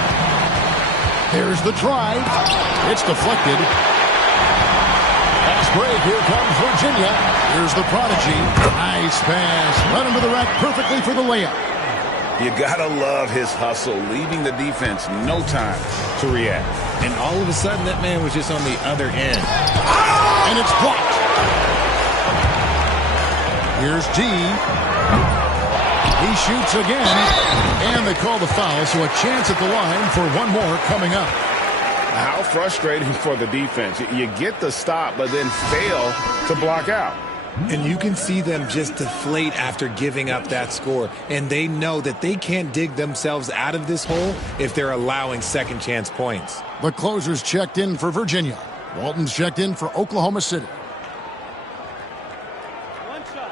There's the drive. It's deflected. Pass break. Here comes Virginia. Here's the prodigy. Nice pass. Right into the rack perfectly for the layup. You gotta love his hustle, leaving the defense no time to react. And all of a sudden, that man was just on the other end. And it's blocked. Here's G. He shoots again. And they call the foul, so a chance at the line for one more coming up. How frustrating for the defense. You get the stop, but then fail to block out. And you can see them just deflate after giving up that score. And they know that they can't dig themselves out of this hole if they're allowing second chance points. The closer's checked in for Virginia. Walton's checked in for Oklahoma City. One shot.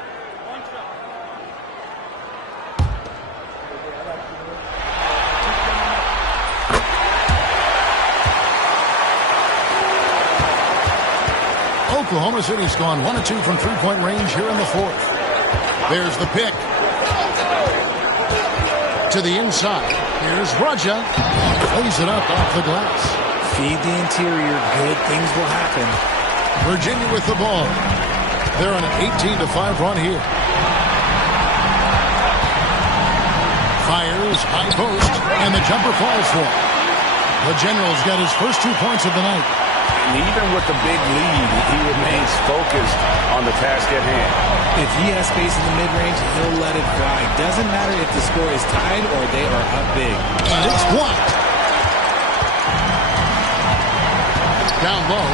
Oklahoma City's gone 1 of 2 from three-point range here in the fourth. There's the pick. To the inside. Here's Raja. Plays it up off the glass. Feed the interior. Good things will happen. Virginia with the ball. They're on an 18-5 run here. Fires, high post, and the jumper falls for him. The General's got his first 2 points of the night. And even with the big lead, he remains focused on the task at hand. If he has space in the mid-range, he'll let it fly. Doesn't matter if the score is tied or they are up big. And it's blocked. Down low.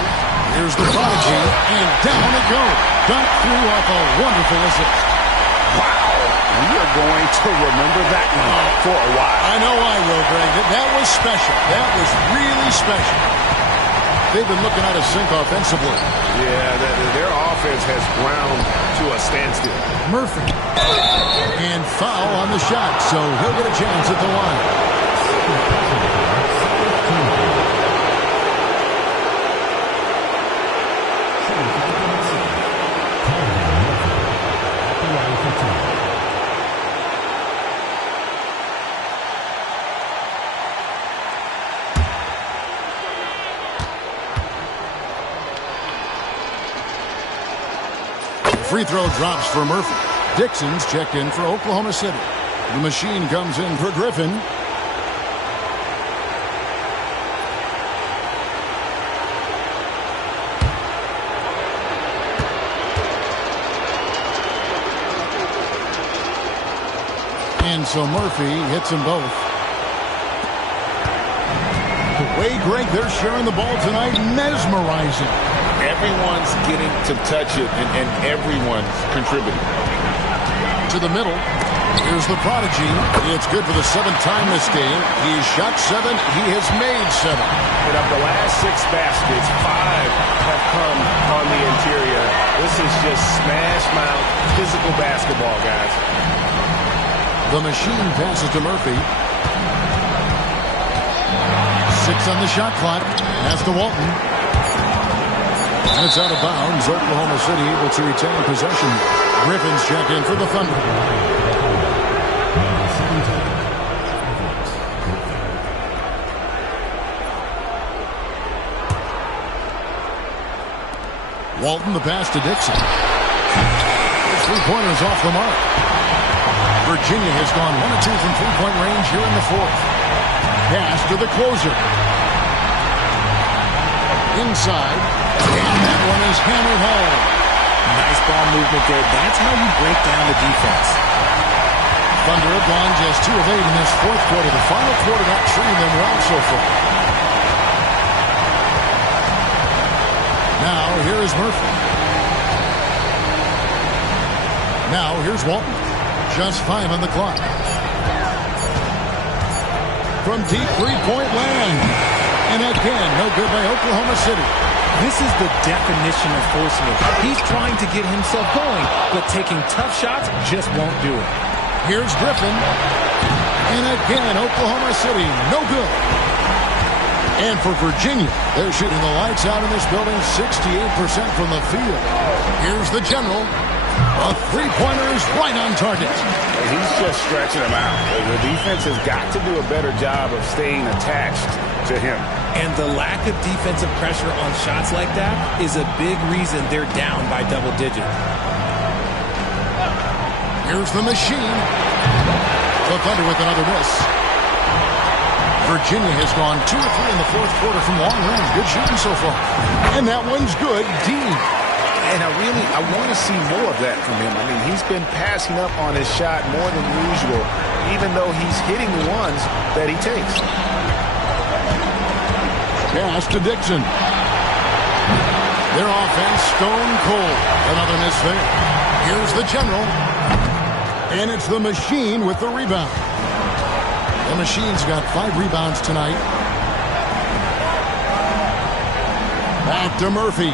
Here's the prodigy. And down it goes. Dunked through off a wonderful assist. Wow. We are going to remember that one for a while. I know I will, Greg. That was special. That was really special. They've been looking out of sync offensively. Yeah, their offense has ground to a standstill. Murphy. And foul on the shot, so he'll get a chance at the line. Free throw drops for Murphy. Dixon's checked in for Oklahoma City. The machine comes in for Griffin. And so Murphy hits them both. The way, Greg, they're sharing the ball tonight, mesmerizing. Everyone's getting to touch it, and everyone's contributing. To the middle. Here's the prodigy. It's good for the 7th time this game. He has shot 7. He has made 7. And of the last 6 baskets, 5 have come on the interior. This is just smash mouth physical basketball, guys. The machine passes to Murphy. 6 on the shot clock. Pass to Walton. And it's out of bounds. Oklahoma City able to retain possession. Griffin's checked in for the Thunder. Walton, the pass to Dixon. The three-pointer's off the mark. Virginia has gone 1 of 2 from three-point range here in the fourth. Pass to the closer. Inside. And that one is hammered home. Nice ball movement there. That's how you break down the defense. Thunder have gone just 2 of 8 in this fourth quarter. The final quarter not treating them well so far. Now, here is Murphy. Now, here's Walton. Just 5 on the clock. From deep three-point land. And again, no good by Oklahoma City. This is the definition of forcing it. He's trying to get himself going, but taking tough shots just won't do it. Here's Griffin. And again, Oklahoma City, no good. And for Virginia, they're shooting the lights out in this building, 68% from the field. Here's the general. A three-pointer is right on target. He's just stretching them out. The defense has got to do a better job of staying attached to him. And the lack of defensive pressure on shots like that is a big reason they're down by double digits. Here's the machine. The Thunder with another miss. Virginia has gone 2 of 3 in the fourth quarter from long range. Good shooting so far. And that one's good. Dean. And I want to see more of that from him. I mean, he's been passing up on his shot more than usual, even though he's hitting the ones that he takes. Pass to Dixon. Their offense stone cold. Another miss there. Here's the general. And it's the machine with the rebound. The machine's got 5 rebounds tonight. Back to Murphy.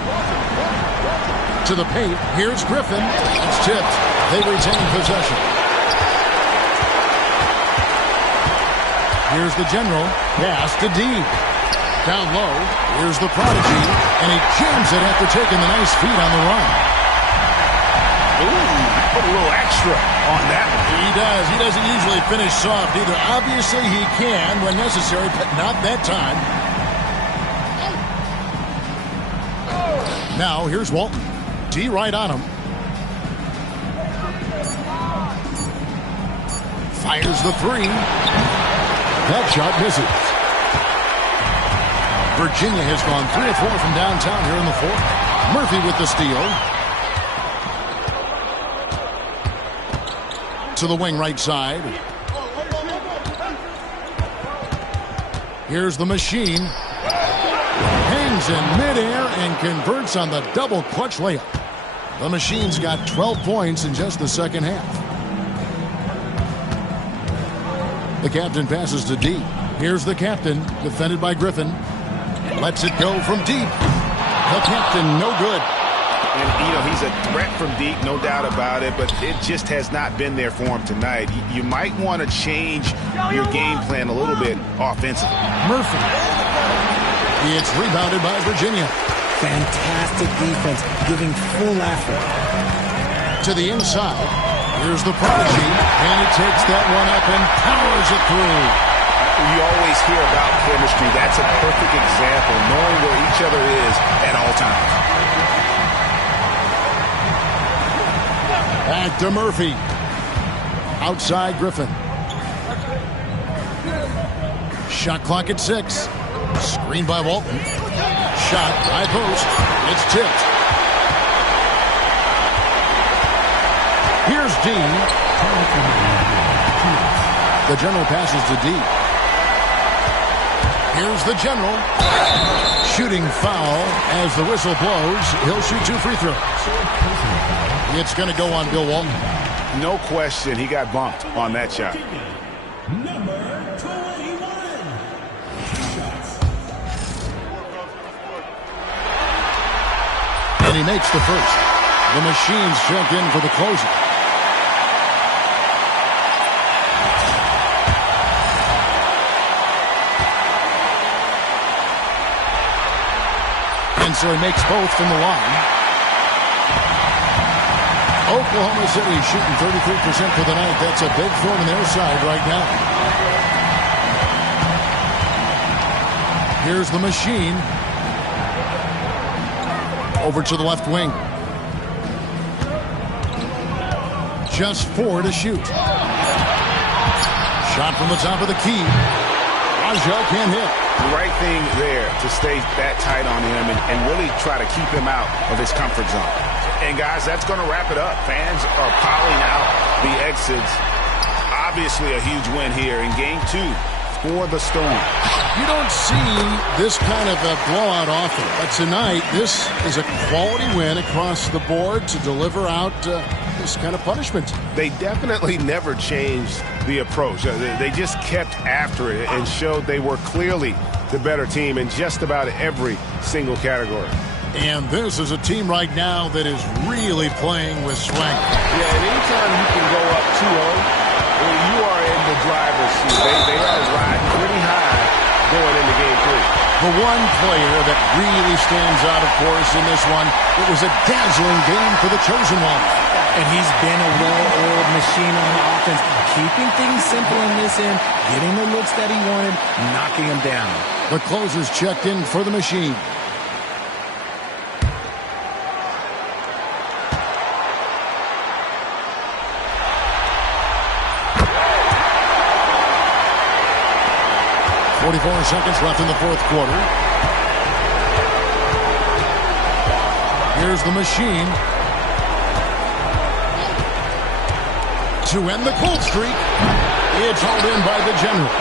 To the paint. Here's Griffin. It's tipped. They retain possession. Here's the general. Pass to deep. Down low. Here's the prodigy. And he jams it after taking the nice feed on the run. Ooh, put a little extra on that one. He does. He doesn't usually finish soft either. Obviously, he can when necessary, but not that time. Now, here's Walton. D right on him. Fires the three. That shot misses. Virginia has gone 3 of 4 from downtown here in the fourth. Murphy with the steal. To the wing right side. Here's the machine. Hangs in midair and converts on the double clutch layup. The machine's got 12 points in just the second half. The captain passes to deep. Here's the captain, defended by Griffin. Lets it go from deep. The captain, no good. And, he's a threat from deep, no doubt about it, but it just has not been there for him tonight. You might want to change your game plan a little bit offensively. Murphy. It's rebounded by Virginia. Fantastic defense, giving full effort. To the inside. Here's the prodigy, and he takes that one up and powers it through. You always hear about chemistry. That's a perfect example, knowing where each other is at all times. Back to Murphy. Outside Griffin. Shot clock at 6. Screen by Walton. Shot, high post. It's tipped. Here's Dean. The general passes to Dean. Here's the general. Shooting foul as the whistle blows. He'll shoot 2 free throws. It's going to go on Bill Walton. No question, he got bumped on that shot. Number 21. And he makes the first. The machines check in for the closer. And so he makes both from the line. Oklahoma City shooting 33% for the night. That's a big throw on their side right now. Here's the machine. Over to the left wing. Just 4 to shoot. Shot from the top of the key. Raja can't hit. The right thing there to stay that tight on him and really try to keep him out of his comfort zone. And, guys, that's going to wrap it up. Fans are piling out the exits. Obviously a huge win here in Game 2 for the Storm. You don't see this kind of a blowout often. But tonight, this is a quality win across the board to deliver out this kind of punishment. They definitely never changed the approach. They just kept after it and showed they were clearly the better team in just about every single category. And this is a team right now that is really playing with swagger. Yeah, and anytime you can go up 2-0, you are in the driver's seat. They are riding pretty high going into game 3. The one player that really stands out, of course, in this one, it was a dazzling game for the chosen one. And he's been a well-oiled machine on offense, keeping things simple in this end, getting the looks that he wanted, knocking them down. The closer's checked in for the machine. .44 seconds left in the fourth quarter. Here's the machine. To end the cold streak, it's hauled in by the general.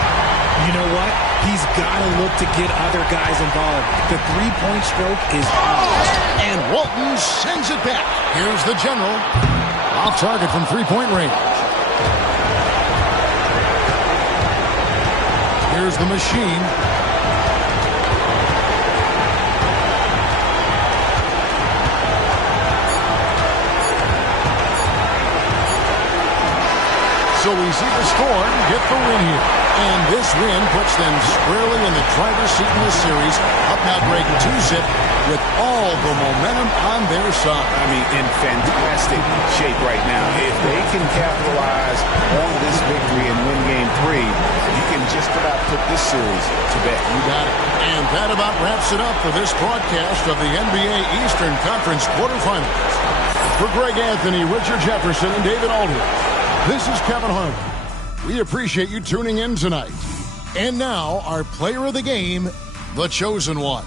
You know what? He's got to look to get other guys involved. The three-point stroke is off. And Walton sends it back. Here's the general. Off target from three-point range. Here's the machine. So we see the Storm get the win here. And this win puts them squarely in the driver's seat in this series. Up now, Greg, 2-zip with all the momentum on their side. I mean, in fantastic shape right now. If they can capitalize on this victory and win game 3, you can just about put this series to bed. You got it. And that about wraps it up for this broadcast of the NBA Eastern Conference quarterfinals. For Greg Anthony, Richard Jefferson, and David Aldridge, this is Kevin Harlan. We appreciate you tuning in tonight. And now, our player of the game, the chosen one.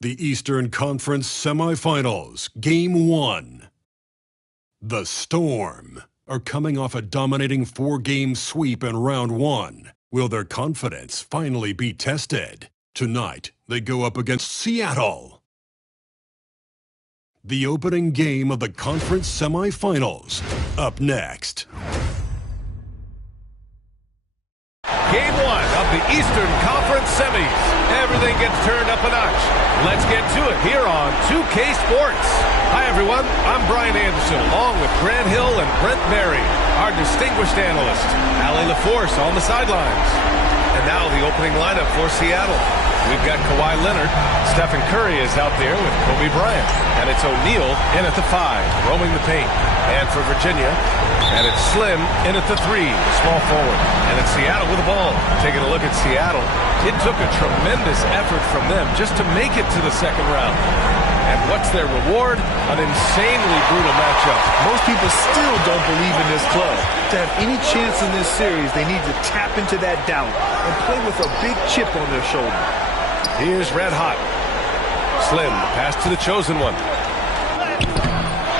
The Eastern Conference Semifinals, Game 1. The Storm are coming off a dominating 4-game sweep in Round 1. Will their confidence finally be tested? Tonight, they go up against Seattle. The opening game of the conference semifinals, up next. Game 1 of the Eastern Conference semis. Everything gets turned up a notch. Let's get to it here on 2K Sports. Hi, everyone. I'm Brian Anderson, along with Grant Hill and Brent Berry, our distinguished analyst. Allie LaForce on the sidelines. And now the opening lineup for Seattle. We've got Kawhi Leonard. Stephen Curry is out there with Kobe Bryant. And it's O'Neal in at the 5, roaming the paint. And for Virginia, and it's Slim in at the 3, the small forward. And it's Seattle with the ball. Taking a look at Seattle, it took a tremendous effort from them just to make it to the second round. And what's their reward? An insanely brutal matchup. Most people still don't believe in this club. To have any chance in this series, they need to tap into that doubt and play with a big chip on their shoulder. Here's Red Hot. Slim, pass to the chosen one.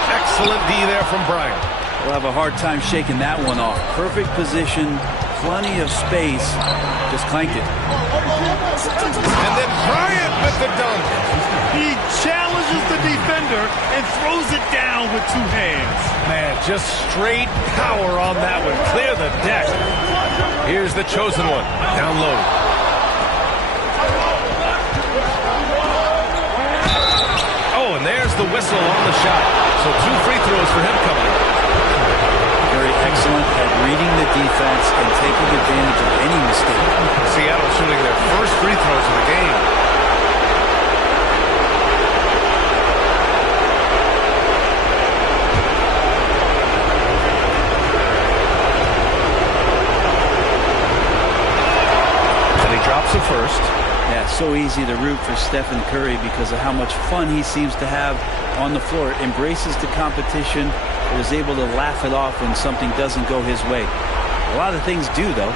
Excellent D there from Bryant. We'll have a hard time shaking that one off. Perfect position, plenty of space. Just clanked it. And then Bryant with the dunk. He challenges the defender and throws it down with two hands. Man, just straight power on that one. Clear the deck. Here's the chosen one. Down low. Oh, and there's the whistle on the shot. So 2 free throws for him coming up. Very excellent at reading the defense and taking advantage of any mistake. Seattle shooting their first free throws of the game. And he drops it first. Yeah, so easy to root for Stephen Curry because of how much fun he seems to have on the floor. Embraces the competition, but is able to laugh it off when something doesn't go his way. A lot of things do, though.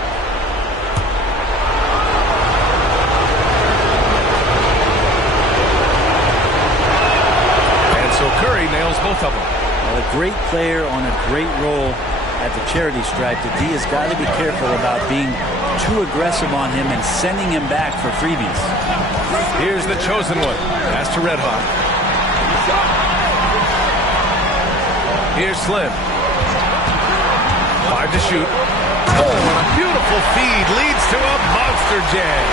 And so Curry nails both of them. Well, a great player on a great role at the charity stripe. The D has got to be careful about being too aggressive on him and sending him back for freebies. Here's the chosen one. Pass to Red Hot. Here's Slim. 5 to shoot. Oh, and a beautiful feed leads to a monster jam.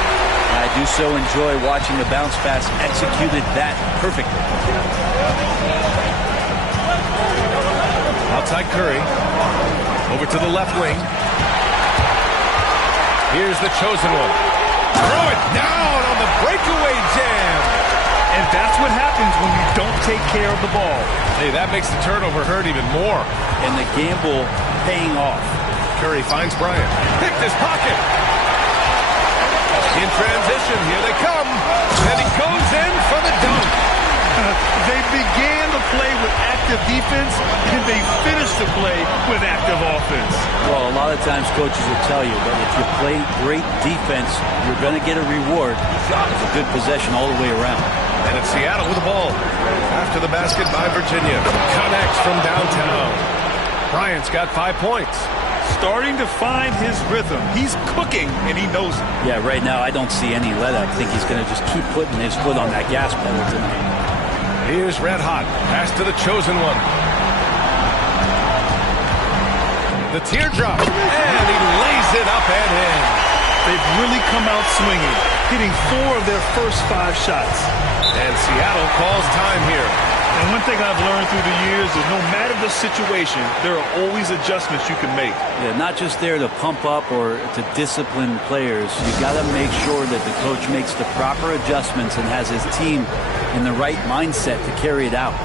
I do so enjoy watching the bounce pass executed that perfectly. Outside Curry. Over to the left wing. Here's the chosen one. Throw it down on the breakaway jam. And that's what happens when you don't take care of the ball. Hey, that makes the turnover hurt even more. And the gamble paying off. Curry finds Bryant. Picked his pocket. In transition, here they come. And he goes in for the dunk. They began to play with active defense, and they finished the play with active offense. Well, a lot of times coaches will tell you that if you play great defense, you're going to get a reward. It's a good possession all the way around. And it's Seattle with the ball. After the basket by Virginia. Connects from downtown. Bryant's got 5 points. Starting to find his rhythm. He's cooking, and he knows it. Yeah, right now I don't see any let up. I think he's going to just keep putting his foot on that gas pedal tonight. Here's Red Hot. Pass to the chosen one. The teardrop. And he lays it up and in. They've really come out swinging, hitting 4 of their first 5 shots. And Seattle calls time here. And one thing I've learned through the years is no matter the situation, there are always adjustments you can make. Yeah, not just there to pump up or to discipline players. You got to make sure that the coach makes the proper adjustments and has his team in the right mindset to carry it out.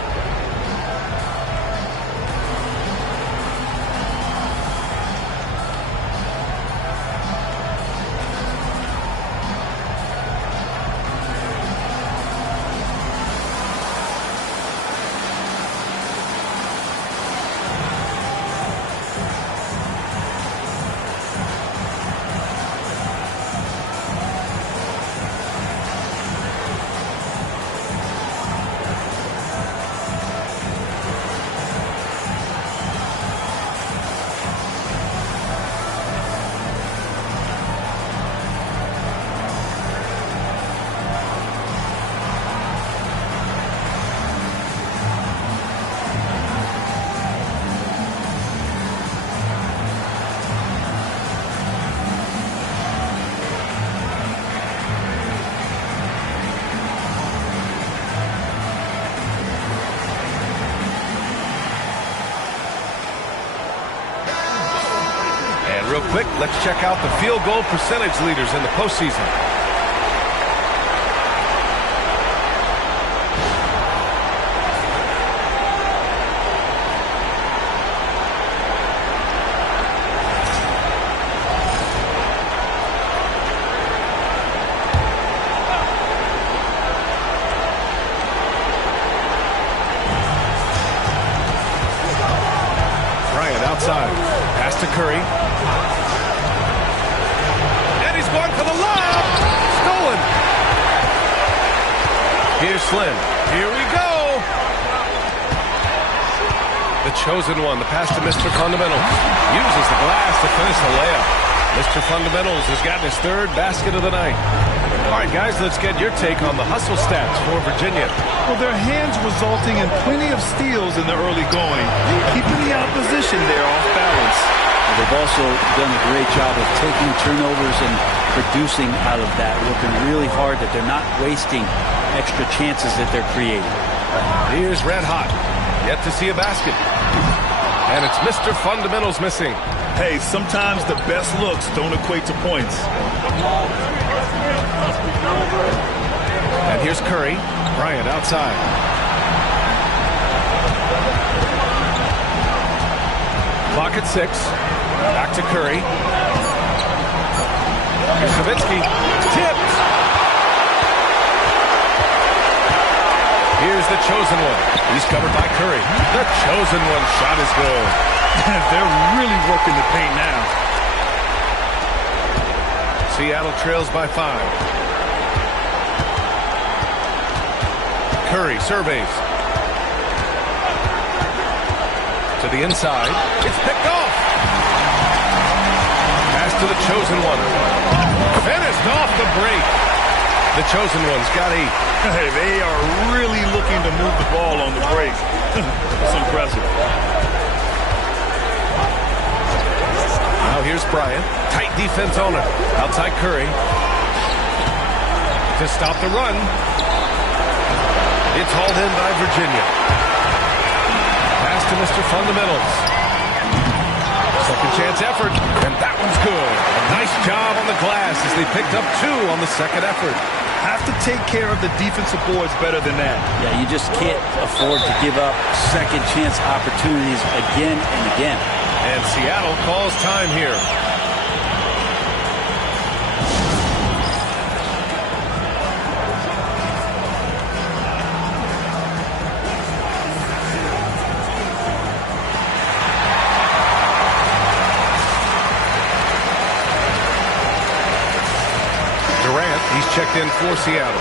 Real quick, let's check out the field goal percentage leaders in the postseason. outside. Pass to Curry. And he's going for the lob. Stolen. Here's Slim. Here we go. The chosen one. The pass to Mr. Fundamentals. Uses the glass to finish the layup. Mr. Fundamentals has gotten his third basket of the night. All right, guys, let's get your take on the hustle stats for Virginia. Well, their hands resulting in plenty of steals in the early going, keeping the opposition there off balance. They've also done a great job of taking turnovers and producing out of that, working really hard that they're not wasting extra chances that they're creating. Here's Red Hot. Yet to see a basket. And it's Mr. Fundamentals missing. Hey, sometimes the best looks don't equate to points. And here's Curry. Bryant outside. Clock at 6. Back to Curry. Here's Nowitzki. Tipped. Here's the chosen one. He's covered by Curry. The chosen one shot is good. They're really working the paint now. Seattle trails by 5. Curry surveys. To the inside. It's picked off. Pass to the chosen one. Finished off the break. The chosen one's got 8. Hey, they are really looking to move the ball on the break. It's impressive. Now here's Bryant. Tight defense on him. Outside Curry. To stop the run. It's hauled in by Virginia. Pass to Mr. Fundamentals. Second chance effort. And that one's good. A nice job on the glass as they picked up 2 on the second effort. Have to take care of the defensive boards better than that. Yeah, you just can't afford to give up second chance opportunities again and again. And Seattle calls time here. Durant, he's checked in for Seattle.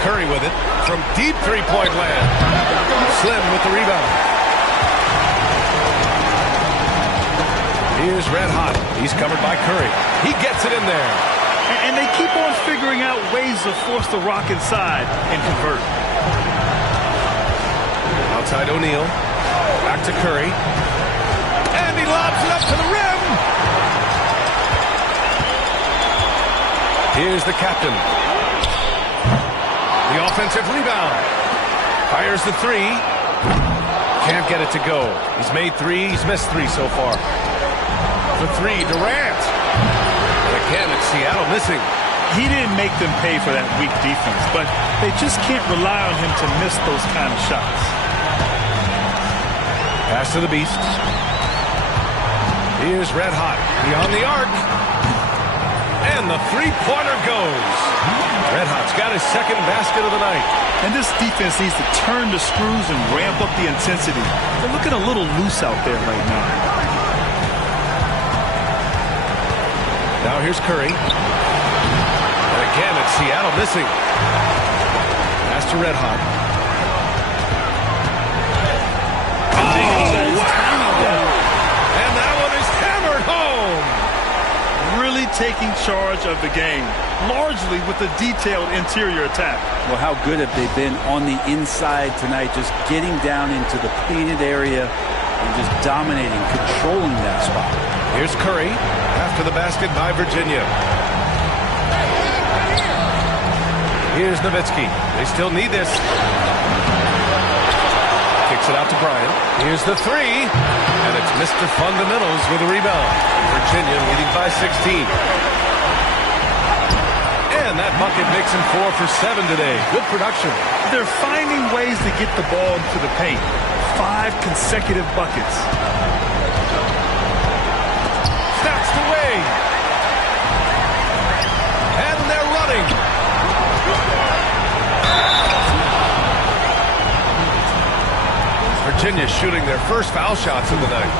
Curry with it from deep three-point land. Slim with the rebound. Here's Red Hot. He's covered by Curry. He gets it in there. And they keep on figuring out ways to force the rock inside and convert. Outside O'Neal. Back to Curry. And he lobs it up to the rim. Here's the captain. The offensive rebound. Fires the 3. Can't get it to go. He's made 3. He's missed 3 so far. The 3, Durant. And again, it's Seattle missing. He didn't make them pay for that weak defense, but they just can't rely on him to miss those kind of shots. Pass to the Beast. Here's Red Hot. Beyond the arc. And the three-pointer goes. Red Hot's got his second basket of the night. And this defense needs to turn the screws and ramp up the intensity. They're looking a little loose out there right now. Now here's Curry. And again, it's Seattle missing. Pass to Red Hot. Oh, wow! And that one is hammered home. Really taking charge of the game, largely with the detailed interior attack. Well, how good have they been on the inside tonight, just getting down into the painted area and just dominating, controlling that spot. Here's Curry after the basket by Virginia. Here's Nowitzki. They still need this. Kicks it out to Bryant. Here's the 3. And it's Mr. Fundamentals with a rebound. Virginia leading by 16. And that bucket makes him 4 for 7 today. Good production. They're finding ways to get the ball into the paint. 5 consecutive buckets. Snatched away. And they're running. Virginia shooting their first foul shots of the night.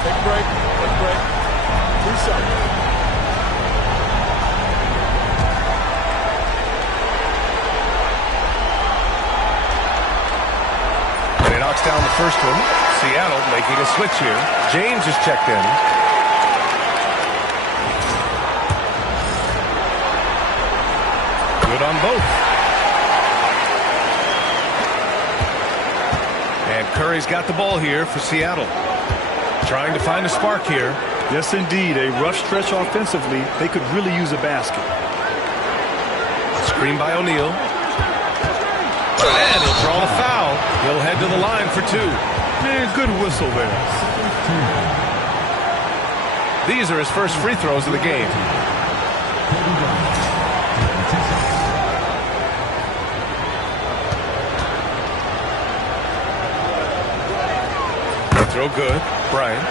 Take a break. Take a break. 3 seconds. And he knocks down the first one. Seattle making a switch here. James is checked in. Good on both. And Curry's got the ball here for Seattle. Trying to find a spark here. Yes, indeed. A rough stretch offensively. They could really use a basket. Screen by O'Neal. And he'll draw the foul. He'll head to the line for 2. Man, good whistle there. These are his first free throws of the game. Throw good. Bryant.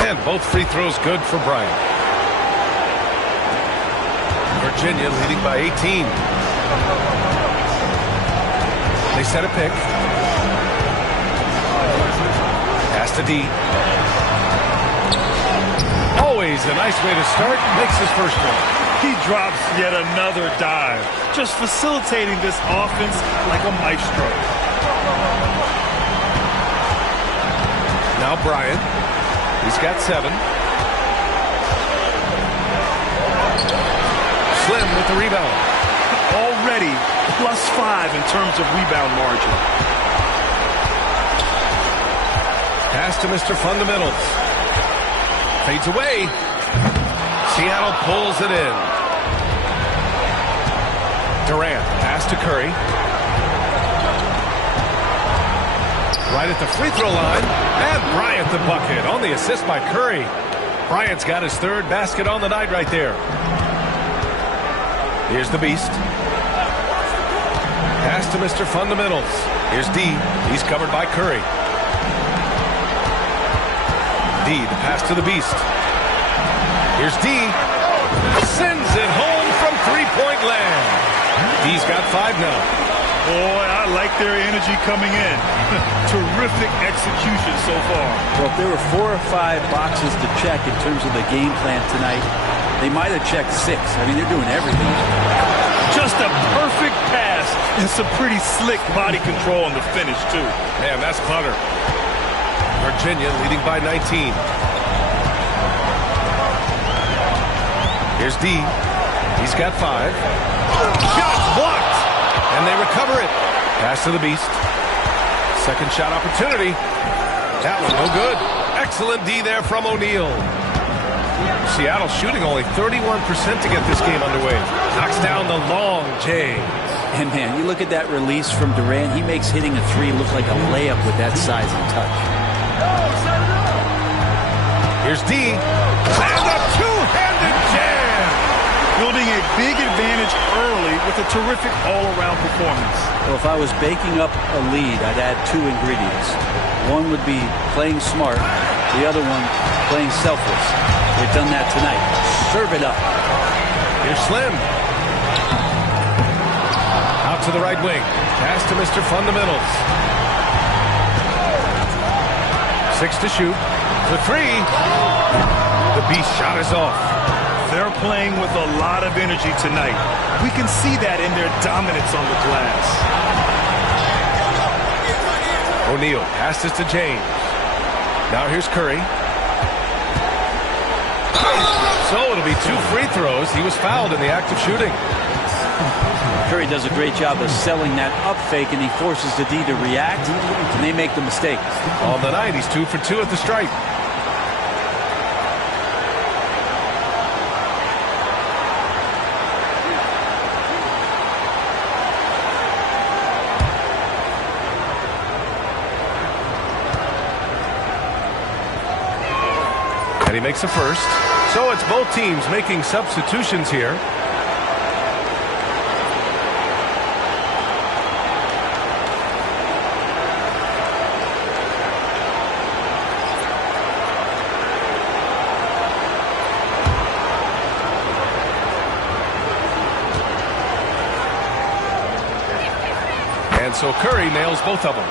And both free throws good for Bryant. Virginia leading by 18. They set a pick. Pass to D. Always a nice way to start. Makes his first one. He drops yet another dive. Just facilitating this offense like a maestro. Now Bryant. He's got 7. Slim with the rebound. Already +5 in terms of rebound margin. Pass to Mr. Fundamentals. Fades away. Seattle pulls it in. Durant. Pass to Curry. Right at the free throw line. And Bryant the bucket on the assist by Curry. Bryant's got his 3rd basket on the night right there. Here's the Beast. Pass to Mr. Fundamentals. Here's D. He's covered by Curry. D, the pass to the Beast. Here's D. Sends it home from 3-point land. D's got 5 now. Boy, I like their energy coming in. Terrific execution so far. Well, if there were 4 or 5 boxes to check in terms of the game plan tonight, they might have checked 6. I mean, they're doing everything. Just a perfect pass and some pretty slick body control on the finish, too. Man, that's clutter. Virginia leading by 19. Here's D. He's got 5. Shot blocked! And they recover it. Pass to the Beast. Second shot opportunity. That one no good. Excellent D there from O'Neal. Seattle shooting only 31% to get this game underway. Knocks down the long J. And man, you look at that release from Durant. He makes hitting a 3 look like a layup with that size and touch. Here's D. And a two-handed jam. Building a big advantage early with a terrific all-around performance. Well, if I was baking up a lead, I'd add 2 ingredients. One would be playing smart. The other one, playing selfless. They've done that tonight. Serve it up. Here's Slim. Out to the right wing. Pass to Mr. Fundamentals. 6 to shoot. The 3. The Beast shot is off. They're playing with a lot of energy tonight. We can see that in their dominance on the glass. O'Neal passes to James. Now here's Curry. So it'll be 2 free throws. He was fouled in the act of shooting. personal. Curry does a great job of selling that up fake, and he forces the D to react, and they make the mistake. On the night, he's 2 for 2 at the stripe. And he makes a first. So it's both teams making substitutions here. And so Curry nails both of them.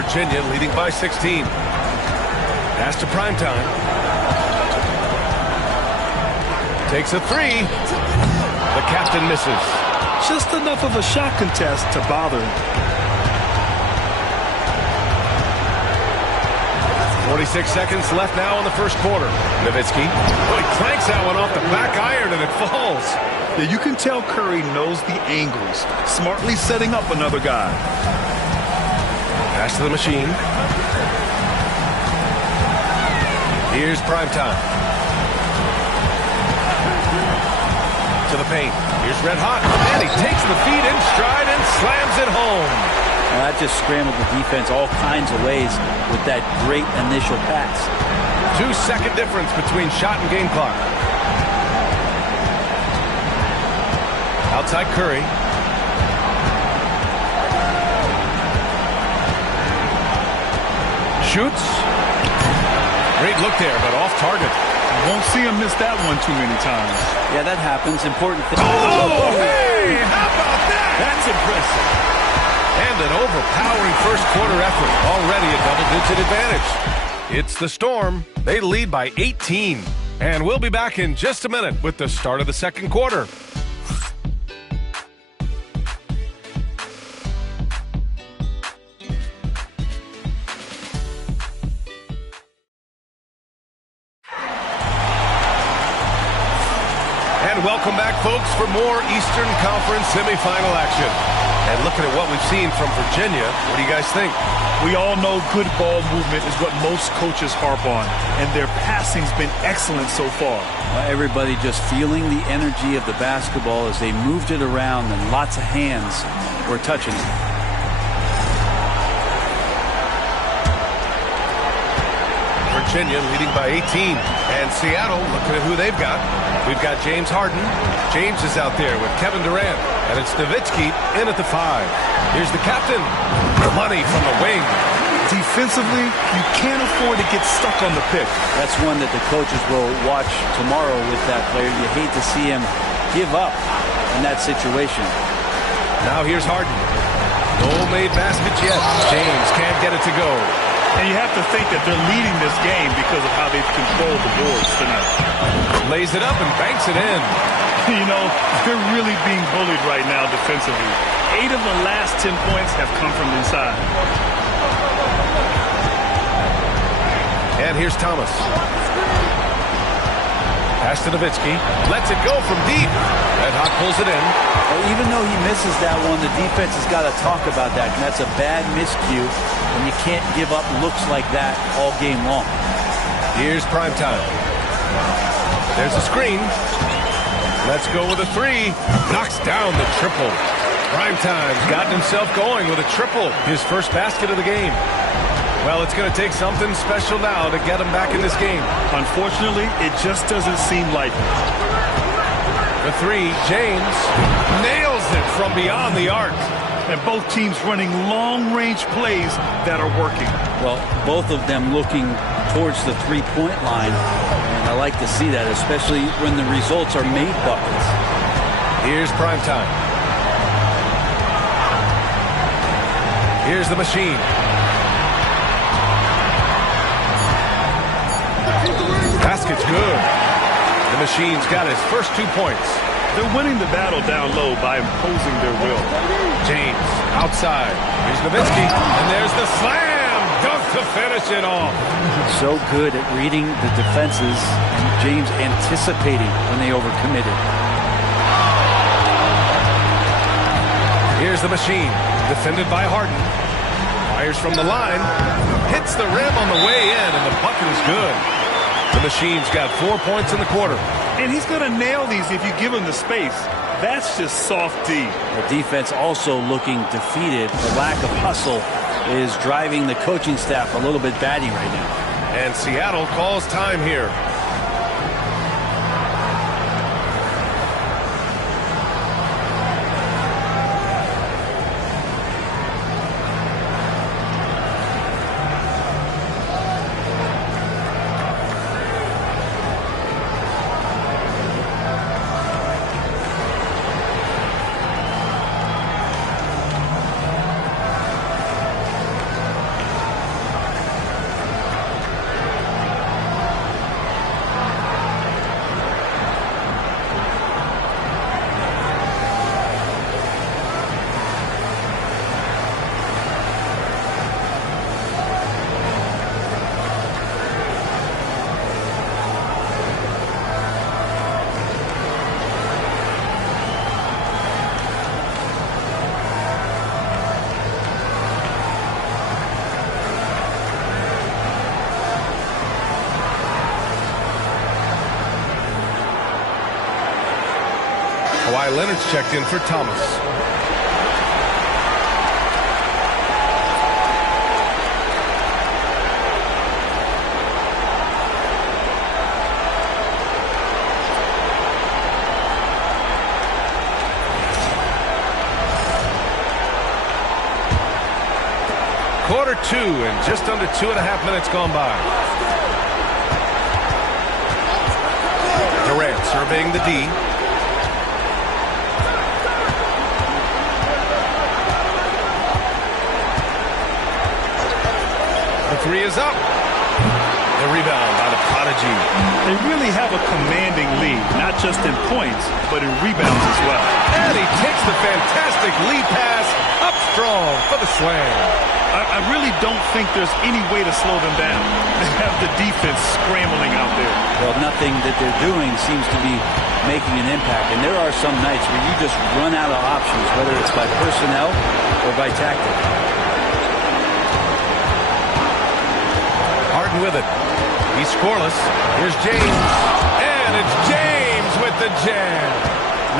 Virginia leading by 16. Pass to primetime. Takes a three. The captain misses. Just enough of a shot contest to bother him. 46 seconds left now in the first quarter. Nowitzki. Oh, he clanks that one off the back iron and it falls. Yeah, you can tell Curry knows the angles. Smartly setting up another guy. Pass to the machine. Here's primetime. To the paint. Here's Red Hot. And he takes the feed in stride and slams it home. Well, that just scrambled the defense all kinds of ways with that great initial pass. 2-second difference between shot and game clock. Outside Curry. Shoots. Great look there, but off target. Won't see him miss that one too many times. Yeah, that happens. Important thing. Oh, hey! How about that? That's impressive. And an overpowering first quarter effort. Already a double-digit advantage. It's the Storm. They lead by 18. And we'll be back in just a minute with the start of the second quarter. Welcome back, folks, for more Eastern Conference semifinal action. And looking at what we've seen from Virginia, what do you guys think? We all know good ball movement is what most coaches harp on, and their passing's been excellent so far. Everybody just feeling the energy of the basketball as they moved it around, and lots of hands were touching it. Virginia leading by 18. And Seattle, looking at who they've got. We've got James Harden. James is out there with Kevin Durant. And it's Nowitzki in at the 5. Here's the captain. Money from the wing. Defensively, you can't afford to get stuck on the pick. That's one that the coaches will watch tomorrow with that player. You hate to see him give up in that situation. Now here's Harden. No made baskets yet. James can't get it to go. And you have to think that they're leading this game because of how they've controlled the boards tonight. Lays it up and banks it in. You know, they're really being bullied right now defensively. 8 of the last 10 points have come from inside. And here's Thomas. Pass to Nowitzki. Lets it go from deep. Red Hot pulls it in. Well, even though he misses that one, the defense has got to talk about that. And that's a bad miscue when you can't give up looks like that all game long. Here's primetime. There's a screen. Let's go with a 3. Knocks down the triple. Primetime's gotten himself going with a triple. His first basket of the game. Well, it's going to take something special now to get him back in this game. Unfortunately, it just doesn't seem like it. The 3, James nails it from beyond the arc. And both teams running long-range plays that are working. Well, both of them looking towards the three-point line. And I like to see that, especially when the results are made buckets. Here's primetime. Here's the machine. Basket's good. The machine's got his first 2 points. They're winning the battle down low by imposing their will. James outside. Here's Nowitzki. And there's the slam. Dunk to finish it off. So good at reading the defenses and James anticipating when they overcommitted. Here's the machine, defended by Harden. Fires from the line, hits the rim on the way in, and the bucket is good. The machine's got 4 points in the quarter. And he's going to nail these if you give him the space. That's just soft D. The defense also looking defeated. The lack of hustle is driving the coaching staff a little bit batty right now. And Seattle calls time here. Kawhi Leonard's checked in for Thomas. Quarter 2 and just under 2.5 minutes gone by. Durant surveying the D. The three is up. The rebound by the Prodigy. They really have a commanding lead, not just in points, but in rebounds as well. And he takes the fantastic lead pass up strong for the slam. I really don't think there's any way to slow them down. They have the defense scrambling out there. Well, nothing that they're doing seems to be making an impact. And there are some nights where you just run out of options, whether it's by personnel or by tactic. Harden with it. He's scoreless. Here's James. And it's James with the jam.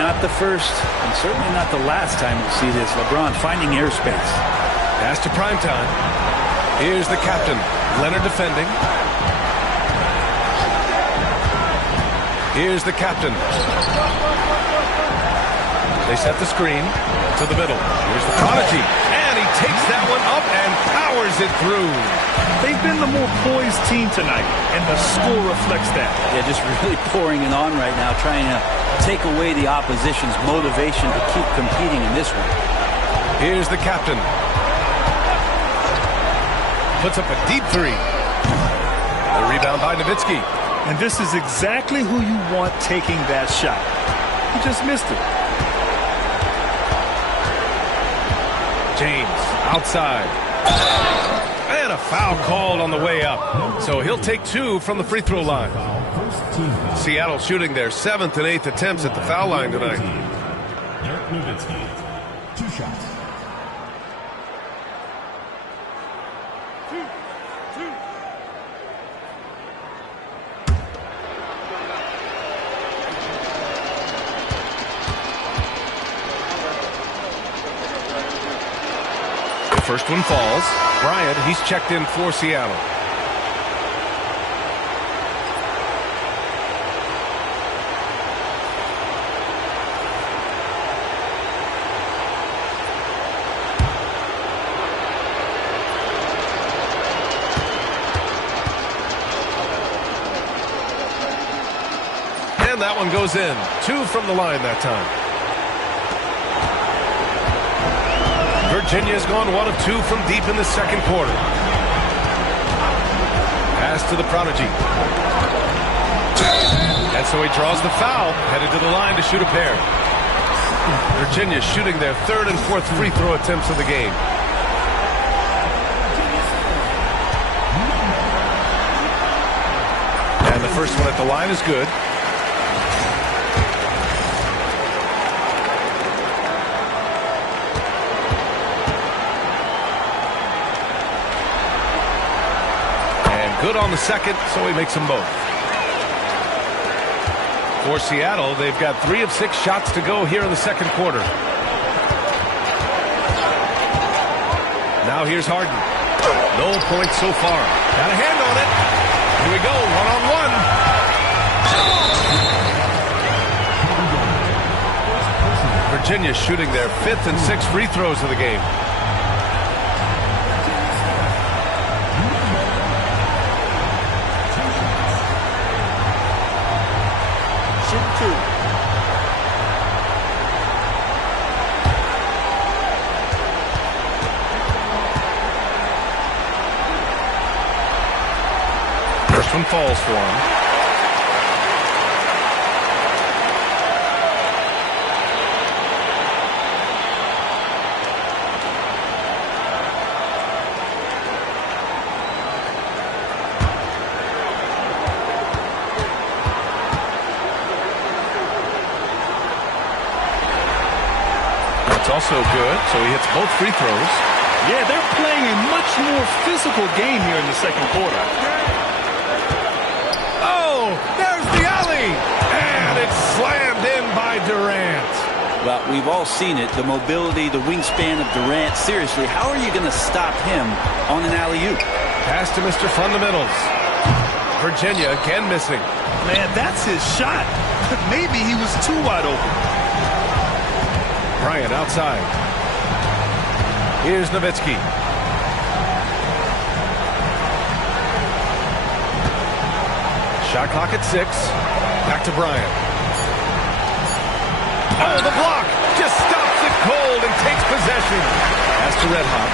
Not the first, and certainly not the last time we'll see this. LeBron finding airspace. Pass to primetime. Here's the captain. Leonard defending. Here's the captain. They set the screen to the middle. Here's the Prodigy. And he takes that one up and powers it through. They've been the more poised team tonight, and the score reflects that. Yeah, just really pouring it on right now, trying to take away the opposition's motivation to keep competing in this one. Here's the captain. Puts up a deep three. The rebound by Nowitzki. And this is exactly who you want taking that shot. He just missed it. James outside. And a foul called on the way up. So he'll take 2 from the free throw line. Seattle shooting their 7th and 8th attempts at the foul line tonight. Dirk Nowitzki, 2 shots. First one falls. Bryant, he's checked in for Seattle. And that one goes in. 2 from the line that time. Virginia's gone 1 of 2 from deep in the second quarter. Pass to the Prodigy. And so he draws the foul, headed to the line to shoot a pair. Virginia shooting their 3rd and 4th free throw attempts of the game. And the first one at the line is good. good on the second, so he makes them both. For Seattle, they've got 3 of 6 shots to go here in the second quarter. Now here's Harden. No points so far. Got a hand on it. Here we go, one-on-one. Virginia shooting their 5th and 6th free throws of the game. Shoot 2. First one falls for him. That's also good, so he hits both free throws. Yeah, they're playing a much more physical game here in the second quarter. Oh, there's the alley! And it's slammed in by Durant. Well, we've all seen it, the mobility, the wingspan of Durant. Seriously, how are you going to stop him on an alley-oop? Pass to Mr. Fundamentals. Virginia again missing. Man, that's his shot. Maybe he was too wide open. Bryant outside. Here's Nowitzki. Shot clock at 6. Back to Bryant. Oh, the block! Just stops it cold and takes possession. Pass to Red Hot.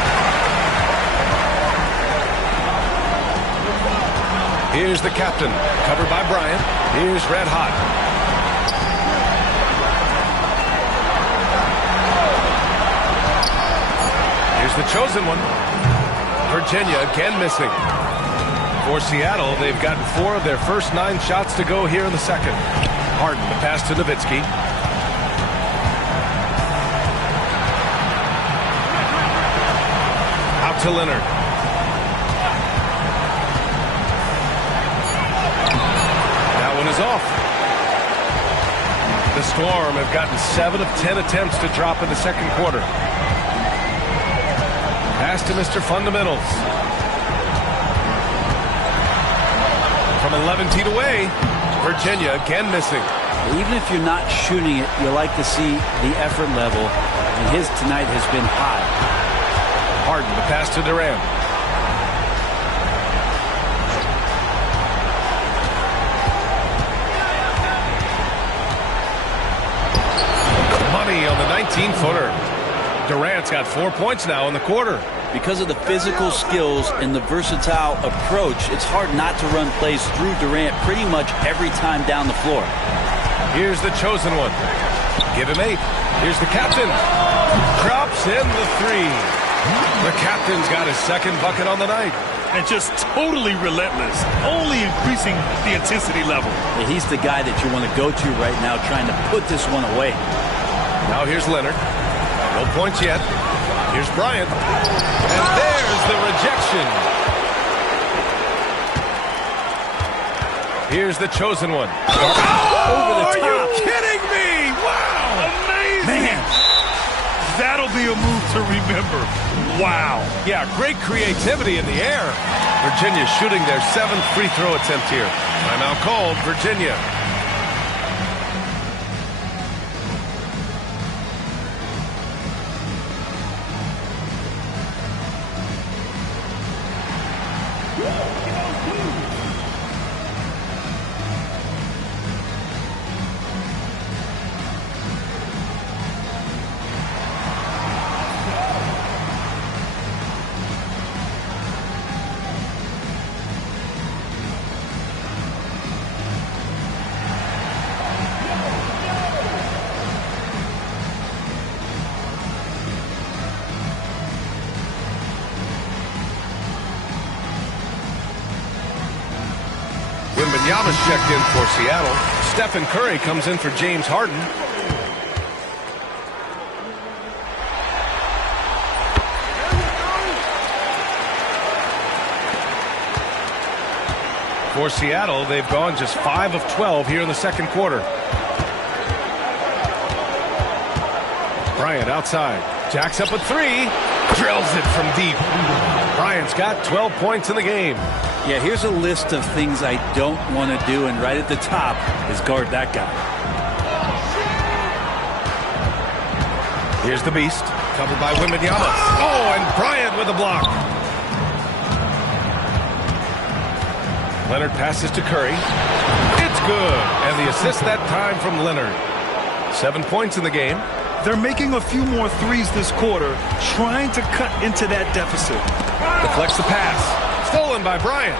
Here's the captain. Covered by Bryant. Here's Red Hot. Here's the chosen one. Virginia again missing. For Seattle, they've gotten 4 of their first 9 shots to go here in the second. Harden, the pass to Nowitzki. Out to Leonard. That one is off. The Storm have gotten 7 of 10 attempts to drop in the second quarter. Pass to Mr. Fundamentals. From 11 feet away, Virginia again missing. Even if you're not shooting it, you like to see the effort level, and his tonight has been high. Harden, the pass to Durant. Money on the 19-footer. Durant's got 4 points now in the quarter. Because of the physical skills and the versatile approach, it's hard not to run plays through Durant pretty much every time down the floor. Here's the chosen one. Give him 8. Here's the captain. Drops in the 3. The captain's got his second bucket on the night. And just totally relentless, only increasing the intensity level. Yeah, he's the guy that you want to go to right now, trying to put this one away. Now here's Leonard. No points yet. Here's Bryant. And there's the rejection. Here's the chosen one. Oh, over the top. Are you kidding me? Wow. Amazing. Man, that'll be a move to remember. Wow. Yeah, great creativity in the air. Virginia shooting their 7th free throw attempt here. Timeout called, Virginia. Wembanyama's checked in for Seattle. Stephen Curry comes in for James Harden. For Seattle, they've gone just 5 of 12 here in the second quarter. Bryant outside. Jacks up a 3. Drills it from deep. Bryant's got 12 points in the game. Yeah, here's a list of things I don't want to do, and right at the top is guard that guy. Here's the beast. Covered by Wembanyama. Oh, and Bryant with a block. Leonard passes to Curry. It's good. And the assist that time from Leonard. 7 points in the game. They're making a few more threes this quarter, trying to cut into that deficit. Deflects the pass. Stolen by Bryant.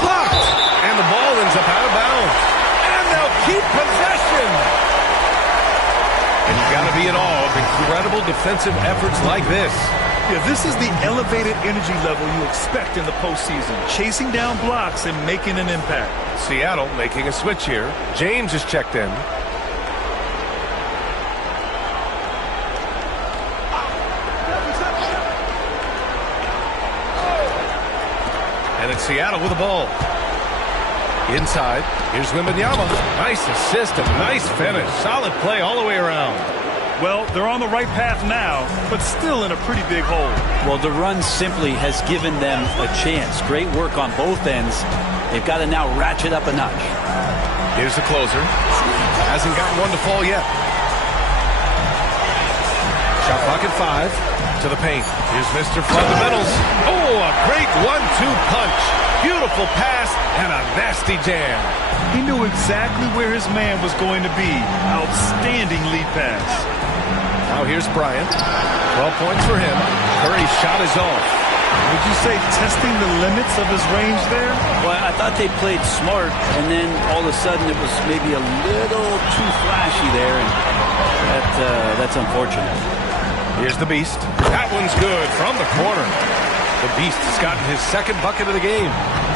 Blocked. And the ball ends up out of bounds. And they'll keep possession. And you've got to be in awe of incredible defensive efforts like this. Yeah, this is the elevated energy level you expect in the postseason. Chasing down blocks and making an impact. Seattle making a switch here. James is checked in. And it's Seattle with the ball. Inside, here's Wembanyama. Nice assist and nice finish. Solid play all the way around. Well, they're on the right path now, but still in a pretty big hole. Well, the run simply has given them a chance. Great work on both ends. They've got to now ratchet up a notch. Here's the closer. Hasn't gotten one to fall yet. Shot clock at 5. To the paint. Here's Mr. Fundamentals. Oh, a great 1-2 punch. Beautiful pass and a nasty jam. He knew exactly where his man was going to be. Outstanding lead pass. Now here's Bryant. 12 points for him. Curry's shot is off. Would you say testing the limits of his range there? Well, I thought they played smart, and then all of a sudden it was maybe a little too flashy there, and that's unfortunate. Here's the Beast. That one's good from the corner. The Beast has gotten his second bucket of the game.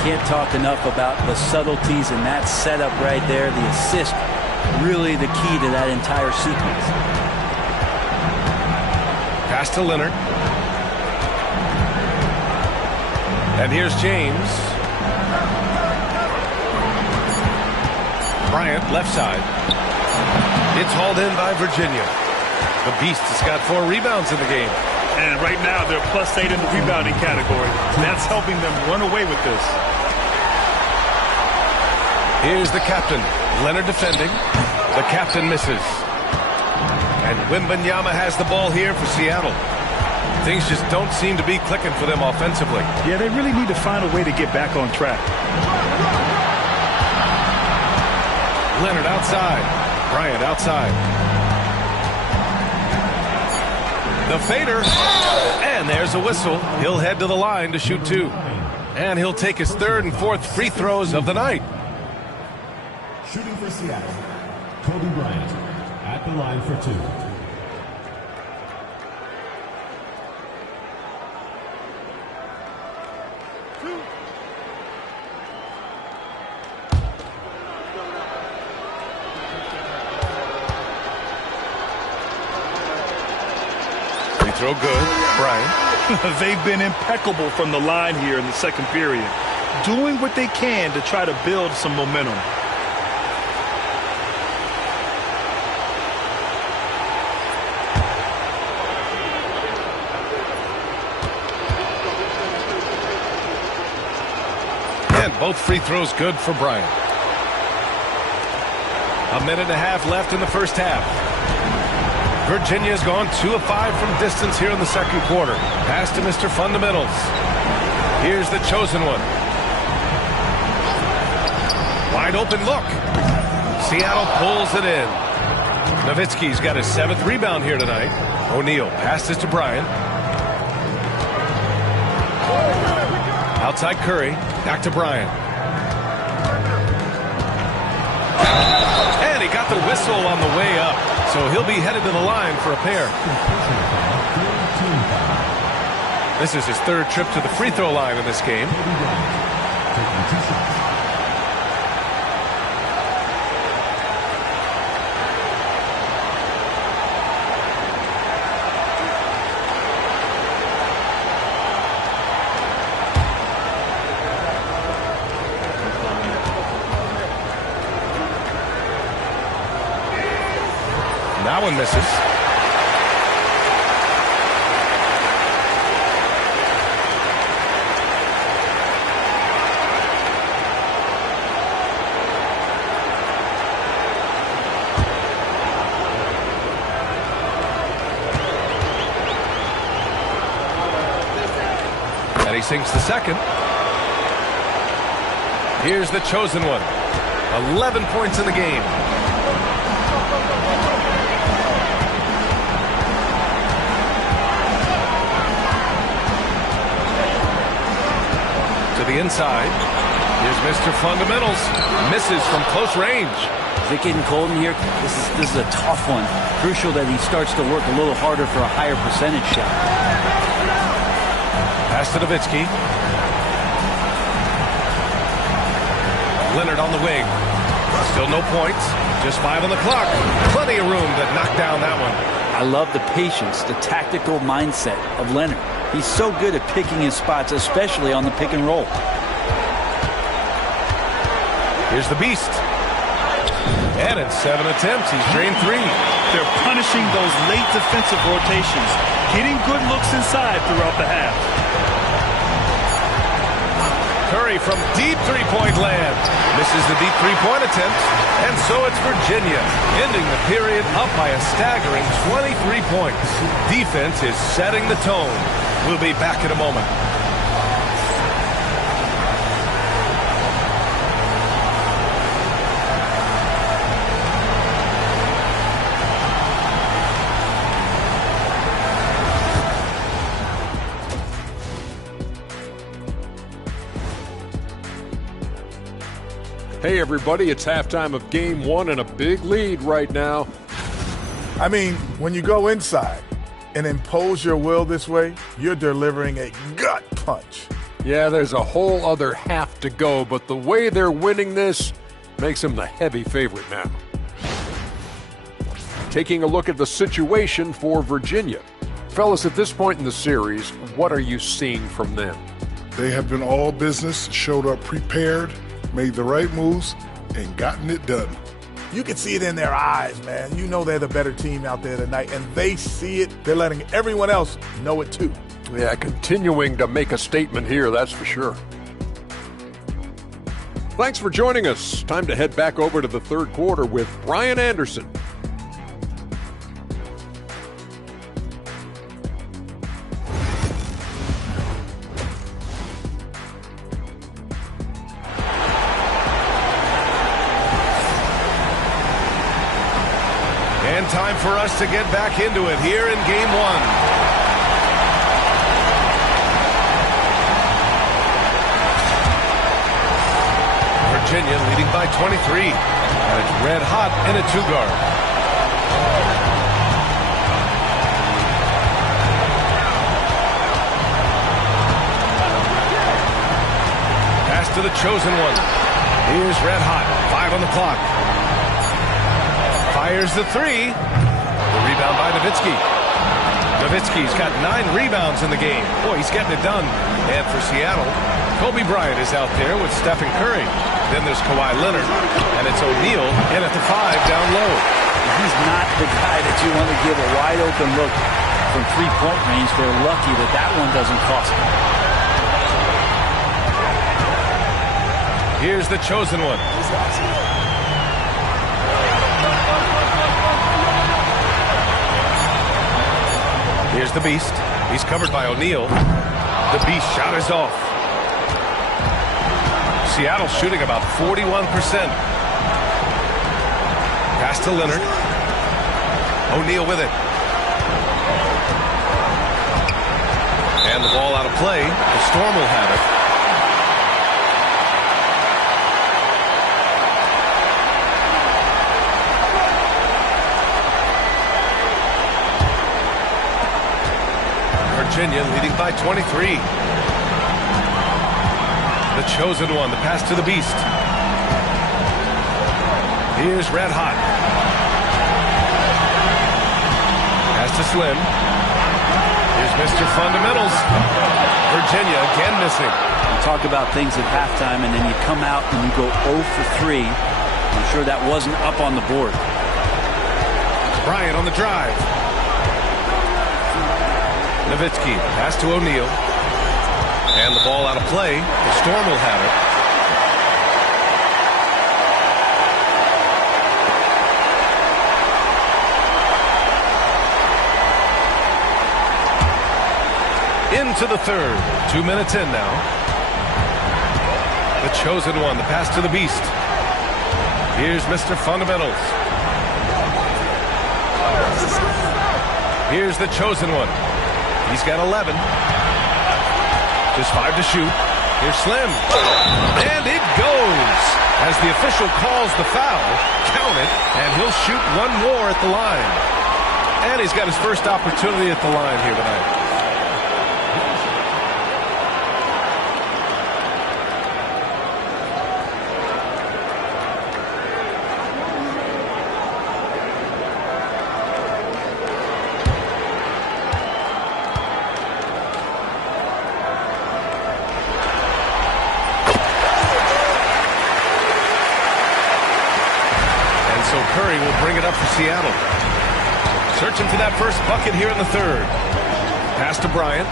Can't talk enough about the subtleties in that setup right there. The assist, really the key to that entire sequence. Pass to Leonard. And here's James. Bryant, left side. It's hauled in by Virginia. The Beast has got 4 rebounds in the game. And right now, they're +8 in the rebounding category. That's helping them run away with this. Here's the captain. Leonard defending. The captain misses. And Wembanyama has the ball here for Seattle. Things just don't seem to be clicking for them offensively. Yeah, they really need to find a way to get back on track. Leonard outside. Bryant outside. The fader, and there's a whistle. He'll head to the line to shoot 2. And he'll take his 3rd and 4th free throws of the night. Shooting for Seattle, Kobe Bryant at the line for 2. Throw good. Bryant. They've been impeccable from the line here in the second period, doing what they can to try to build some momentum. And both free throws good for Bryant. 1.5 minutes left in the first half. Virginia's gone 2 of 5 from distance here in the second quarter. Pass to Mr. Fundamentals. Here's the chosen one. Wide open look. Seattle pulls it in. Nowitzki's got his 7th rebound here tonight. O'Neal passes to Bryant. Outside Curry. Back to Bryant. And he got the whistle on the way up. So he'll be headed to the line for a pair. This is his 3rd trip to the free throw line in this game. That one misses. And he sinks the second. Here's the chosen one. 11 points in the game. To the inside. Here's Mr. Fundamentals. Misses from close range. Is it getting cold in here? This is a tough one. Crucial that he starts to work a little harder for a higher percentage shot. Pass to Nowitzki. Leonard on the wing. Still no points. Just 5 on the clock. Plenty of room to knock down that one. I love the patience, the tactical mindset of Leonard. He's so good at picking his spots, especially on the pick and roll. Here's the beast. And in 7 attempts, he's drained 3. They're punishing those late defensive rotations, getting good looks inside throughout the half. Curry from deep three-point land. Misses the deep three-point attempt. And so it's Virginia, ending the period up by a staggering 23 points. Defense is setting the tone. We'll be back in a moment. Hey, everybody, it's halftime of Game 1 and a big lead right now. I mean, when you go inside and impose your will this way, you're delivering a gut punch. Yeah, there's a whole other half to go, but the way they're winning this makes them the heavy favorite now. Taking a look at the situation for Virginia. Fellas, at this point in the series, what are you seeing from them? They have been all business, showed up prepared, made the right moves, and gotten it done. You can see it in their eyes, man. You know they're the better team out there tonight, and they see it. They're letting everyone else know it too. Yeah, continuing to make a statement here, that's for sure. Thanks for joining us. Time to head back over to the third quarter with Brian Anderson. And time for us to get back into it here in Game 1. Virginia leading by 23. And it's red hot in a 2-guard. Pass to the chosen one. Here's red hot. 5 on the clock. Fires the 3. The rebound by Nowitzki. Nowitzki's got 9 rebounds in the game. Boy, he's getting it done. And for Seattle, Kobe Bryant is out there with Stephen Curry. Then there's Kawhi Leonard. And it's O'Neal in at the 5 down low. He's not the guy that you want to give a wide open look from three-point range. They're lucky that that one doesn't cost them. Here's the chosen one. Here's the beast. He's covered by O'Neal. The beast shot is off. Seattle shooting about 41%. Pass to Leonard. O'Neal with it. And the ball out of play. The Storm will have it. Virginia leading by 23. The chosen one, the pass to the beast. Here's red hot. Pass to Slim. Here's Mr. Fundamentals. Virginia again missing. You talk about things at halftime, and then you come out and you go 0 for 3. I'm sure that wasn't up on the board. Bryant on the drive. Nowitzki, pass to O'Neal. And the ball out of play. The Storm will have it. Into the third. 2 minutes in now. The chosen one, the pass to the beast. Here's Mr. Fundamentals. Here's the chosen one. He's got 11. Just 5 to shoot. Here's Slim. And it goes. As the official calls the foul, count it, and he'll shoot one more at the line. And he's got his first opportunity at the line here tonight. Curry will bring it up for Seattle. Searching for that first bucket here in the third. Pass to Bryant.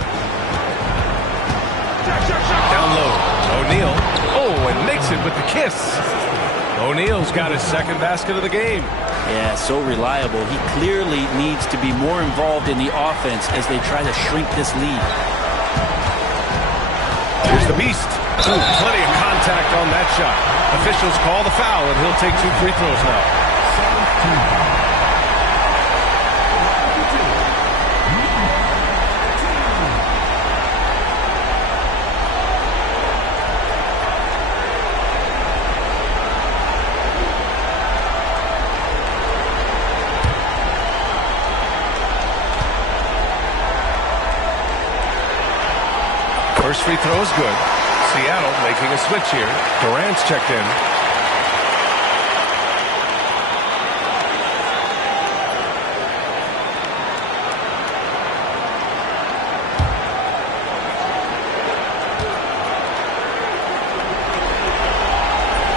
Down low. O'Neal. Oh, and makes it with the kiss. O'Neal's got his second basket of the game. Yeah, so reliable. He clearly needs to be more involved in the offense as they try to shrink this lead. Here's the beast. Ooh, plenty of contact on that shot. Officials call the foul, and he'll take 2 free throws now. First free throw is good. Seattle making a switch here. Durant's checked in.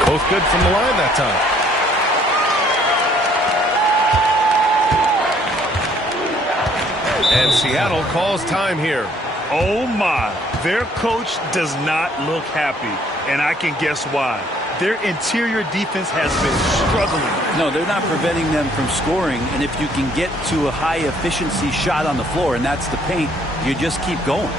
Both good from the line that time. And Seattle calls time here. Oh my, their coach does not look happy, and I can guess why. Their interior defense has been struggling. No, they're not preventing them from scoring, and if you can get to a high efficiency shot on the floor, and that's the paint, you just keep going.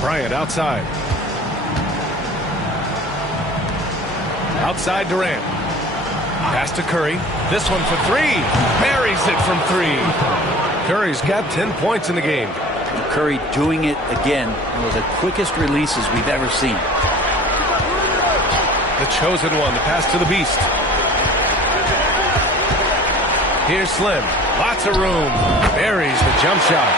Bryant outside. Outside Durant. Pass to Curry. This one for 3. Buries it from 3. Curry's got 10 points in the game. Curry doing it again. One of the quickest releases we've ever seen. The chosen one. The pass to the beast. Here's Slim. Lots of room. Buries the jump shot.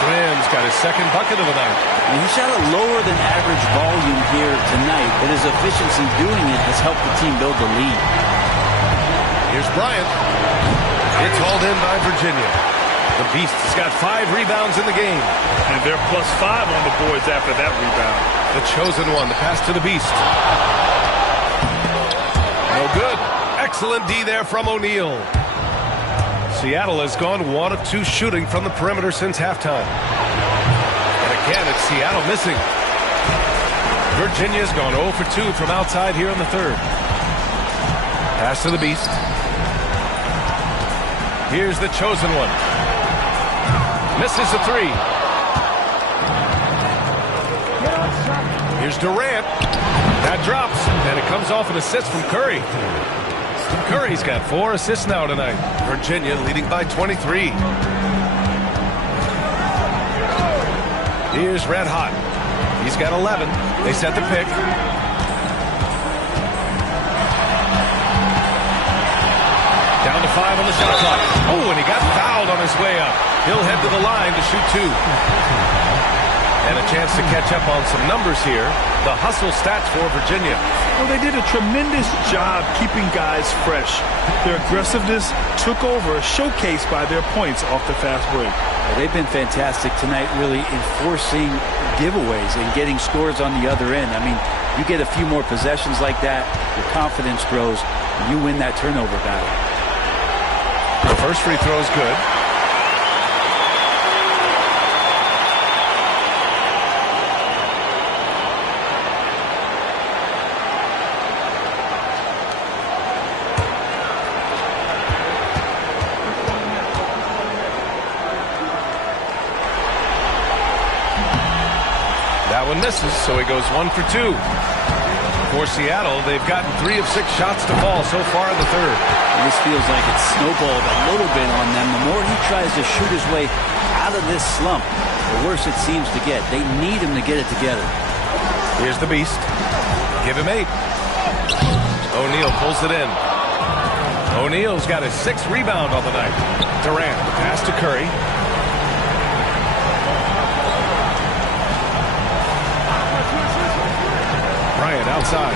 Slim's got his second bucket of the night. And he shot a lower than average volume here tonight, but his efficiency doing it has helped the team build the lead. Here's Bryant. It's hauled in by Virginia. The Beast has got 5 rebounds in the game. And they're +5 on the boards after that rebound. The chosen one, the pass to the Beast. No good. Excellent D there from O'Neal. Seattle has gone 1 of 2 shooting from the perimeter since halftime. And again, it's Seattle missing. Virginia's gone 0 for 2 from outside here in the third. Pass to the Beast. Here's the chosen one. Misses the 3. Here's Durant. That drops, and it comes off an assist from Curry. Curry's got 4 assists now tonight. Virginia leading by 23. Here's Red Hot. He's got 11. They set the pick. Down to 5 on the shot clock. Oh, and he got fouled on his way up. He'll head to the line to shoot 2. And a chance to catch up on some numbers here. The hustle stats for Virginia. Well, they did a tremendous job keeping guys fresh. Their aggressiveness took over, showcased by their points off the fast break. Well, they've been fantastic tonight, really enforcing giveaways and getting scores on the other end. I mean, you get a few more possessions like that, your confidence grows, and you win that turnover battle. The first free throw is good. That one misses, so he goes 1 for 2. For Seattle, they've gotten 3 of 6 shots to fall so far in the third. And this feels like it's snowballed a little bit on them. The more he tries to shoot his way out of this slump, the worse it seems to get. They need him to get it together. Here's the Beast. Give him 8. O'Neal pulls it in. O'Neal's got his 6th rebound on the night. Durant, the pass to Curry. Bryant outside.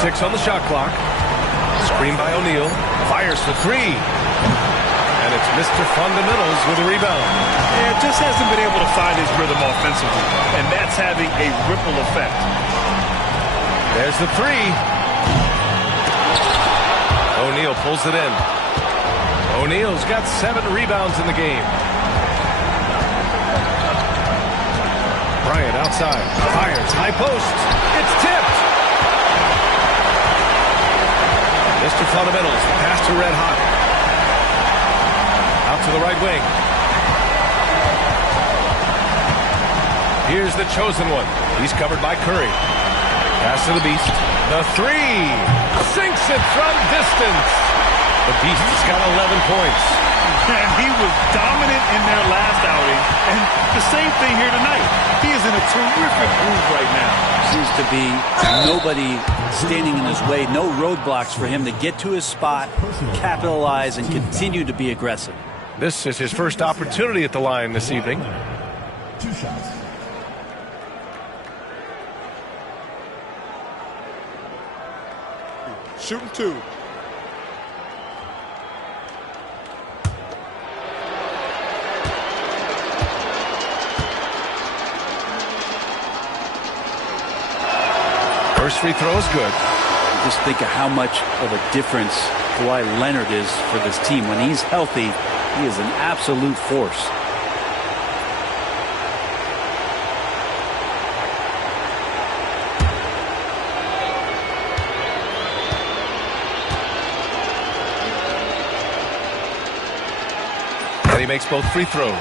6 on the shot clock. Screen by O'Neal. Fires for 3. And it's Mr. Fundamentals with a rebound. Yeah, just hasn't been able to find his rhythm offensively. And that's having a ripple effect. There's the 3. O'Neal pulls it in. O'Neal's got 7 rebounds in the game. Bryant outside. Fires. High post. It's tipped. Mr. Fundamentals. The pass to Red Hot. Out to the right wing. Here's the chosen one. He's covered by Curry. Pass to the Beast. The 3. Sinks it from distance. The Beast has got 11 points. And he was dominant in their last outing. And the same thing here tonight. He is in a terrific groove right now. Seems to be nobody standing in his way. No roadblocks for him to get to his spot, capitalize, and continue to be aggressive. This is his first opportunity at the line this evening. 2 shots. Shooting 2. First free throw is good. Just think of how much of a difference Kawhi Leonard is for this team. When he's healthy, he is an absolute force. And he makes both free throws.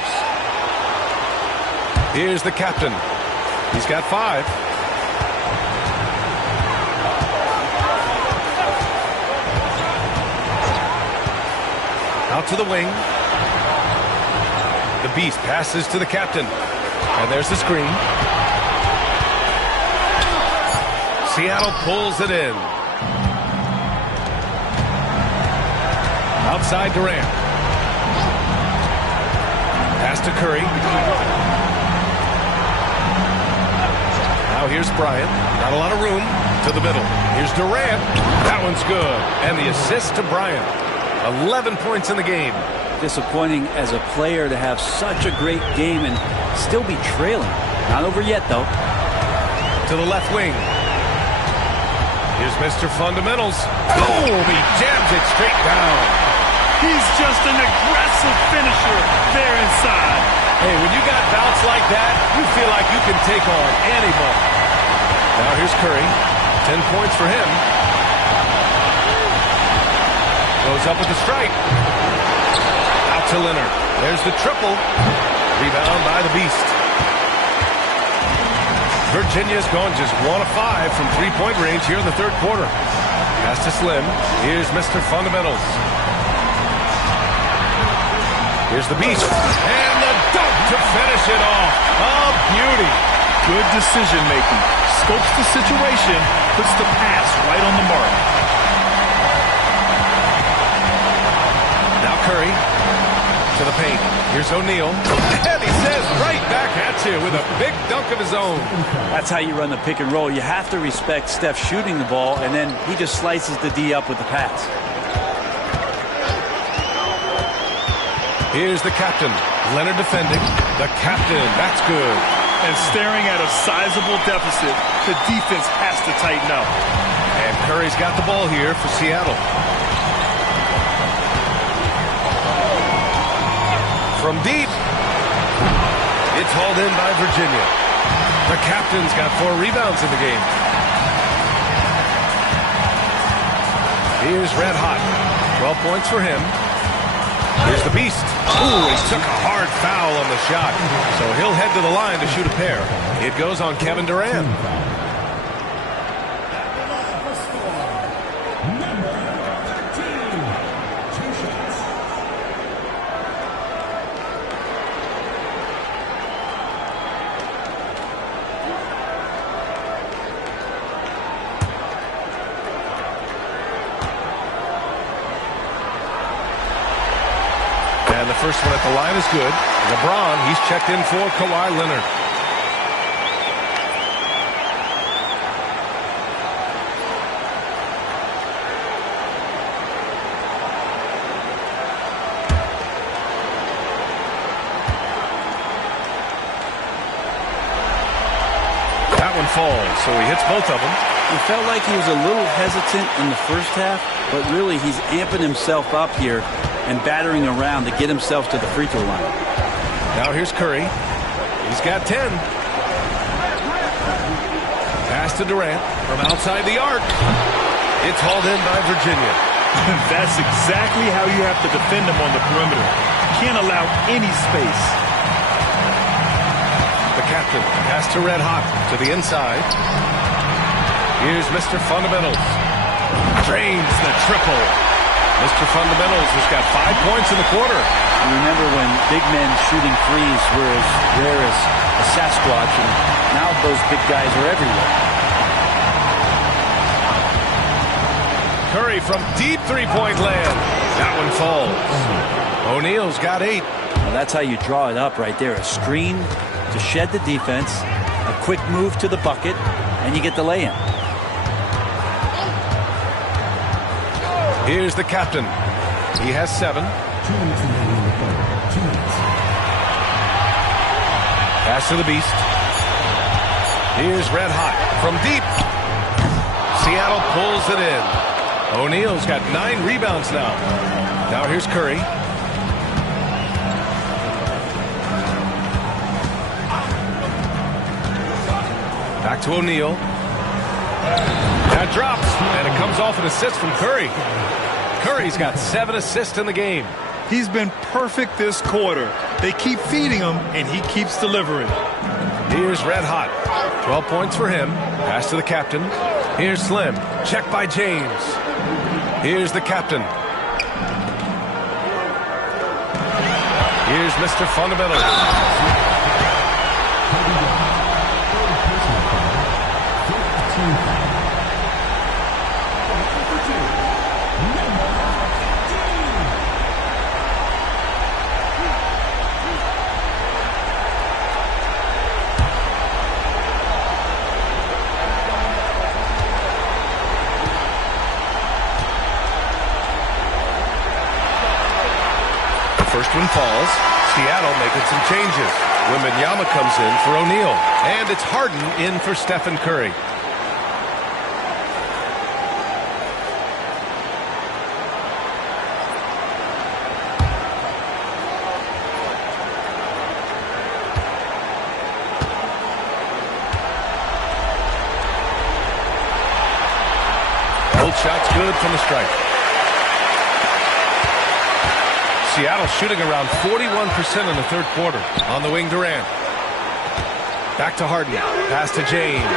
Here's the captain. He's got 5. Out to the wing. The Beast passes to the captain. And there's the screen. Seattle pulls it in. Outside Durant. Pass to Curry. Now here's Bryant. Not a lot of room. To the middle. Here's Durant. That one's good. And the assist to Bryant. 11 points in the game. Disappointing as a player to have such a great game and still be trailing. Not over yet, though. To the left wing. Here's Mr. Fundamentals. Boom! He jams it straight down. He's just an aggressive finisher there inside. Hey, when you got bouts like that, you feel like you can take on anybody. Now here's Curry. 10 points for him. Goes up with the strike. Out to Leonard. There's the triple. Rebound by the Beast. Virginia's going just 1 of 5 from three-point range here in the third quarter. Pass to Slim. Here's Mr. Fundamentals. Here's the Beast. And the dunk to finish it off. A beauty. Good decision-making. Scopes the situation, puts the pass right on the mark. Now Curry to the paint. Here's O'Neal. And he says right back at you with a big dunk of his own. That's how you run the pick and roll. You have to respect Steph shooting the ball, and then he just slices the D up with the pass. Here's the captain. Leonard defending. The captain. That's good. And staring at a sizable deficit, the defense has to tighten up. And Curry's got the ball here for Seattle. From deep. It's hauled in by Virginia. The captain's got 4 rebounds in the game. Here's Red Hot. 12 points for him. Here's the Beast. Ooh, he took a hard foul on the shot. So he'll head to the line to shoot a pair. It goes on Kevin Durant. And the first one at the line is good. LeBron, he's checked in for Kawhi Leonard. That one falls, so he hits both of them. It felt like he was a little hesitant in the first half, but really he's amping himself up here and battering around to get himself to the free throw line. Now here's Curry. He's got 10. Pass to Durant from outside the arc. It's hauled in by Virginia. That's exactly how you have to defend him on the perimeter. Can't allow any space. The captain. Pass to Red Hot to the inside. Here's Mr. Fundamentals. Drains the triple. Mr. Fundamentals has got 5 points in the quarter. You remember when big men shooting threes were as rare as a Sasquatch, and now those big guys are everywhere. Curry from deep three-point land. That one falls. O'Neal's got 8. Well, that's how you draw it up right there. A screen to shed the defense, a quick move to the bucket, and you get the lay-in. Here's the captain. He has 7. 2 minutes remaining in the third. 2 minutes. Pass to the Beast. Here's Red Hot from deep. Seattle pulls it in. O'Neal's got 9 rebounds now. Now here's Curry. Back to O'Neal. That drops, and it comes off an assist from Curry. Curry's got 7 assists in the game. He's been perfect this quarter. They keep feeding him, and he keeps delivering. Here's Red Hot. 12 points for him. Pass to the captain. Here's Slim. Check by James. Here's the captain. Here's Mr. Fundamental. first one falls. Seattle making some changes. Wembanyama comes in for O'Neal. And it's Harden in for Stephen Curry. Both shots good from the stripe. Seattle shooting around 41% in the third quarter. On the wing, Durant. Back to Harden. Pass to James.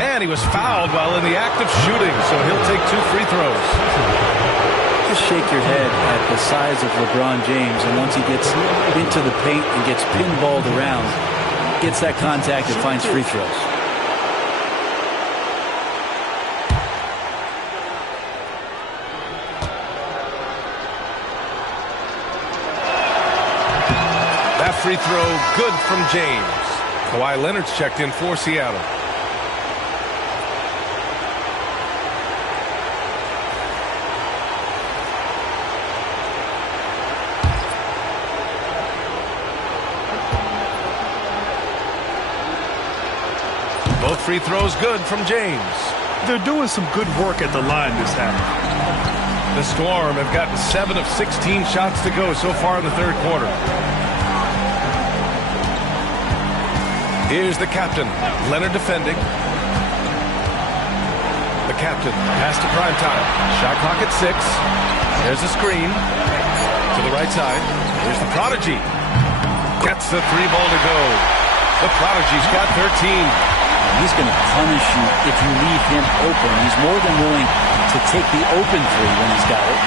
And he was fouled while in the act of shooting, so he'll take 2 free throws. Just shake your head at the size of LeBron James, and once he gets into the paint and gets pinballed around, gets that contact and finds free throws. Free throw good from James. Kawhi Leonard's checked in for Seattle. Both free throws good from James. They're doing some good work at the line this half. The Storm have gotten 7 of 16 shots to go so far in the third quarter. Here's the captain, Leonard defending. The captain, pass to primetime. Shot clock at 6. There's a screen. To the right side. Here's the prodigy. Gets the 3-ball to go. The prodigy's got 13. He's going to punish you if you leave him open. He's more than willing to take the open 3 when he's got it.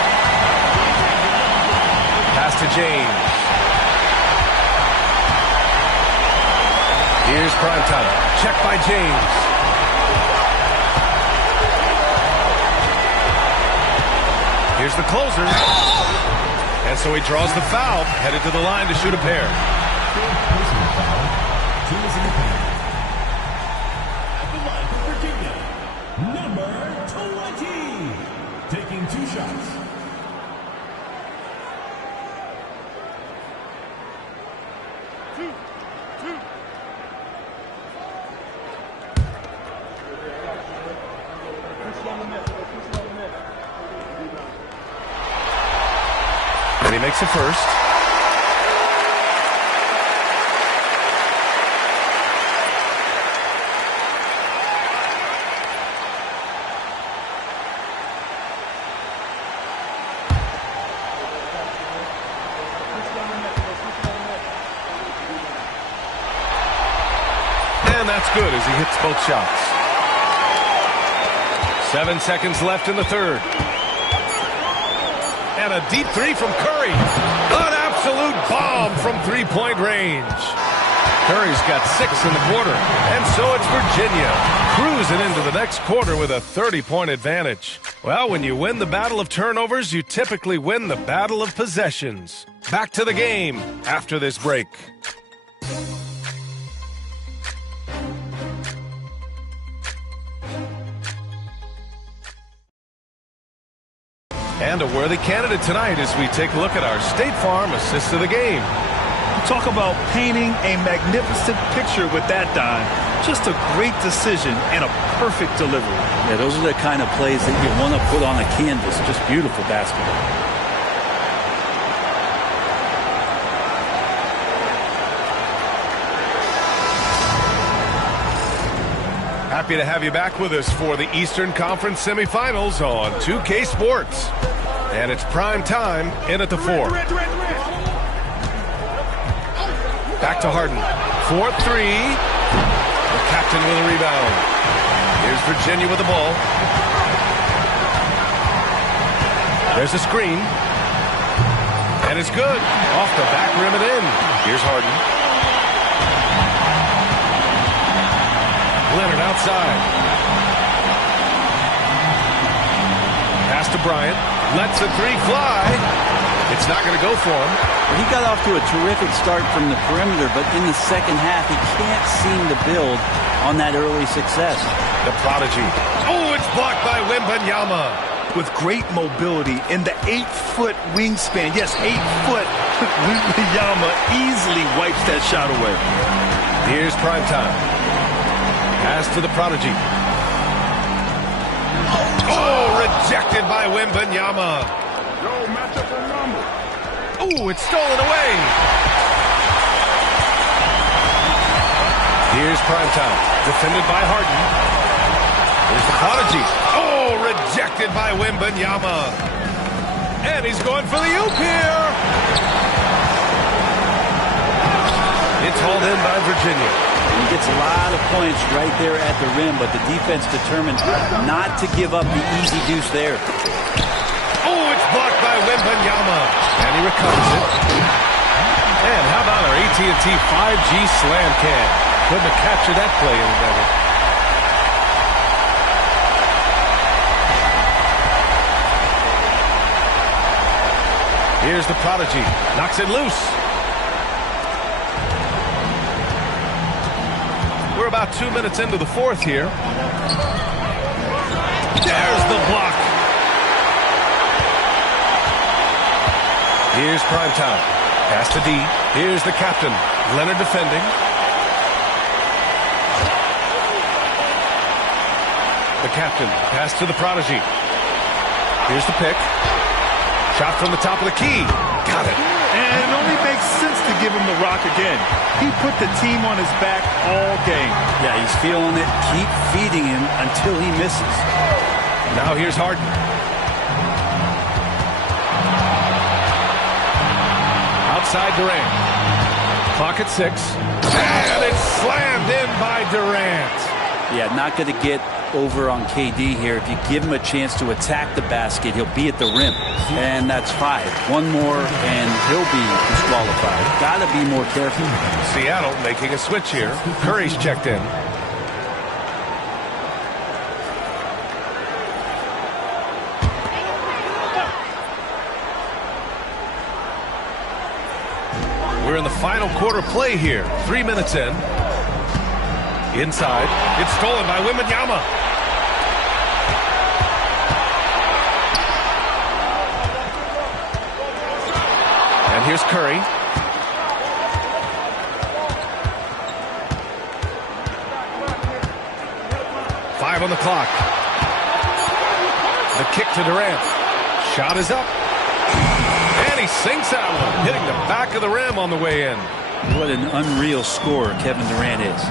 Pass to James. Here's primetime. Check by James. Here's the closer. And so he draws the foul, headed to the line to shoot a pair. At the line for Virginia, number 20, taking 2 shots. And he makes it first. And that's good as he hits both shots. 7 seconds left in the third. And a deep 3 from Curry. An absolute bomb from 3-point range. Curry's got 6 in the quarter. And so it's Virginia cruising into the next quarter with a 30-point advantage. Well, when you win the battle of turnovers, you typically win the battle of possessions. Back to the game after this break. And a worthy candidate tonight as we take a look at our State Farm assist of the game. Talk about painting a magnificent picture with that dime. Just a great decision and a perfect delivery. Yeah, those are the kind of plays that you want to put on a canvas. Just beautiful basketball. Happy to have you back with us for the Eastern Conference semifinals on 2K Sports. And it's prime time in at the 4. Back to Harden. 4-3. The captain with a rebound. Here's Virginia with the ball. There's a screen. And it's good. Off the back rim and in. Here's Harden. Leonard outside. Pass to Bryant. Lets the 3 fly. It's not going to go for him. He got off to a terrific start from the perimeter, but in the second half, he can't seem to build on that early success. The prodigy. Oh, it's blocked by Wembanyama. with great mobility and the 8-foot wingspan. Yes, 8-foot. Wembanyama easily wipes that shot away. Here's prime time. Pass to the prodigy. Oh, rejected by Wembanyama. Oh, it's stolen away. Here's prime time. Defended by Harden. Here's the prodigy. Oh, rejected by Wembanyama. And he's going for the oop here. It's hauled in by Virginia. He gets a lot of points right there at the rim, but the defense determined not to give up the easy deuce there. Oh, it's blocked by Wembanyama. And he recovers it. And how about our AT&T 5G slam cam? Couldn't have captured that play any better. Here's the prodigy. Knocks it loose. We're about 2 minutes into the fourth here. There's the block. Here's prime time. Pass to D. Here's the captain. Leonard defending. The captain. Pass to the prodigy. Here's the pick. Shot from the top of the key. Got it. And it only makes sense to give him the rock again. He put the team on his back all game. Yeah, he's feeling it. Keep feeding him until he misses. Now here's Harden. Outside Durant. Clock at 6. And it's slammed in by Durant. Yeah, not going to get over on KD here. If you give him a chance to attack the basket, he'll be at the rim. And that's 5. One more, and he'll be disqualified. Got to be more careful. Seattle making a switch here. Curry's checked in. We're in the final quarter play here. 3 minutes in. Inside. It's stolen by Wembanyama. And here's Curry. Five on the clock. The kick to Durant. Shot is up. And he sinks that one, hitting the back of the rim on the way in. What an unreal scorer Kevin Durant is.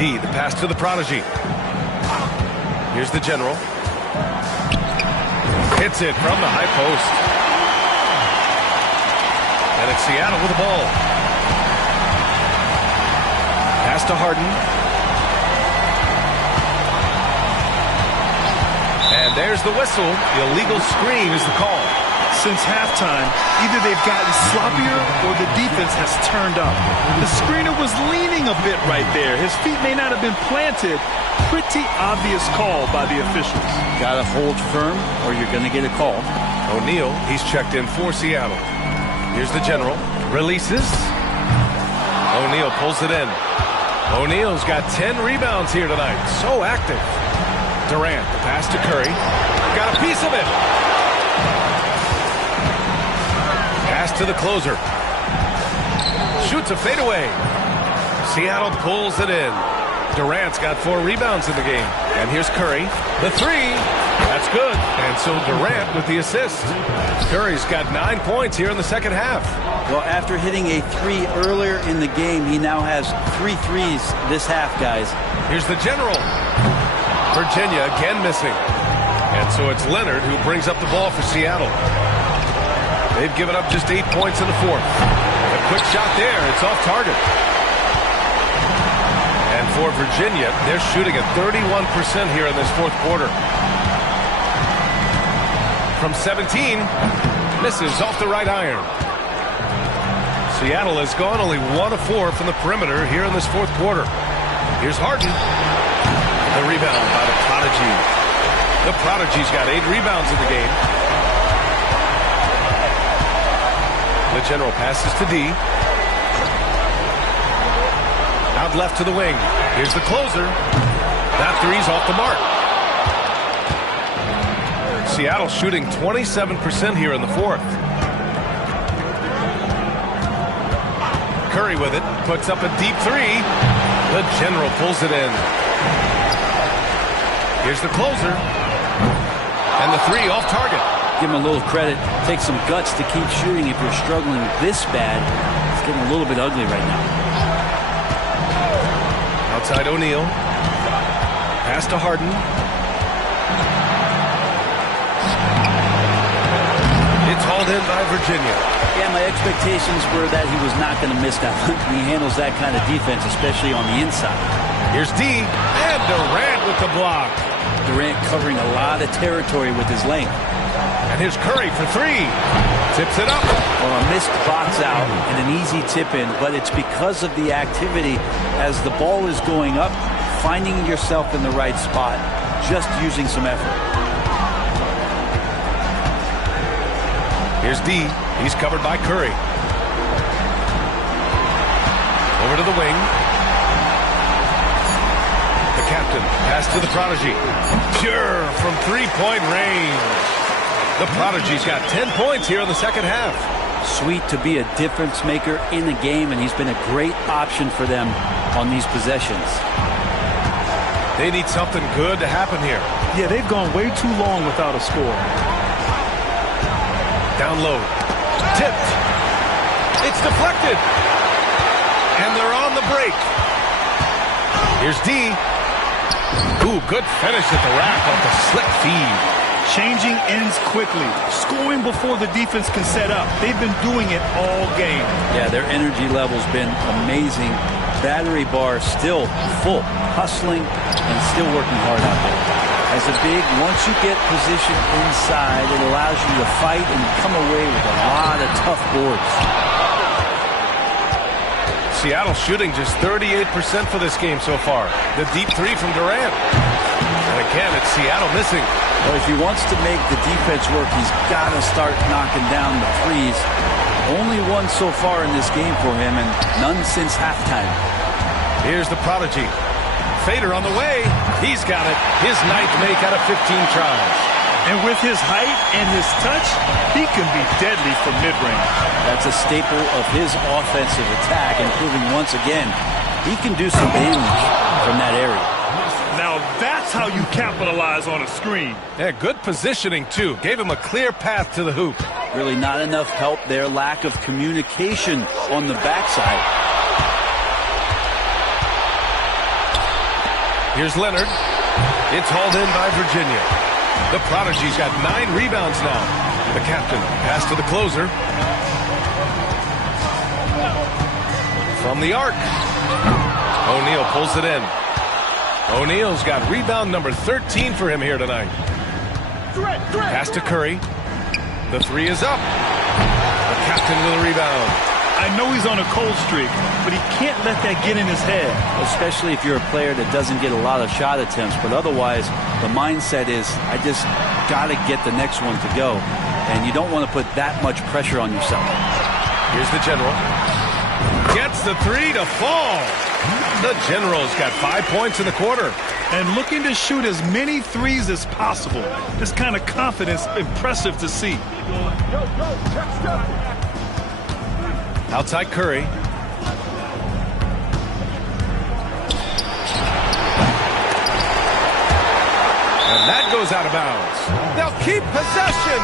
D, the pass to the prodigy. Here's the general. Hits it from the high post. And it's Seattle with the ball. Pass to Harden. And there's the whistle. Illegal screen is the call. Since halftime, either they've gotten sloppier or the defense has turned up. The screener was leaning a bit right there. His feet may not have been planted. Pretty obvious call by the officials. Got to hold firm or you're going to get a call. O'Neal, he's checked in for Seattle. Here's the general. Releases. O'Neal pulls it in. O'Neal's got 10 rebounds here tonight. So active. Durant, the pass to Curry. Got a piece of it. Pass to the closer. Shoots a fadeaway. Seattle pulls it in. Durant's got 4 rebounds in the game. And here's Curry. The 3. That's good. And so Durant with the assist. Curry's got 9 points here in the second half. Well, after hitting a 3 earlier in the game, he now has 3 threes this half, guys. Here's the general. Virginia again missing. And so it's Leonard who brings up the ball for Seattle. They've given up just 8 points in the fourth. A quick shot there. It's off target. And for Virginia, they're shooting at 31% here in this fourth quarter. From 17, misses off the right iron. Seattle has gone only 1 of 4 from the perimeter here in this fourth quarter. Here's Harden. The rebound by the prodigy. The prodigy's got 8 rebounds in the game. The general passes to D. Out left to the wing. Here's the closer. That three's off the mark. Seattle shooting 27% here in the fourth. Curry with it, puts up a deep three. The General pulls it in. Here's the closer. And the three off target. Give him a little credit. Take some guts to keep shooting if you're struggling this bad. It's getting a little bit ugly right now. Outside O'Neal. Pass to Harden. It's hauled in by Virginia. Yeah, my expectations were that he was not going to miss that one. He handles that kind of defense, especially on the inside. Here's D. And Durant with the block. Durant covering a lot of territory with his length. And here's Curry for three. Tips it up. Well, a missed box out and an easy tip in, but it's because of the activity as the ball is going up, finding yourself in the right spot, just using some effort. Here's D. He's covered by Curry. Over to the wing. The captain. Pass to the prodigy. Pure from three-point range. The prodigy's got 10 points here in the second half. Sweet to be a difference maker in the game, and he's been a great option for them on these possessions. They need something good to happen here. Yeah, they've gone way too long without a score. Down low. Tipped. It's deflected. And they're on the break. Here's D. Ooh, good finish at the rack off the slick feed. Changing ends quickly. Scoring before the defense can set up. They've been doing it all game. Yeah, their energy level's been amazing. Battery bar still full. Hustling and still working hard out there. As a big, once you get positioned inside, it allows you to fight and come away with a lot of tough boards. Seattle shooting just 38% for this game so far. The deep three from Durant. And again, it's Seattle missing. Well, if he wants to make the defense work, he's got to start knocking down the threes. Only one so far in this game for him, and none since halftime. Here's the prodigy. Fader on the way. He's got it. His ninth make out of 15 tries. And with his height and his touch, he can be deadly from mid-range. That's a staple of his offensive attack, and proving once again he can do some damage from that area. Now that's how you capitalize on a screen. Yeah, good positioning, too. Gave him a clear path to the hoop. Really not enough help there. Lack of communication on the backside. Here's Leonard. It's hauled in by Virginia. The prodigy's got 9 rebounds now. The captain. Pass to the closer. From the arc. O'Neal pulls it in. O'Neal's got rebound number 13 for him here tonight. Pass to Curry. The three is up. The captain with a rebound. I know he's on a cold streak, but he can't let that get in his head. Especially if you're a player that doesn't get a lot of shot attempts, but otherwise the mindset is, I just got to get the next one to go. And you don't want to put that much pressure on yourself. Here's the General. Gets the three to fall. The General's got 5 points in the quarter. And looking to shoot as many threes as possible. This kind of confidence, impressive to see. Outside Curry. And that goes out of bounds. They'll keep possession.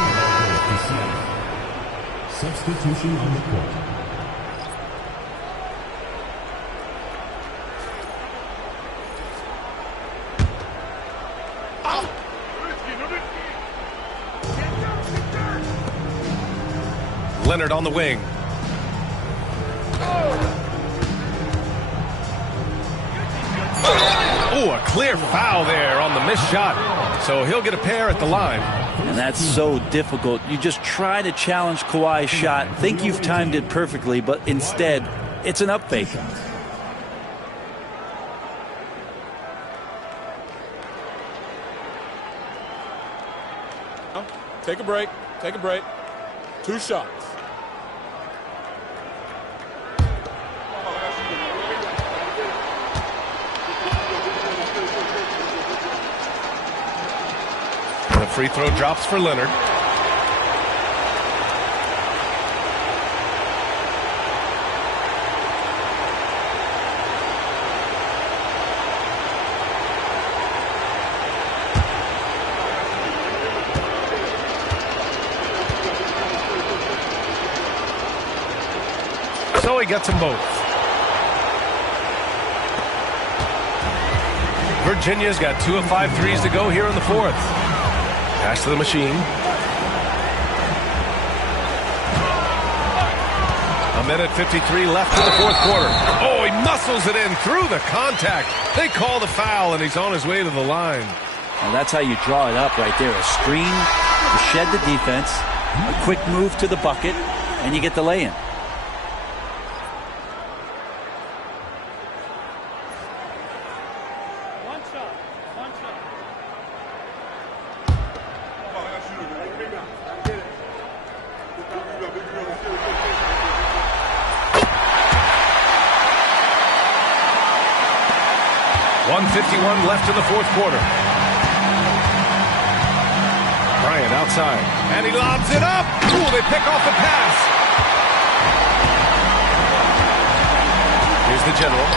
Substitution on the court. Leonard on the wing. Oh, a clear foul there on the missed shot. So he'll get a pair at the line. And that's so difficult. You just try to challenge Kawhi's shot, think you've timed it perfectly, but instead, it's an up fake. Take a break. Take a break. 2 shots. free throw drops for Leonard. So he gets them both. Virginia's got 2 of 5 threes to go here in the fourth. Pass to the machine. A minute 53 left in the fourth quarter. Oh, he muscles it in through the contact. They call the foul, and he's on his way to the line. Well, that's how you draw it up right there. A screen to shed the defense, a quick move to the bucket, and you get the lay-in. Left in the fourth quarter. Bryant outside, and he lobs it up. Ooh, they pick off the pass. Here's the general.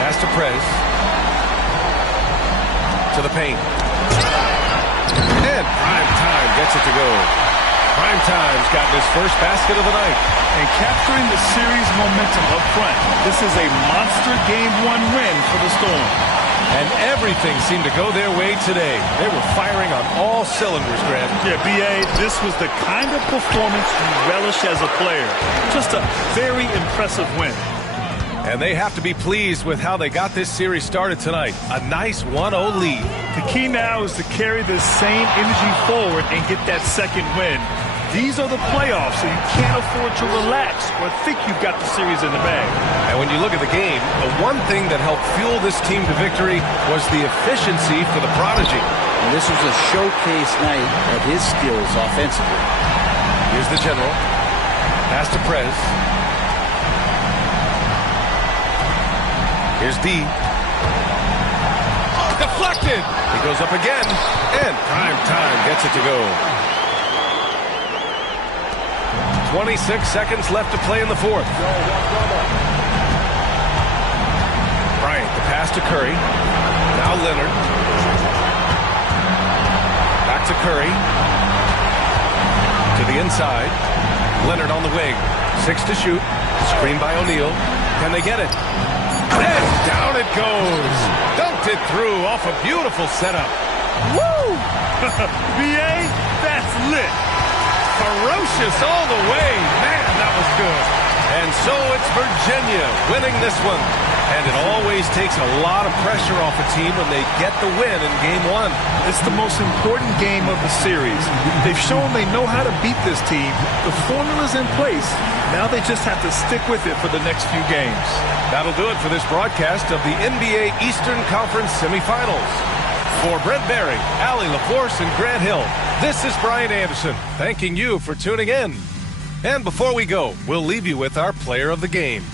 Pass to Prez. To the paint. And Prime Time gets it to go. Prime Time's gotten his first basket of the night. And capturing the series momentum up front. This is a monster Game 1 win for the Storm. And everything seemed to go their way today. They were firing on all cylinders, Grant. Yeah, B.A., this was the kind of performance you relish as a player. Just a very impressive win. And they have to be pleased with how they got this series started tonight. A nice 1-0 lead. The key now is to carry this same energy forward and get that second win. These are the playoffs, so you can't afford to relax or think you've got the series in the bag. And when you look at the game, the one thing that helped fuel this team to victory was the efficiency for the prodigy. And this was a showcase night of his skills offensively. Here's the general. Pass to Prez. Here's D. Deflected. He goes up again, and Prime Time gets it to go. 26 seconds left to play in the fourth. Bryant, the pass to Curry. Now Leonard. Back to Curry. To the inside. Leonard on the wing. 6 to shoot. Screen by O'Neal. Can they get it? And down it goes. Dunked it through off a beautiful setup. Woo! B.A., that's lit. Ferocious all the way. Man, that was good. And so it's Virginia winning this one. And it always takes a lot of pressure off a team when they get the win in Game 1. It's the most important game of the series. They've shown they know how to beat this team. The formula's in place. Now they just have to stick with it for the next few games. That'll do it for this broadcast of the NBA Eastern Conference semifinals. For Brent Barry, Allie LaForce, and Grant Hill, this is Brian Anderson, thanking you for tuning in. And before we go, we'll leave you with our player of the game.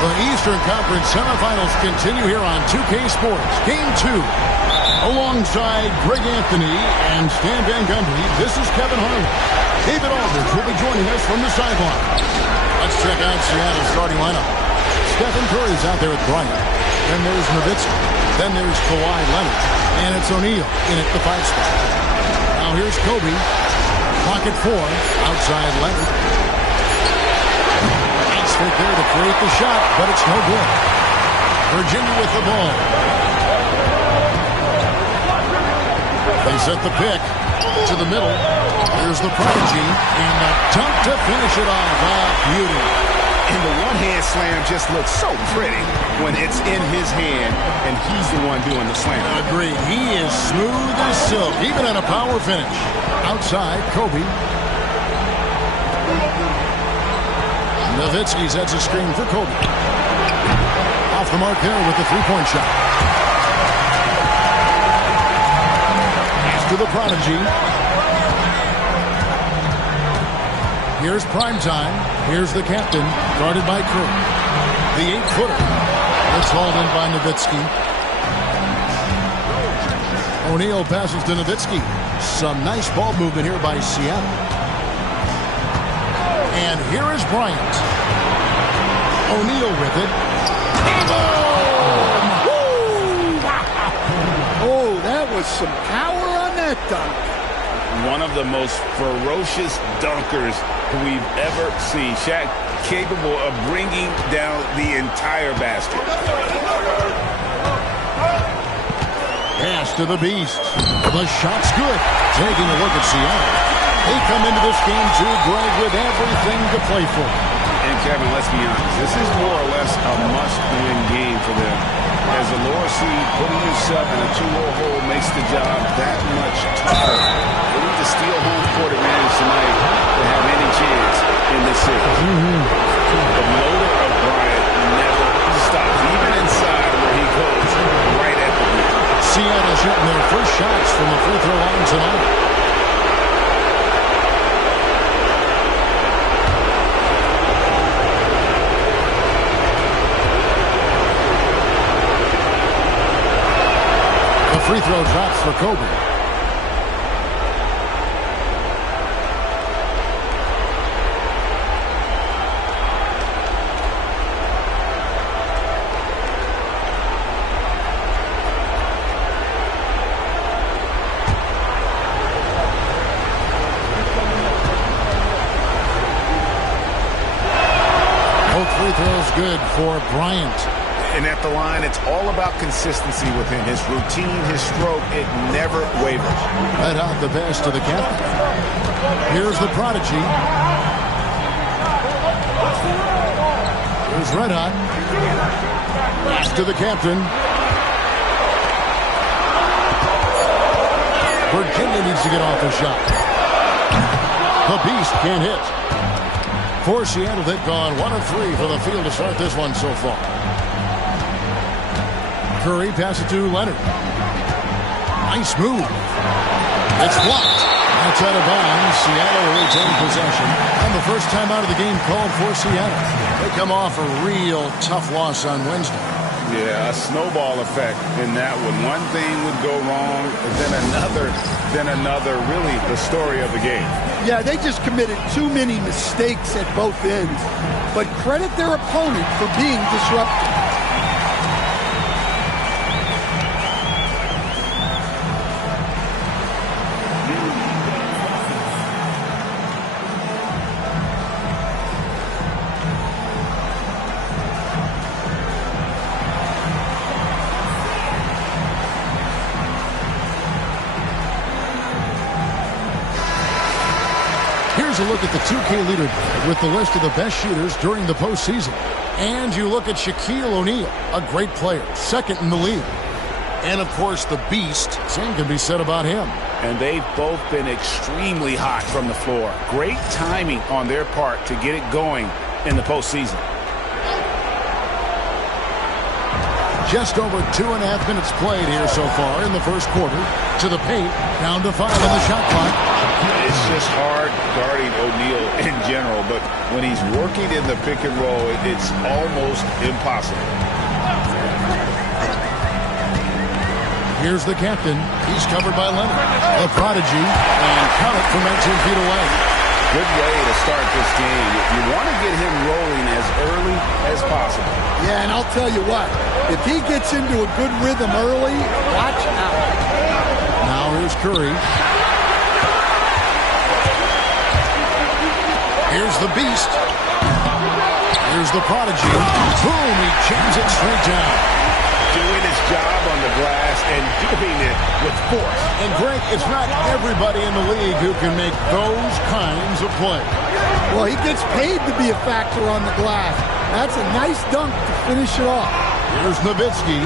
The Eastern Conference semifinals continue here on 2K Sports. Game 2. Alongside Greg Anthony and Stan Van Gundy, this is Kevin Harlan. David Aldridge will be joining us from the sideline. Let's check out Seattle's starting lineup. Stephen Curry's out there at Bryant. Then there's Nowitzki. Then there's Kawhi Leonard. And it's O'Neal in at the 5 spot. Now here's Kobe. Pocket 4. Outside Leonard. Right there to create the shot, but it's no good. Virginia with the ball. They set the pick to the middle. Here's the prodigy, and a dunk to finish it off. Beauty. And the one-hand slam just looks so pretty when it's in his hand, and he's the one doing the slam. Agreed. He is smooth as silk, even at a power finish. Outside, Kobe. Nowitzki sets a screen for Kobe. Off the mark there with the three-point shot. Pass to the prodigy. Here's primetime. Here's the captain, guarded by Curry. The 8-footer. It's hauled in by Nowitzki. O'Neal passes to Nowitzki. Some nice ball movement here by Seattle. And here is Bryant. O'Neal with it. Oh, that was some power on that dunk. One of the most ferocious dunkers we've ever seen. Shaq capable of bringing down the entire basket. Pass to the beast. The shot's good. Taking a look at Seattle. They come into this game, too, Greg, with everything to play for. And, Kevin, let's be honest. This is more or less a must-win game for them. As a lower seed, putting yourself in a 2-0 hole makes the job that much tougher. They need to steal home court advantage tonight to have any chance in this series. The motor of Bryant never stops, even inside where he goes right at the rim. Seattle shooting their first shots from the free throw line tonight. Free throw drops for Kobe. free throw's good for Bryant. And at the line, it's all about consistency with him. His routine, his stroke, it never wavers. Let out the best to the captain. Here's the prodigy. Here's Red Hot. Pass to the captain. Virginia needs to get off a shot. The Beast can't hit. For Seattle, they've gone 1 of 3 for the field to start this one so far. Curry passes to Leonard. Nice move. It's blocked. That's out of bounds. Seattle will retain possession. And the first time out of the game called for Seattle. They come off a real tough loss on Wednesday. Yeah, a snowball effect in that one. One thing would go wrong, then another. Really the story of the game. Yeah, they just committed too many mistakes at both ends. But credit their opponent for being disruptive. Here's a look at the 2K leaderboard with the list of the best shooters during the postseason. And you look at Shaquille O'Neal, a great player, second in the league. And, of course, the Beast. Same can be said about him. And they've both been extremely hot from the floor. Great timing on their part to get it going in the postseason. Just over 2.5 minutes played here so far in the first quarter. To the paint, down to 5 on the shot clock. It's just hard guarding O'Neal in general, but when he's working in the pick and roll, it's almost impossible. Here's the captain. He's covered by Leonard. A prodigy, and count it from 19 feet away. Good way to start this game. You want to get him rolling as early as possible. Yeah, and I'll tell you what, if he gets into a good rhythm early, watch out. Now here's Curry. Here's the Beast. Here's the prodigy. Boom, he jams it straight down. Doing his job on the glass and doing it with force. And Greg, it's not everybody in the league who can make those kinds of plays. Well, he gets paid to be a factor on the glass. That's a nice dunk to finish it off. Here's Nowitzki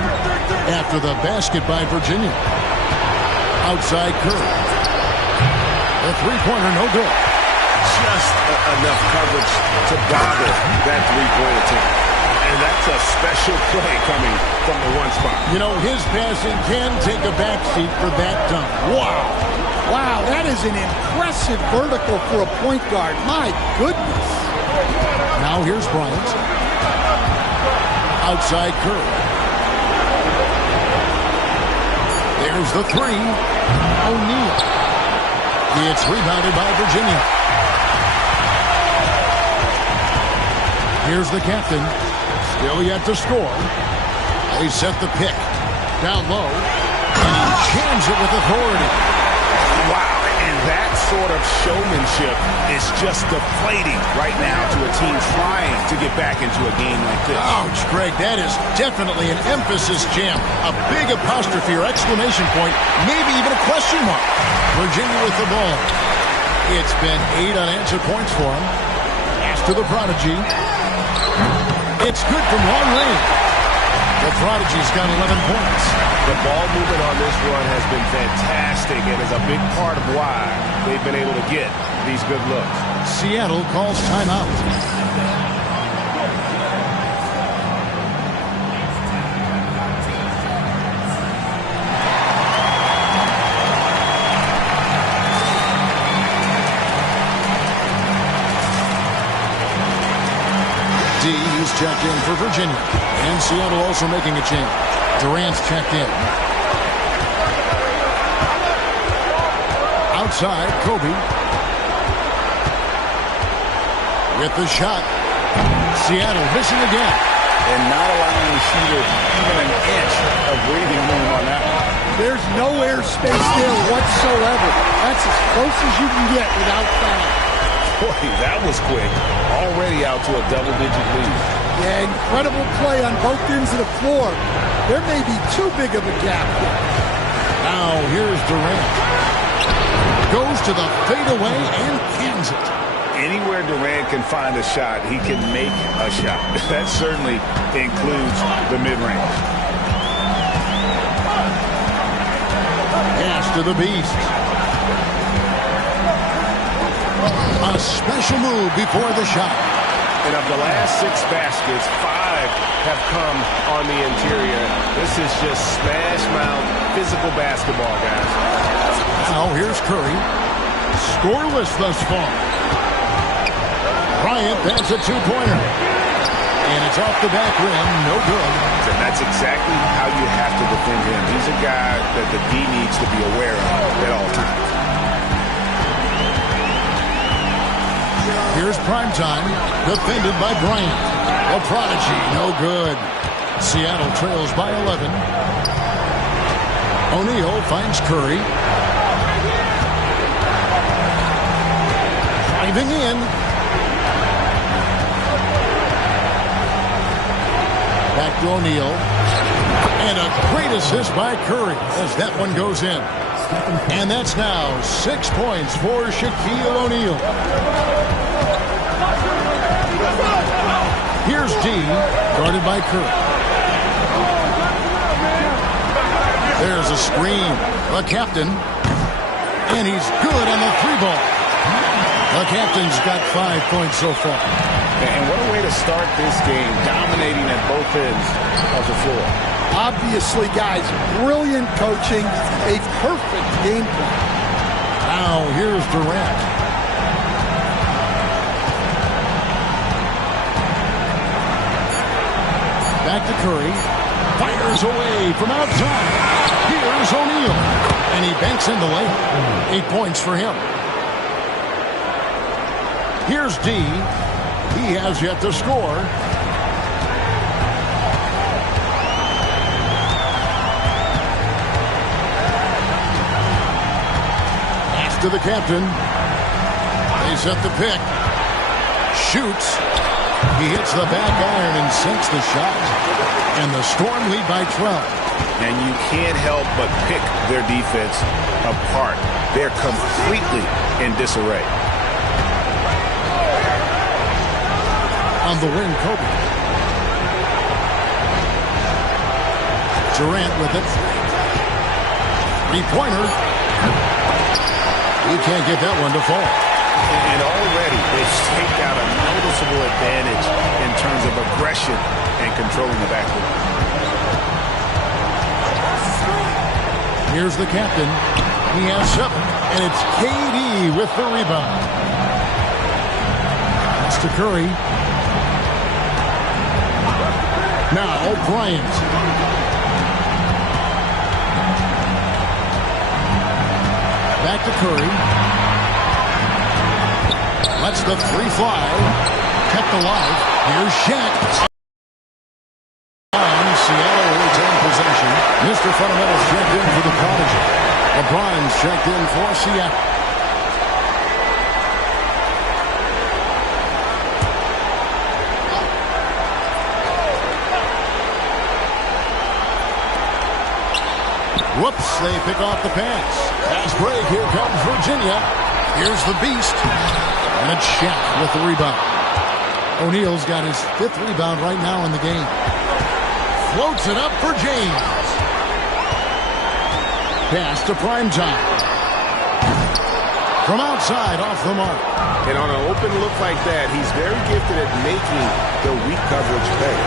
after the basket by Virginia. Outside Curry. The three-pointer, no good. Just enough coverage to bother that three-point attempt. And that's a special play coming from the one spot. You know, his passing can take a backseat for that dunk. Wow. Wow, that is an impressive vertical for a point guard. My goodness. Now here's Bryant. Outside Curry. There's the three. O'Neal. It's rebounded by Virginia. Here's the captain. Still yet to score. They set the pick. Down low. And he jams it with authority. Wow, and that sort of showmanship is just deflating right now to a team trying to get back into a game like this. Ouch, Greg, that is definitely an emphasis jam. A big apostrophe or exclamation point, maybe even a question mark. Virginia with the ball. It's been 8 unanswered points for him. Pass to the prodigy. It's good from long range. The prodigy's got 11 points. The ball movement on this run has been fantastic and is a big part of why they've been able to get these good looks. Seattle calls timeout. He's checked in for Virginia. And Seattle also making a change. Durant's checked in. Outside, Kobe. With the shot. Seattle missing again. And not allowing the shooter even an inch of breathing room on that one. There's no air space there whatsoever. That's as close as you can get without foul. Boy, that was quick. Already out to a double-digit lead. Yeah, incredible play on both ends of the floor. There may be too big of a gap here. Now here's Durant. Goes to the fadeaway and cans it. Anywhere Durant can find a shot, he can make a shot. That certainly includes the mid-range. Pass to the beast. A special move before the shot. And of the last 6 baskets, 5 have come on the interior. This is just smash mouth physical basketball, guys. Now here's Curry. Scoreless thus far. Bryant, that's a 2-pointer. And it's off the back rim, no good. And that's exactly how you have to defend him. He's a guy that the D needs to be aware of at all times. Here's primetime, defended by Bryant. A prodigy, no good. Seattle trails by 11. O'Neal finds Curry. Driving in. Back to O'Neal. And a great assist by Curry as that one goes in. And that's now 6 points for Shaquille O'Neal. Here's D, guarded by Curry. There's a screen. The captain. And he's good on the 3-ball. The captain's got 5 points so far. And what a way to start this game, dominating at both ends of the floor. Obviously, guys, brilliant coaching, a perfect game plan. Now, here's Durant. Back to Curry. Fires away from outside. Here's O'Neal. And he banks in the layup. 8 points for him. Here's D. He has yet to score. Pass to the captain. They set the pick. Shoots. He hits the back iron and sinks the shot. And the Storm lead by 12. And you can't help but pick their defense apart. They're completely in disarray. On the wing, Kobe. Durant with it. 3-pointer. He can't get that one to fall. And already they've staked out a noticeable advantage in terms of aggression and controlling the backcourt. Here's the captain. He has 7. And it's KD with the rebound. That's to Curry. Now Bryant. Back to Curry. Lets the 3 fly. Kept alive. Here's Shaq. Seattle will retain possession. Mr. Fundamentals checked in for the Prodigy. LeBron's checked in for Seattle. Whoops, they pick off the pass. Pass break, here comes Virginia. Here's the beast. And it's Shaq with the rebound. O'Neal's got his 5th rebound right now in the game. Floats it up for James. Pass to primetime. From outside, off the mark. And on an open look like that, he's very gifted at making the weak coverage pay.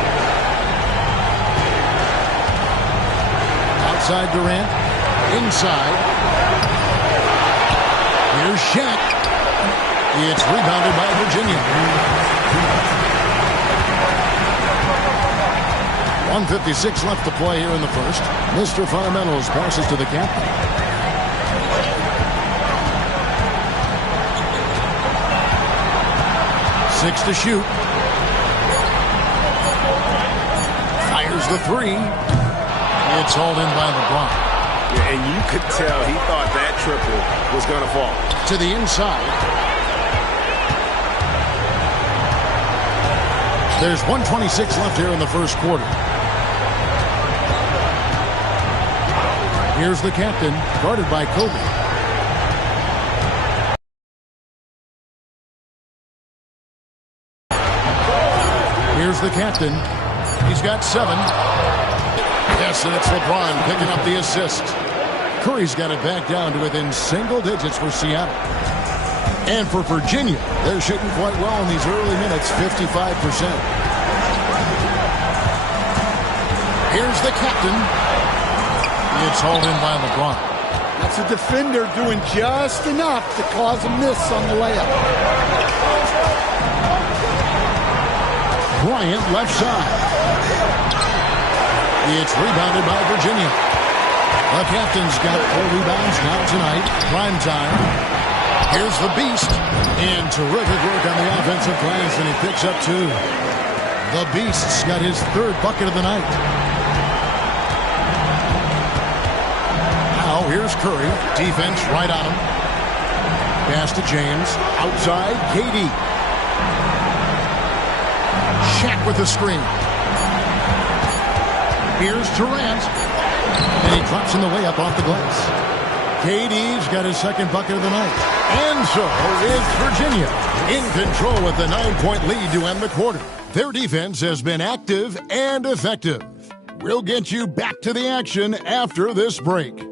Outside Durant. Inside. Here's Shaq. It's rebounded by Virginia. 1:56 left to play here in the first. Mr. Fundamentals passes to the captain. Six to shoot. Fires the 3. It's hauled in by LeBron. Yeah, and you could tell he thought that triple was going to fall. To the inside. There's 1:26 left here in the first quarter. Here's the captain, guarded by Kobe. Here's the captain. He's got 7. Yes, and it's LeBron picking up the assist. Curry's got it back down to within single digits for Seattle. And for Virginia, they're shooting quite well in these early minutes, 55%. Here's the captain. It's hauled in by LeBron. That's a defender doing just enough to cause a miss on the layup. Bryant left side. It's rebounded by Virginia. The captain's got 4 rebounds now tonight. Prime time. Here's the beast. And terrific work on the offensive glass, and he picks up 2. The beast's got his 3rd bucket of the night. Now here's Curry. Defense right on him. Pass to James. Outside, KD. Shaq with the screen. Here's Durant. And he drops in the way up off the glass. KD's got his 2nd bucket of the night. And so is Virginia in control with the 9-point lead to end the quarter. Their defense has been active and effective. We'll get you back to the action after this break.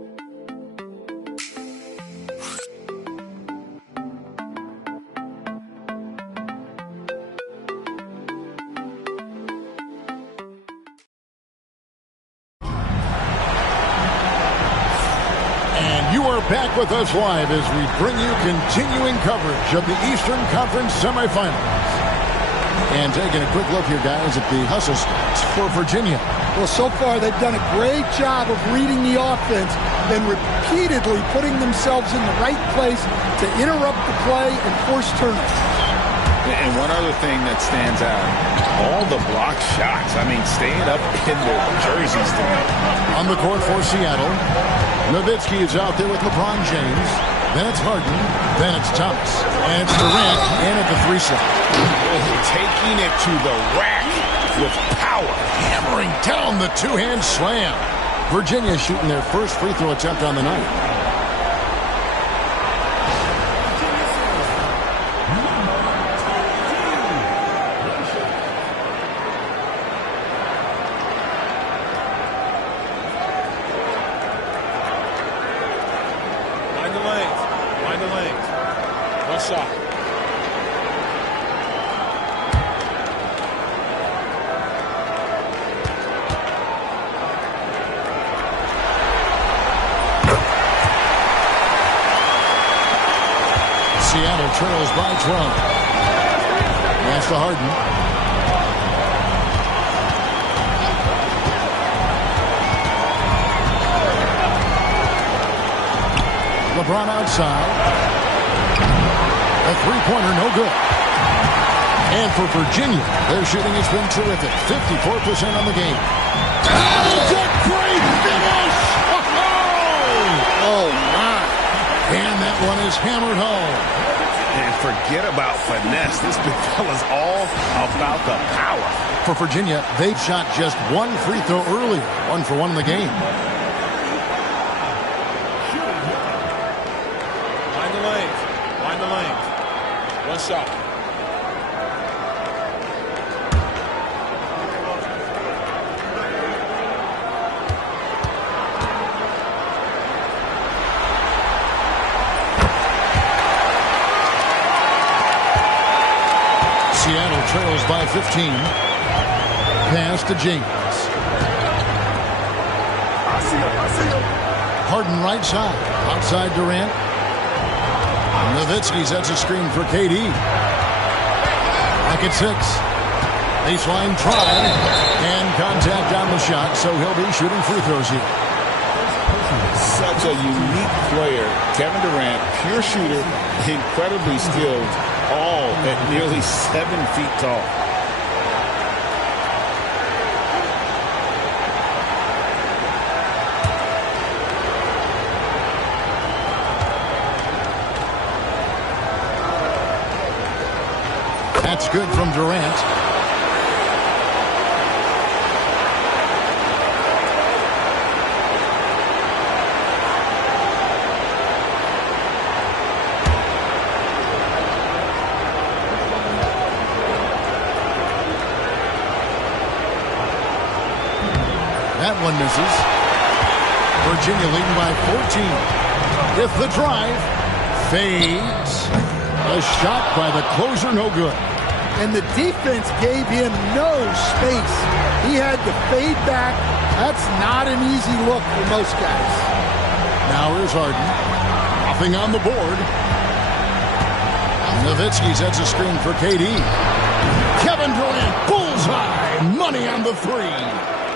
Back with us live as we bring you continuing coverage of the Eastern Conference semifinals. And taking a quick look here, guys, at the hustle stats for Virginia. Well, so far they've done a great job of reading the offense and repeatedly putting themselves in the right place to interrupt the play and force turnovers. And one other thing that stands out, all the block shots. I mean, staying up in their jerseys tonight. On the court for Seattle, Nowitzki is out there with LeBron James. Then it's Harden. Then it's Thomas. And it's Durant in at the 3 slot. Taking it to the rack with power. Hammering down the 2-hand slam. Virginia shooting their first free throw attempt on the night. Seattle trails by 12. Pass to Harden. LeBron outside. A 3-pointer, no good. And for Virginia, their shooting has been terrific. 54% on the game. That's a great finish! Oh, my. And that one is hammered home. And forget about finesse. This big fella's all about the power. For Virginia, they've shot just 1 free throw earlier. 1 for 1 in the game. Find the lanes. Find the lanes. 1 shot. Seattle trails by 15. Pass to James. Harden right side. Outside Durant. Nowitzki sets a screen for KD. Back at 6. Baseline try. And contact on the shot, so he'll be shooting free throws here. Such a unique player. Kevin Durant, pure shooter, incredibly skilled. All at nearly 7 feet tall. That's good from Durant. That one misses. Virginia leading by 14. With the drive. Fades. A shot by the closer, no good. And the defense gave him no space. He had to fade back. That's not an easy look for most guys. Now here's Harden. Nothing on the board. Nowitzki sets a screen for KD. Kevin Durant, bullseye. Money on the three.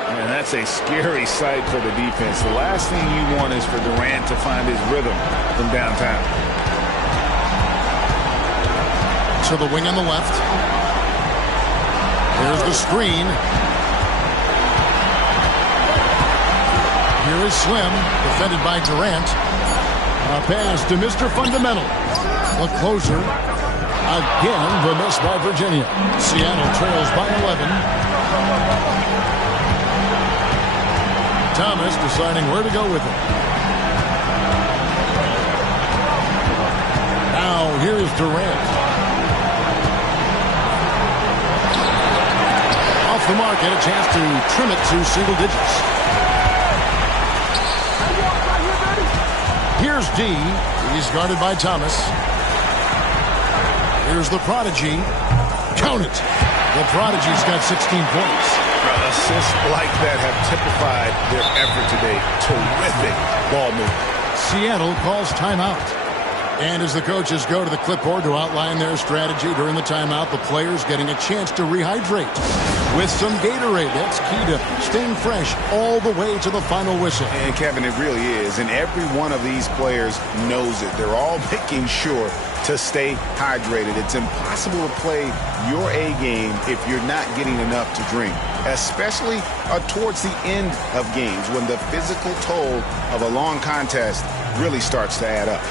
And that's a scary sight for the defense. The last thing you want is for Durant to find his rhythm from downtown. To the wing on the left. Here's the screen. Here is Slim, defended by Durant. A pass to Mr. Fundamental. The closer. Again, the miss by Virginia. Seattle trails by 11. Thomas deciding where to go with it. Now here's Durant. Off the mark, had a chance to trim it to single digits. Here's D. He's guarded by Thomas. Here's the Prodigy. Count it. The Prodigy's got 16 points. Assists like that have typified their effort today. Terrific ball movement. Seattle calls timeout. And as the coaches go to the clipboard to outline their strategy during the timeout, the players getting a chance to rehydrate with some Gatorade. That's key to staying fresh all the way to the final whistle. And Kevin, it really is. And every one of these players knows it. They're all making sure to stay hydrated. It's impossible to play your A game if you're not getting enough to drink, especially towards the end of games when the physical toll of a long contest really starts to add up.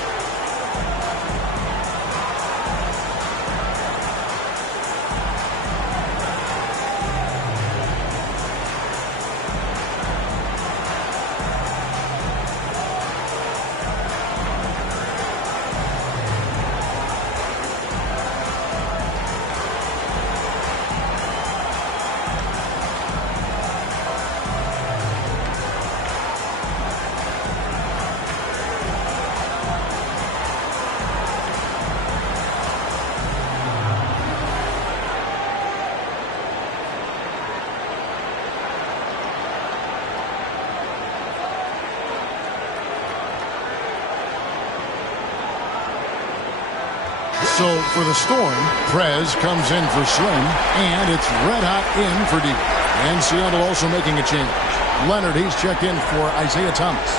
So for the Storm, Prez comes in for Slim, and it's red hot in for D. And Seattle also making a change. Leonard, he's checked in for Isaiah Thomas.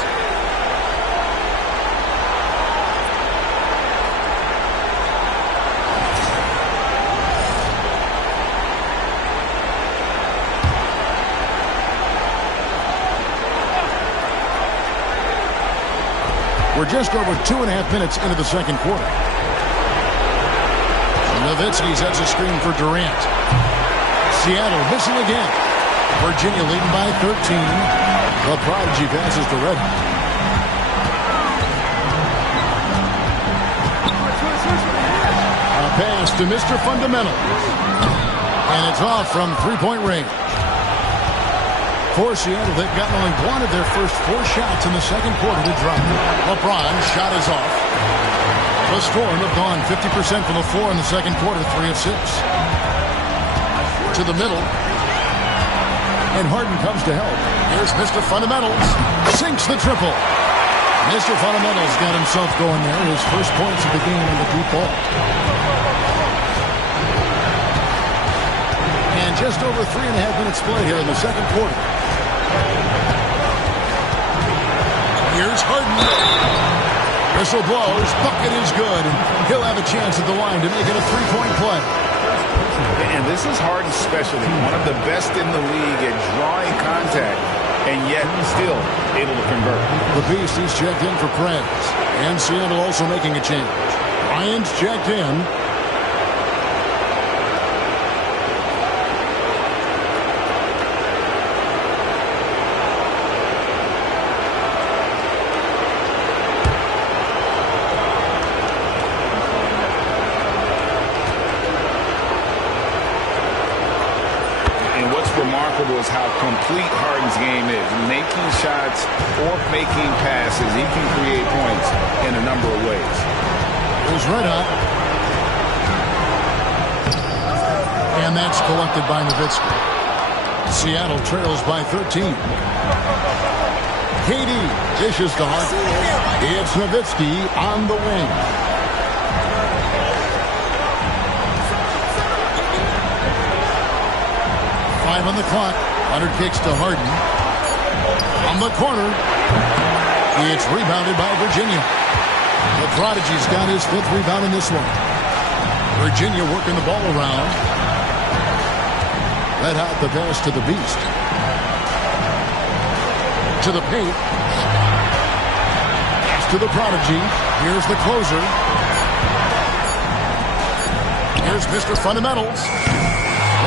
We're just over 2.5 minutes into the second quarter. Nowitzki sets a screen for Durant. Seattle missing again. Virginia leading by 13. The Prodigy passes to Red. A pass to Mr. Fundamental. And it's off from three-point range. For Seattle, they've gotten only one of their first 4 shots in the second quarter to drop. LeBron's shot is off. The Storm have gone 50% from the floor in the second quarter, 3 of 6. To the middle. And Harden comes to help. Here's Mr. Fundamentals. Sinks the triple. Mr. Fundamentals got himself going there. His first points of the game on the deep ball. And just over 3.5 minutes played here in the second quarter. Here's Harden. Whistle blows, bucket is good, and he'll have a chance at the line to make it a 3-point play. And this is Harden's specialty, one of the best in the league at drawing contact, and yet still able to convert. The Beast, he's checked in for Prez, and Seattle also making a change. Bryant's checked in. remarkable is how complete Harden's game is. Making shots or making passes, he can create points in a number of ways. Here's Red Hot. And that's collected by Nowitzki. Seattle trails by 13. KD dishes to Harden. It's Nowitzki on the wing. Five on the clock. Hunter kicks to Harden. On the corner. It's rebounded by Virginia. The Prodigy's got his 5th rebound in this one. Virginia working the ball around. Let out the pass to the Beast. To the paint. Pass to the Prodigy. Here's the closer. Here's Mr. Fundamentals.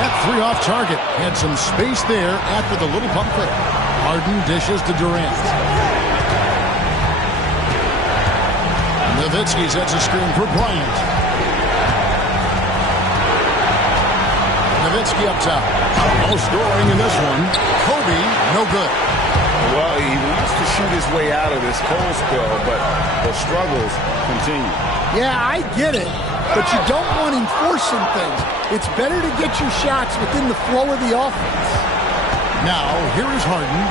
That 3 off target. Had some space there after the little pump fake. Harden dishes to Durant. Nowitzki sets a screen for Bryant. Nowitzki up top. No scoring in this one. Kobe, no good. Well, he wants to shoot his way out of this cold spell, but the struggles continue. Yeah, I get it, but you don't want him forcing things. It's better to get your shots within the flow of the offense. Now, here is Harden.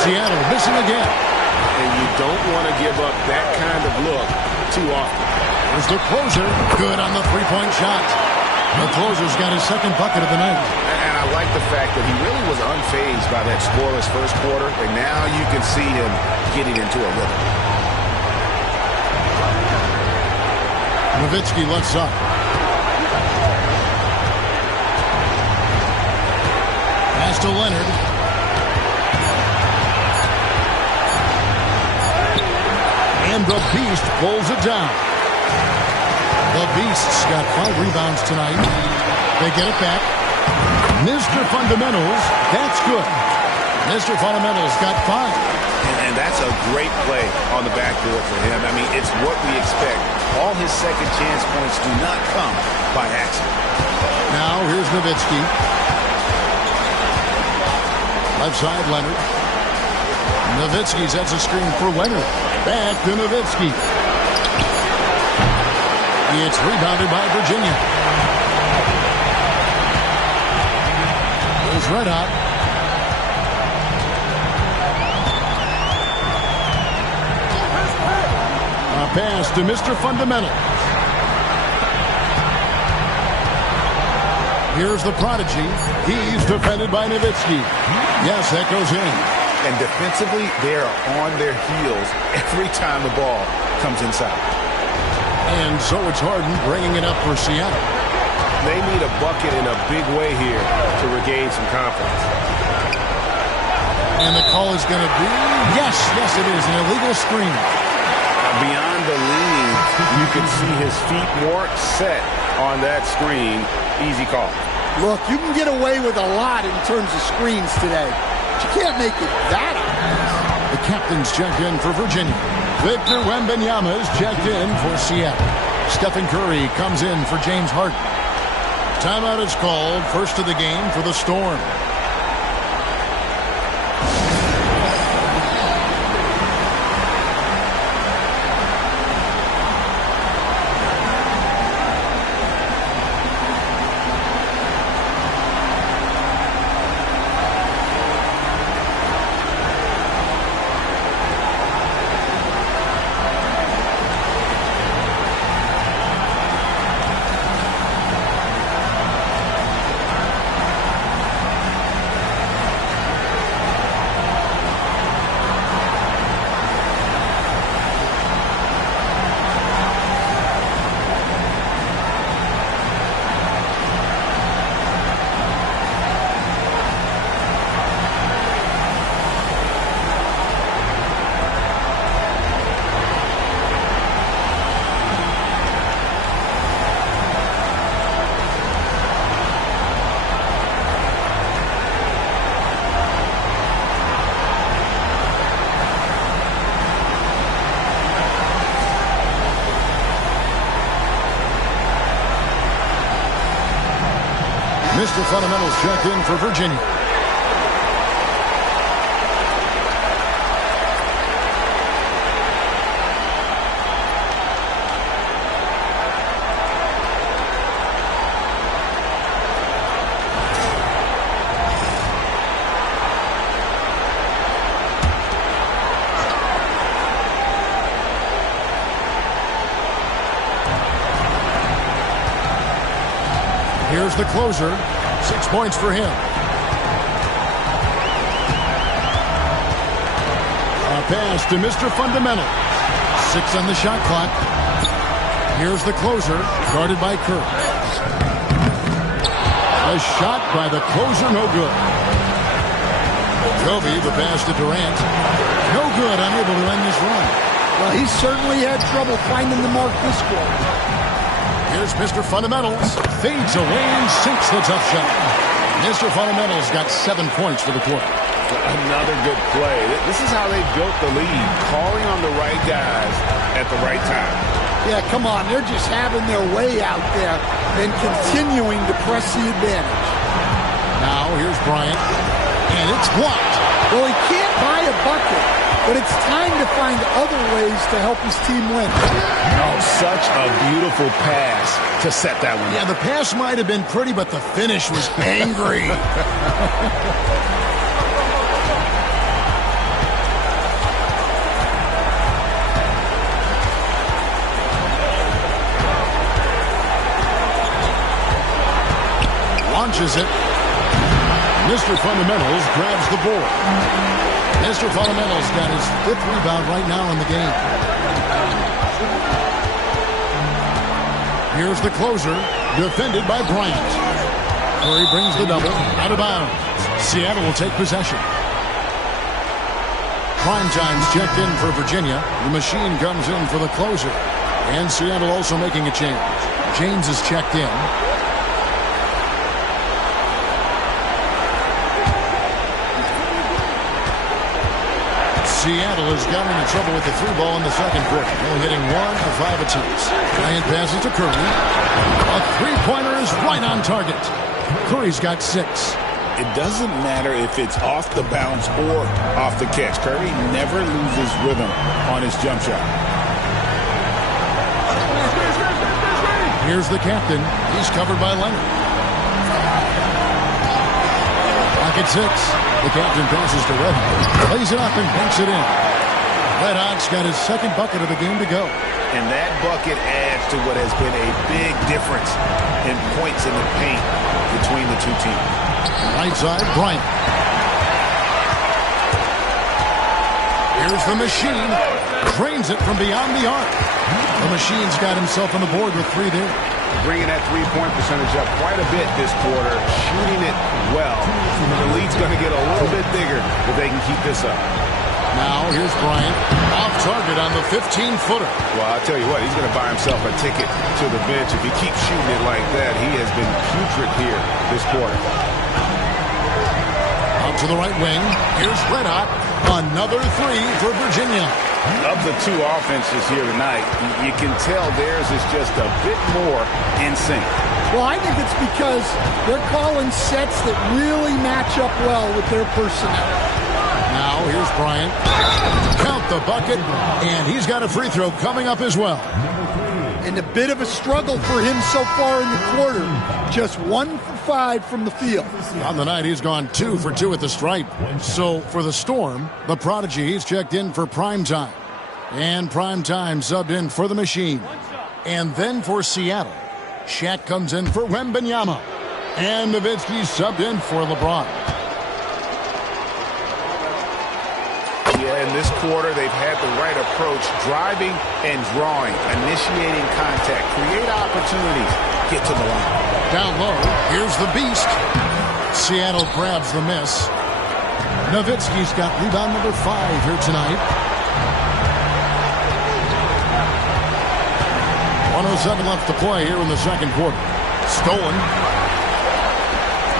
Seattle missing again. And you don't want to give up that kind of look too often. There's the closer. Good on the three-point shot. The closer's got his 2nd bucket of the night. And I like the fact that he really was unfazed by that scoreless first quarter, and now you can see him getting into a rhythm. Nowitzki lets up. Pass to Leonard. And the Beast pulls it down. The Beast's got 5 rebounds tonight. They get it back. Mr. Fundamentals, that's good. Mr. Fundamentals got 5. And that's a great play on the backboard for him. I mean, it's what we expect. All his second chance points do not come by accident. Now here's Nowitzki. Left side, Leonard. Nowitzki sets a screen for Leonard. Back to Nowitzki. It's rebounded by Virginia. Here's Red Hot. A pass to Mr. Fundamental. Here's the Prodigy. He's defended by Nowitzki. Yes, that goes in. And defensively, they are on their heels every time the ball comes inside. And so it's Harden bringing it up for Seattle. They need a bucket in a big way here to regain some confidence. And the call is going to be, yes, it is, an illegal screen. Beyond the leaning, you can see his feet more set on that screen. Easy call. Look, you can get away with a lot in terms of screens today. But you can't make it that obvious. The captain's checked in for Virginia. Victor Wembanyama's checked in for Seattle. Stephen Curry comes in for James Harden. Timeout is called. First of the game for the Storm. Mr. Fundamentals checked in for Virginia. Here's the closer. 6 points for him. A pass to Mr. Fundamental. 6 on the shot clock. Here's the closer, guarded by Curry. A shot by the closer, no good. Kobe, the pass to Durant. No good, unable to end this run. Well, he certainly had trouble finding the mark this quarter. Here's Mr. Fundamentals. Fades away and sinks the tough shot. Mr. Fundamentals got 7 points for the quarter. Another good play. This is how they built the lead. Calling on the right guys at the right time. Yeah, come on. They're just having their way out there and continuing to press the advantage. Now, here's Bryant. And it's blocked. Well, he can't buy a bucket, but it's time to find other ways to help his team win. Oh, such a beautiful pass to set that one. Yeah, the pass might have been pretty, but the finish was angry. Launches it. Mr. Fundamentals grabs the board. Mr. Fundamentals got his 5th rebound right now in the game. Here's the closer, defended by Bryant. Curry brings the double, out of bounds. Seattle will take possession. Primetime's checked in for Virginia. The machine comes in for the closer. And Seattle also making a change. James is checked in. Seattle has gotten into trouble with the 3 ball in the second quarter. Only hitting 1 of 5 attempts. Bryant passes to Curry. A 3-pointer is right on target. Curry's got 6. It doesn't matter if it's off the bounce or off the catch. Curry never loses rhythm on his jump shot. Here's the captain. He's covered by Leonard. Pocket 6. The captain passes to Red Hot. Lays it up and banks it in. Red Hot's got his 2nd bucket of the game to go. And that bucket adds to what has been a big difference in points in the paint between the two teams. Right side, Bryant. Here's the machine. Drains it from beyond the arc. The machine's got himself on the board with 3 there. Bringing that 3-point percentage up quite a bit this quarter. Shooting it well. The lead's going to get a little bit bigger if they can keep this up. Now, here's Bryant. Off target on the 15-footer. Well, I'll tell you what, he's going to buy himself a ticket to the bench. If he keeps shooting it like that, he has been putrid here this quarter. Out to the right wing. Here's Red Hot. Another 3 for Virginia. Of the 2 offenses here tonight, you can tell theirs is just a bit more in sync. Well, I think it's because they're calling sets that really match up well with their personnel. Now, here's Bryant. Count the bucket, and he's got a free throw coming up as well. And a bit of a struggle for him so far in the quarter. Just 1 for 5 from the field. On the night, he's gone 2 for 2 at the stripe. So, for the Storm, the prodigy, he's checked in for Primetime. And Primetime subbed in for the machine. And then for Seattle, Shaq comes in for Wembanyama. And Nowitzki subbed in for LeBron. Yeah, in this quarter, they've had the right approach, driving and drawing, initiating contact, create opportunities, get to the line. Down low, here's the beast. Seattle grabs the miss. Nowitzki's got rebound number 5 here tonight. 1:07 left to play here in the second quarter. Stolen.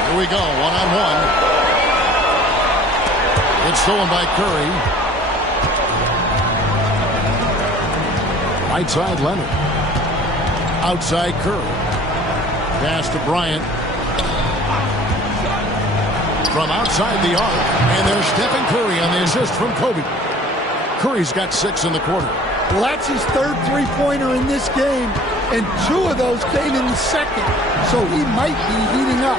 Here we go, 1-on-1. It's stolen by Curry. Right side, Leonard. Outside, Curry. Pass to Bryant. From outside the arc, and there's Stephen Curry on the assist from Kobe. Curry's got 6 in the quarter. Well, that's his third three-pointer in this game, and 2 of those came in the second, so he might be heating up.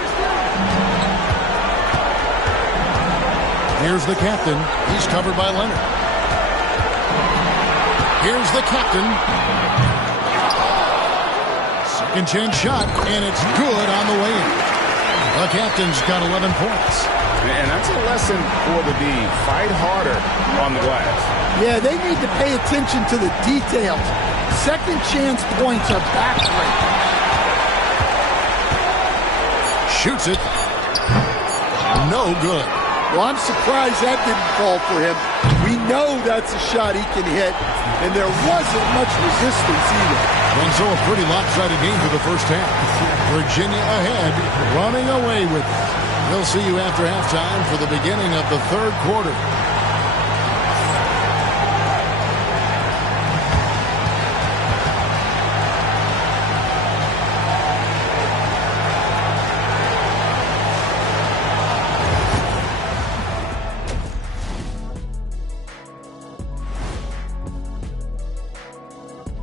Here's the captain. He's covered by Leonard. Here's the captain. Second chance shot, and it's good on the way in. The captain's got 11 points. And that's a lesson for the D. Fight harder on the glass. Yeah, they need to pay attention to the details. Second chance points are backbreaking. Shoots it. No good. Well, I'm surprised that didn't fall for him. We know that's a shot he can hit, and there wasn't much resistance either. And so a pretty lopsided game for the first half. Virginia ahead, running away with it. We'll see you after halftime for the beginning of the third quarter.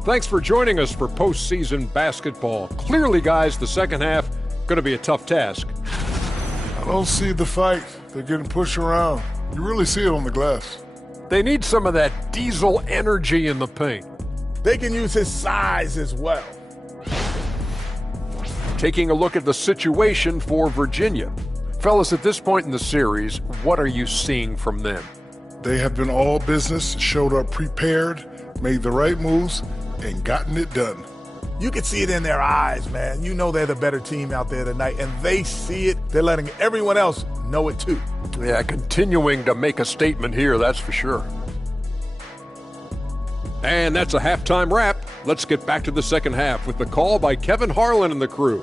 Thanks for joining us for postseason basketball. Clearly, guys, the second half going to be a tough task. I don't see the fight. They're getting pushed around. You really see it on the glass. They need some of that diesel energy in the paint. They can use his size as well. Taking a look at the situation for Virginia. Fellas, at this point in the series, what are you seeing from them? They have been all business, showed up prepared, made the right moves, and gotten it done. You can see it in their eyes, man. You know they're the better team out there tonight, and they see it. They're letting everyone else know it too. Yeah, continuing to make a statement here, that's for sure. And that's a halftime wrap. Let's get back to the second half with the call by Kevin Harlan and the crew.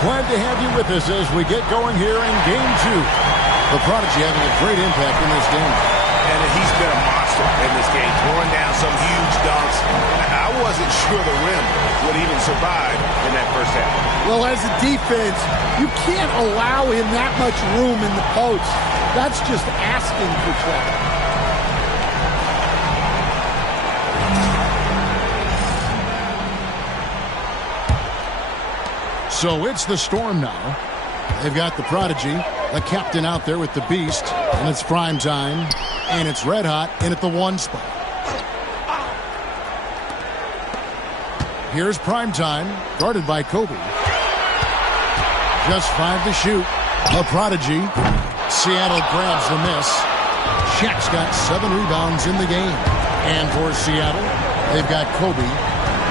Glad to have you with us as we get going here in Game 2. The Prodigy having a great impact in this game. And he's been a monster in this game, throwing down some huge dunks. I wasn't sure the rim would even survive in that first half. Well, as a defense, you can't allow him that much room in the post. That's just asking for trouble. So it's the Storm now. They've got the Prodigy, the captain out there with the Beast, and it's prime time, and it's red hot in at the 1 spot. Here's prime time, guarded by Kobe. Just 5 to shoot. The Prodigy. Seattle grabs the miss. Shaq's got 7 rebounds in the game. And for Seattle, they've got Kobe.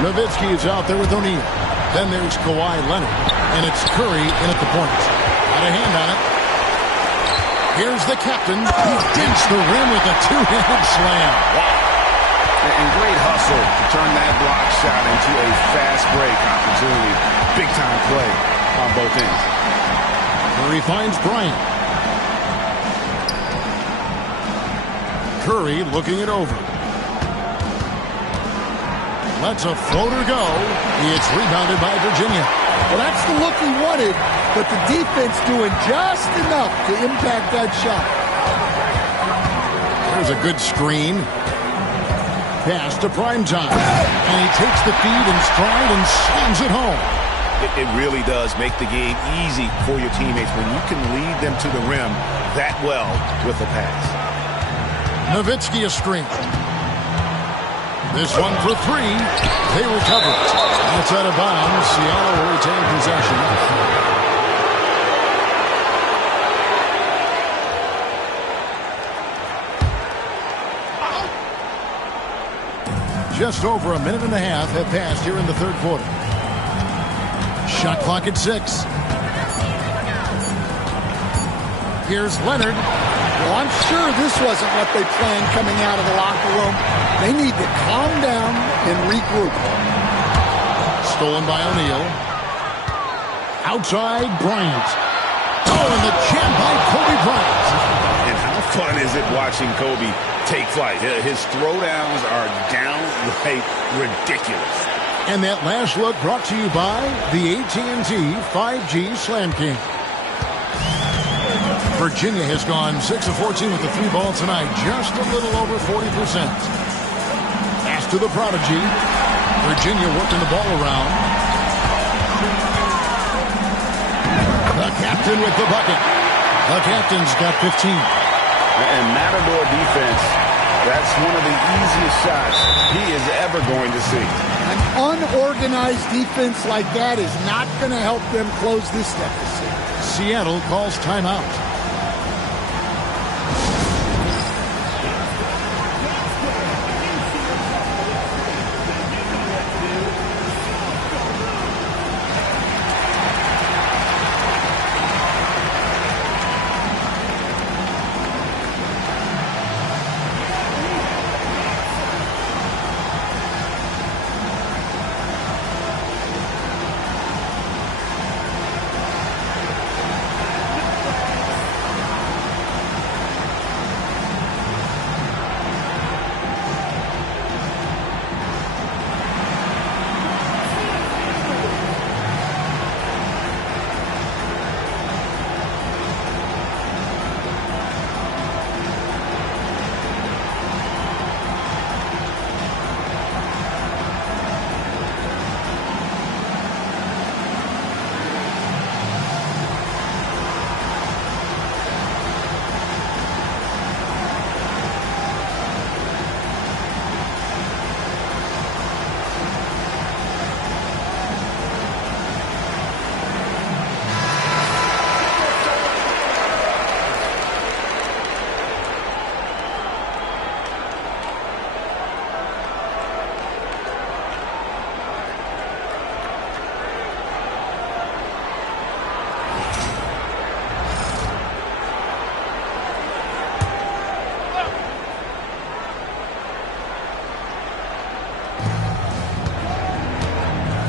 Nowitzki is out there with O'Neal. Then there's Kawhi Leonard, and it's Curry in at the point. Got a hand on it. Here's the captain. He dinks the rim with a 2-handed slam. Wow. And great hustle to turn that block shot into a fast break opportunity. Big-time play on both ends. Curry finds Bryant. Curry looking it over. Lets a floater go. It's rebounded by Virginia. Well, that's the look he wanted, but the defense doing just enough to impact that shot. There's a good screen. Pass to primetime. And he takes the feed in stride and slams it home. It really does make the game easy for your teammates when you can lead them to the rim that well with a pass. Nowitzki a screen. This one for 3. They recover it. That's out of bounds. Seattle will retain possession. Just over a minute and a half have passed here in the third quarter. Shot clock at 6. Here's Leonard. Well, I'm sure this wasn't what they planned coming out of the locker room. They need to calm down and regroup. Stolen by O'Neal. Outside, Bryant. Oh, and the jam by Kobe Bryant. And how fun is it watching Kobe take flight? His throwdowns are downright ridiculous. And that last look brought to you by the AT&T 5G Slam King. Virginia has gone 6 of 14 with the 3 ball tonight, just a little over 40%. Pass to the prodigy. Virginia working the ball around. The captain with the bucket. The captain's got 15. And Matador defense, that's one of the easiest shots he is ever going to see. An unorganized defense like that is not going to help them close this deficit. Seattle calls timeout.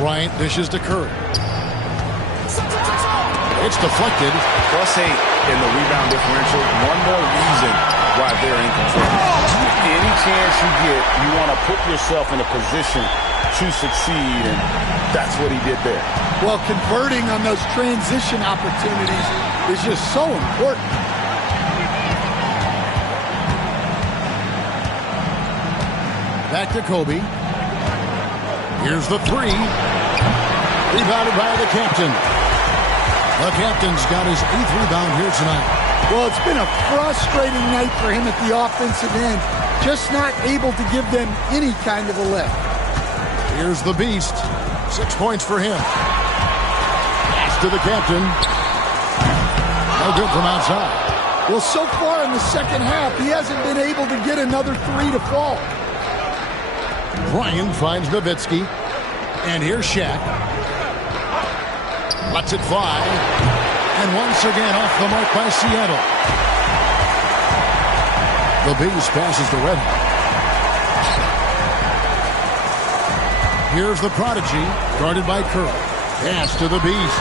Bryant dishes to Curry. It's deflected. +8 in the rebound differential. One more reason why they're in control. Any chance you get, you want to put yourself in a position to succeed, and that's what he did there. Well, converting on those transition opportunities is just so important. Back to Kobe. Here's the 3. Rebounded by the captain. The captain's got his 8th rebound here tonight. Well, it's been a frustrating night for him at the offensive end. Just not able to give them any kind of a lift. Here's the beast. 6 points for him. Pass to the captain. No good from outside. Well, so far in the second half, he hasn't been able to get another 3 to fall. Bryant finds Nowitzki. And here's Shaq. Lets it fly. And once again off the mark by Seattle. The beast passes to Red. Here's the prodigy, guarded by Curry. Pass to the beast.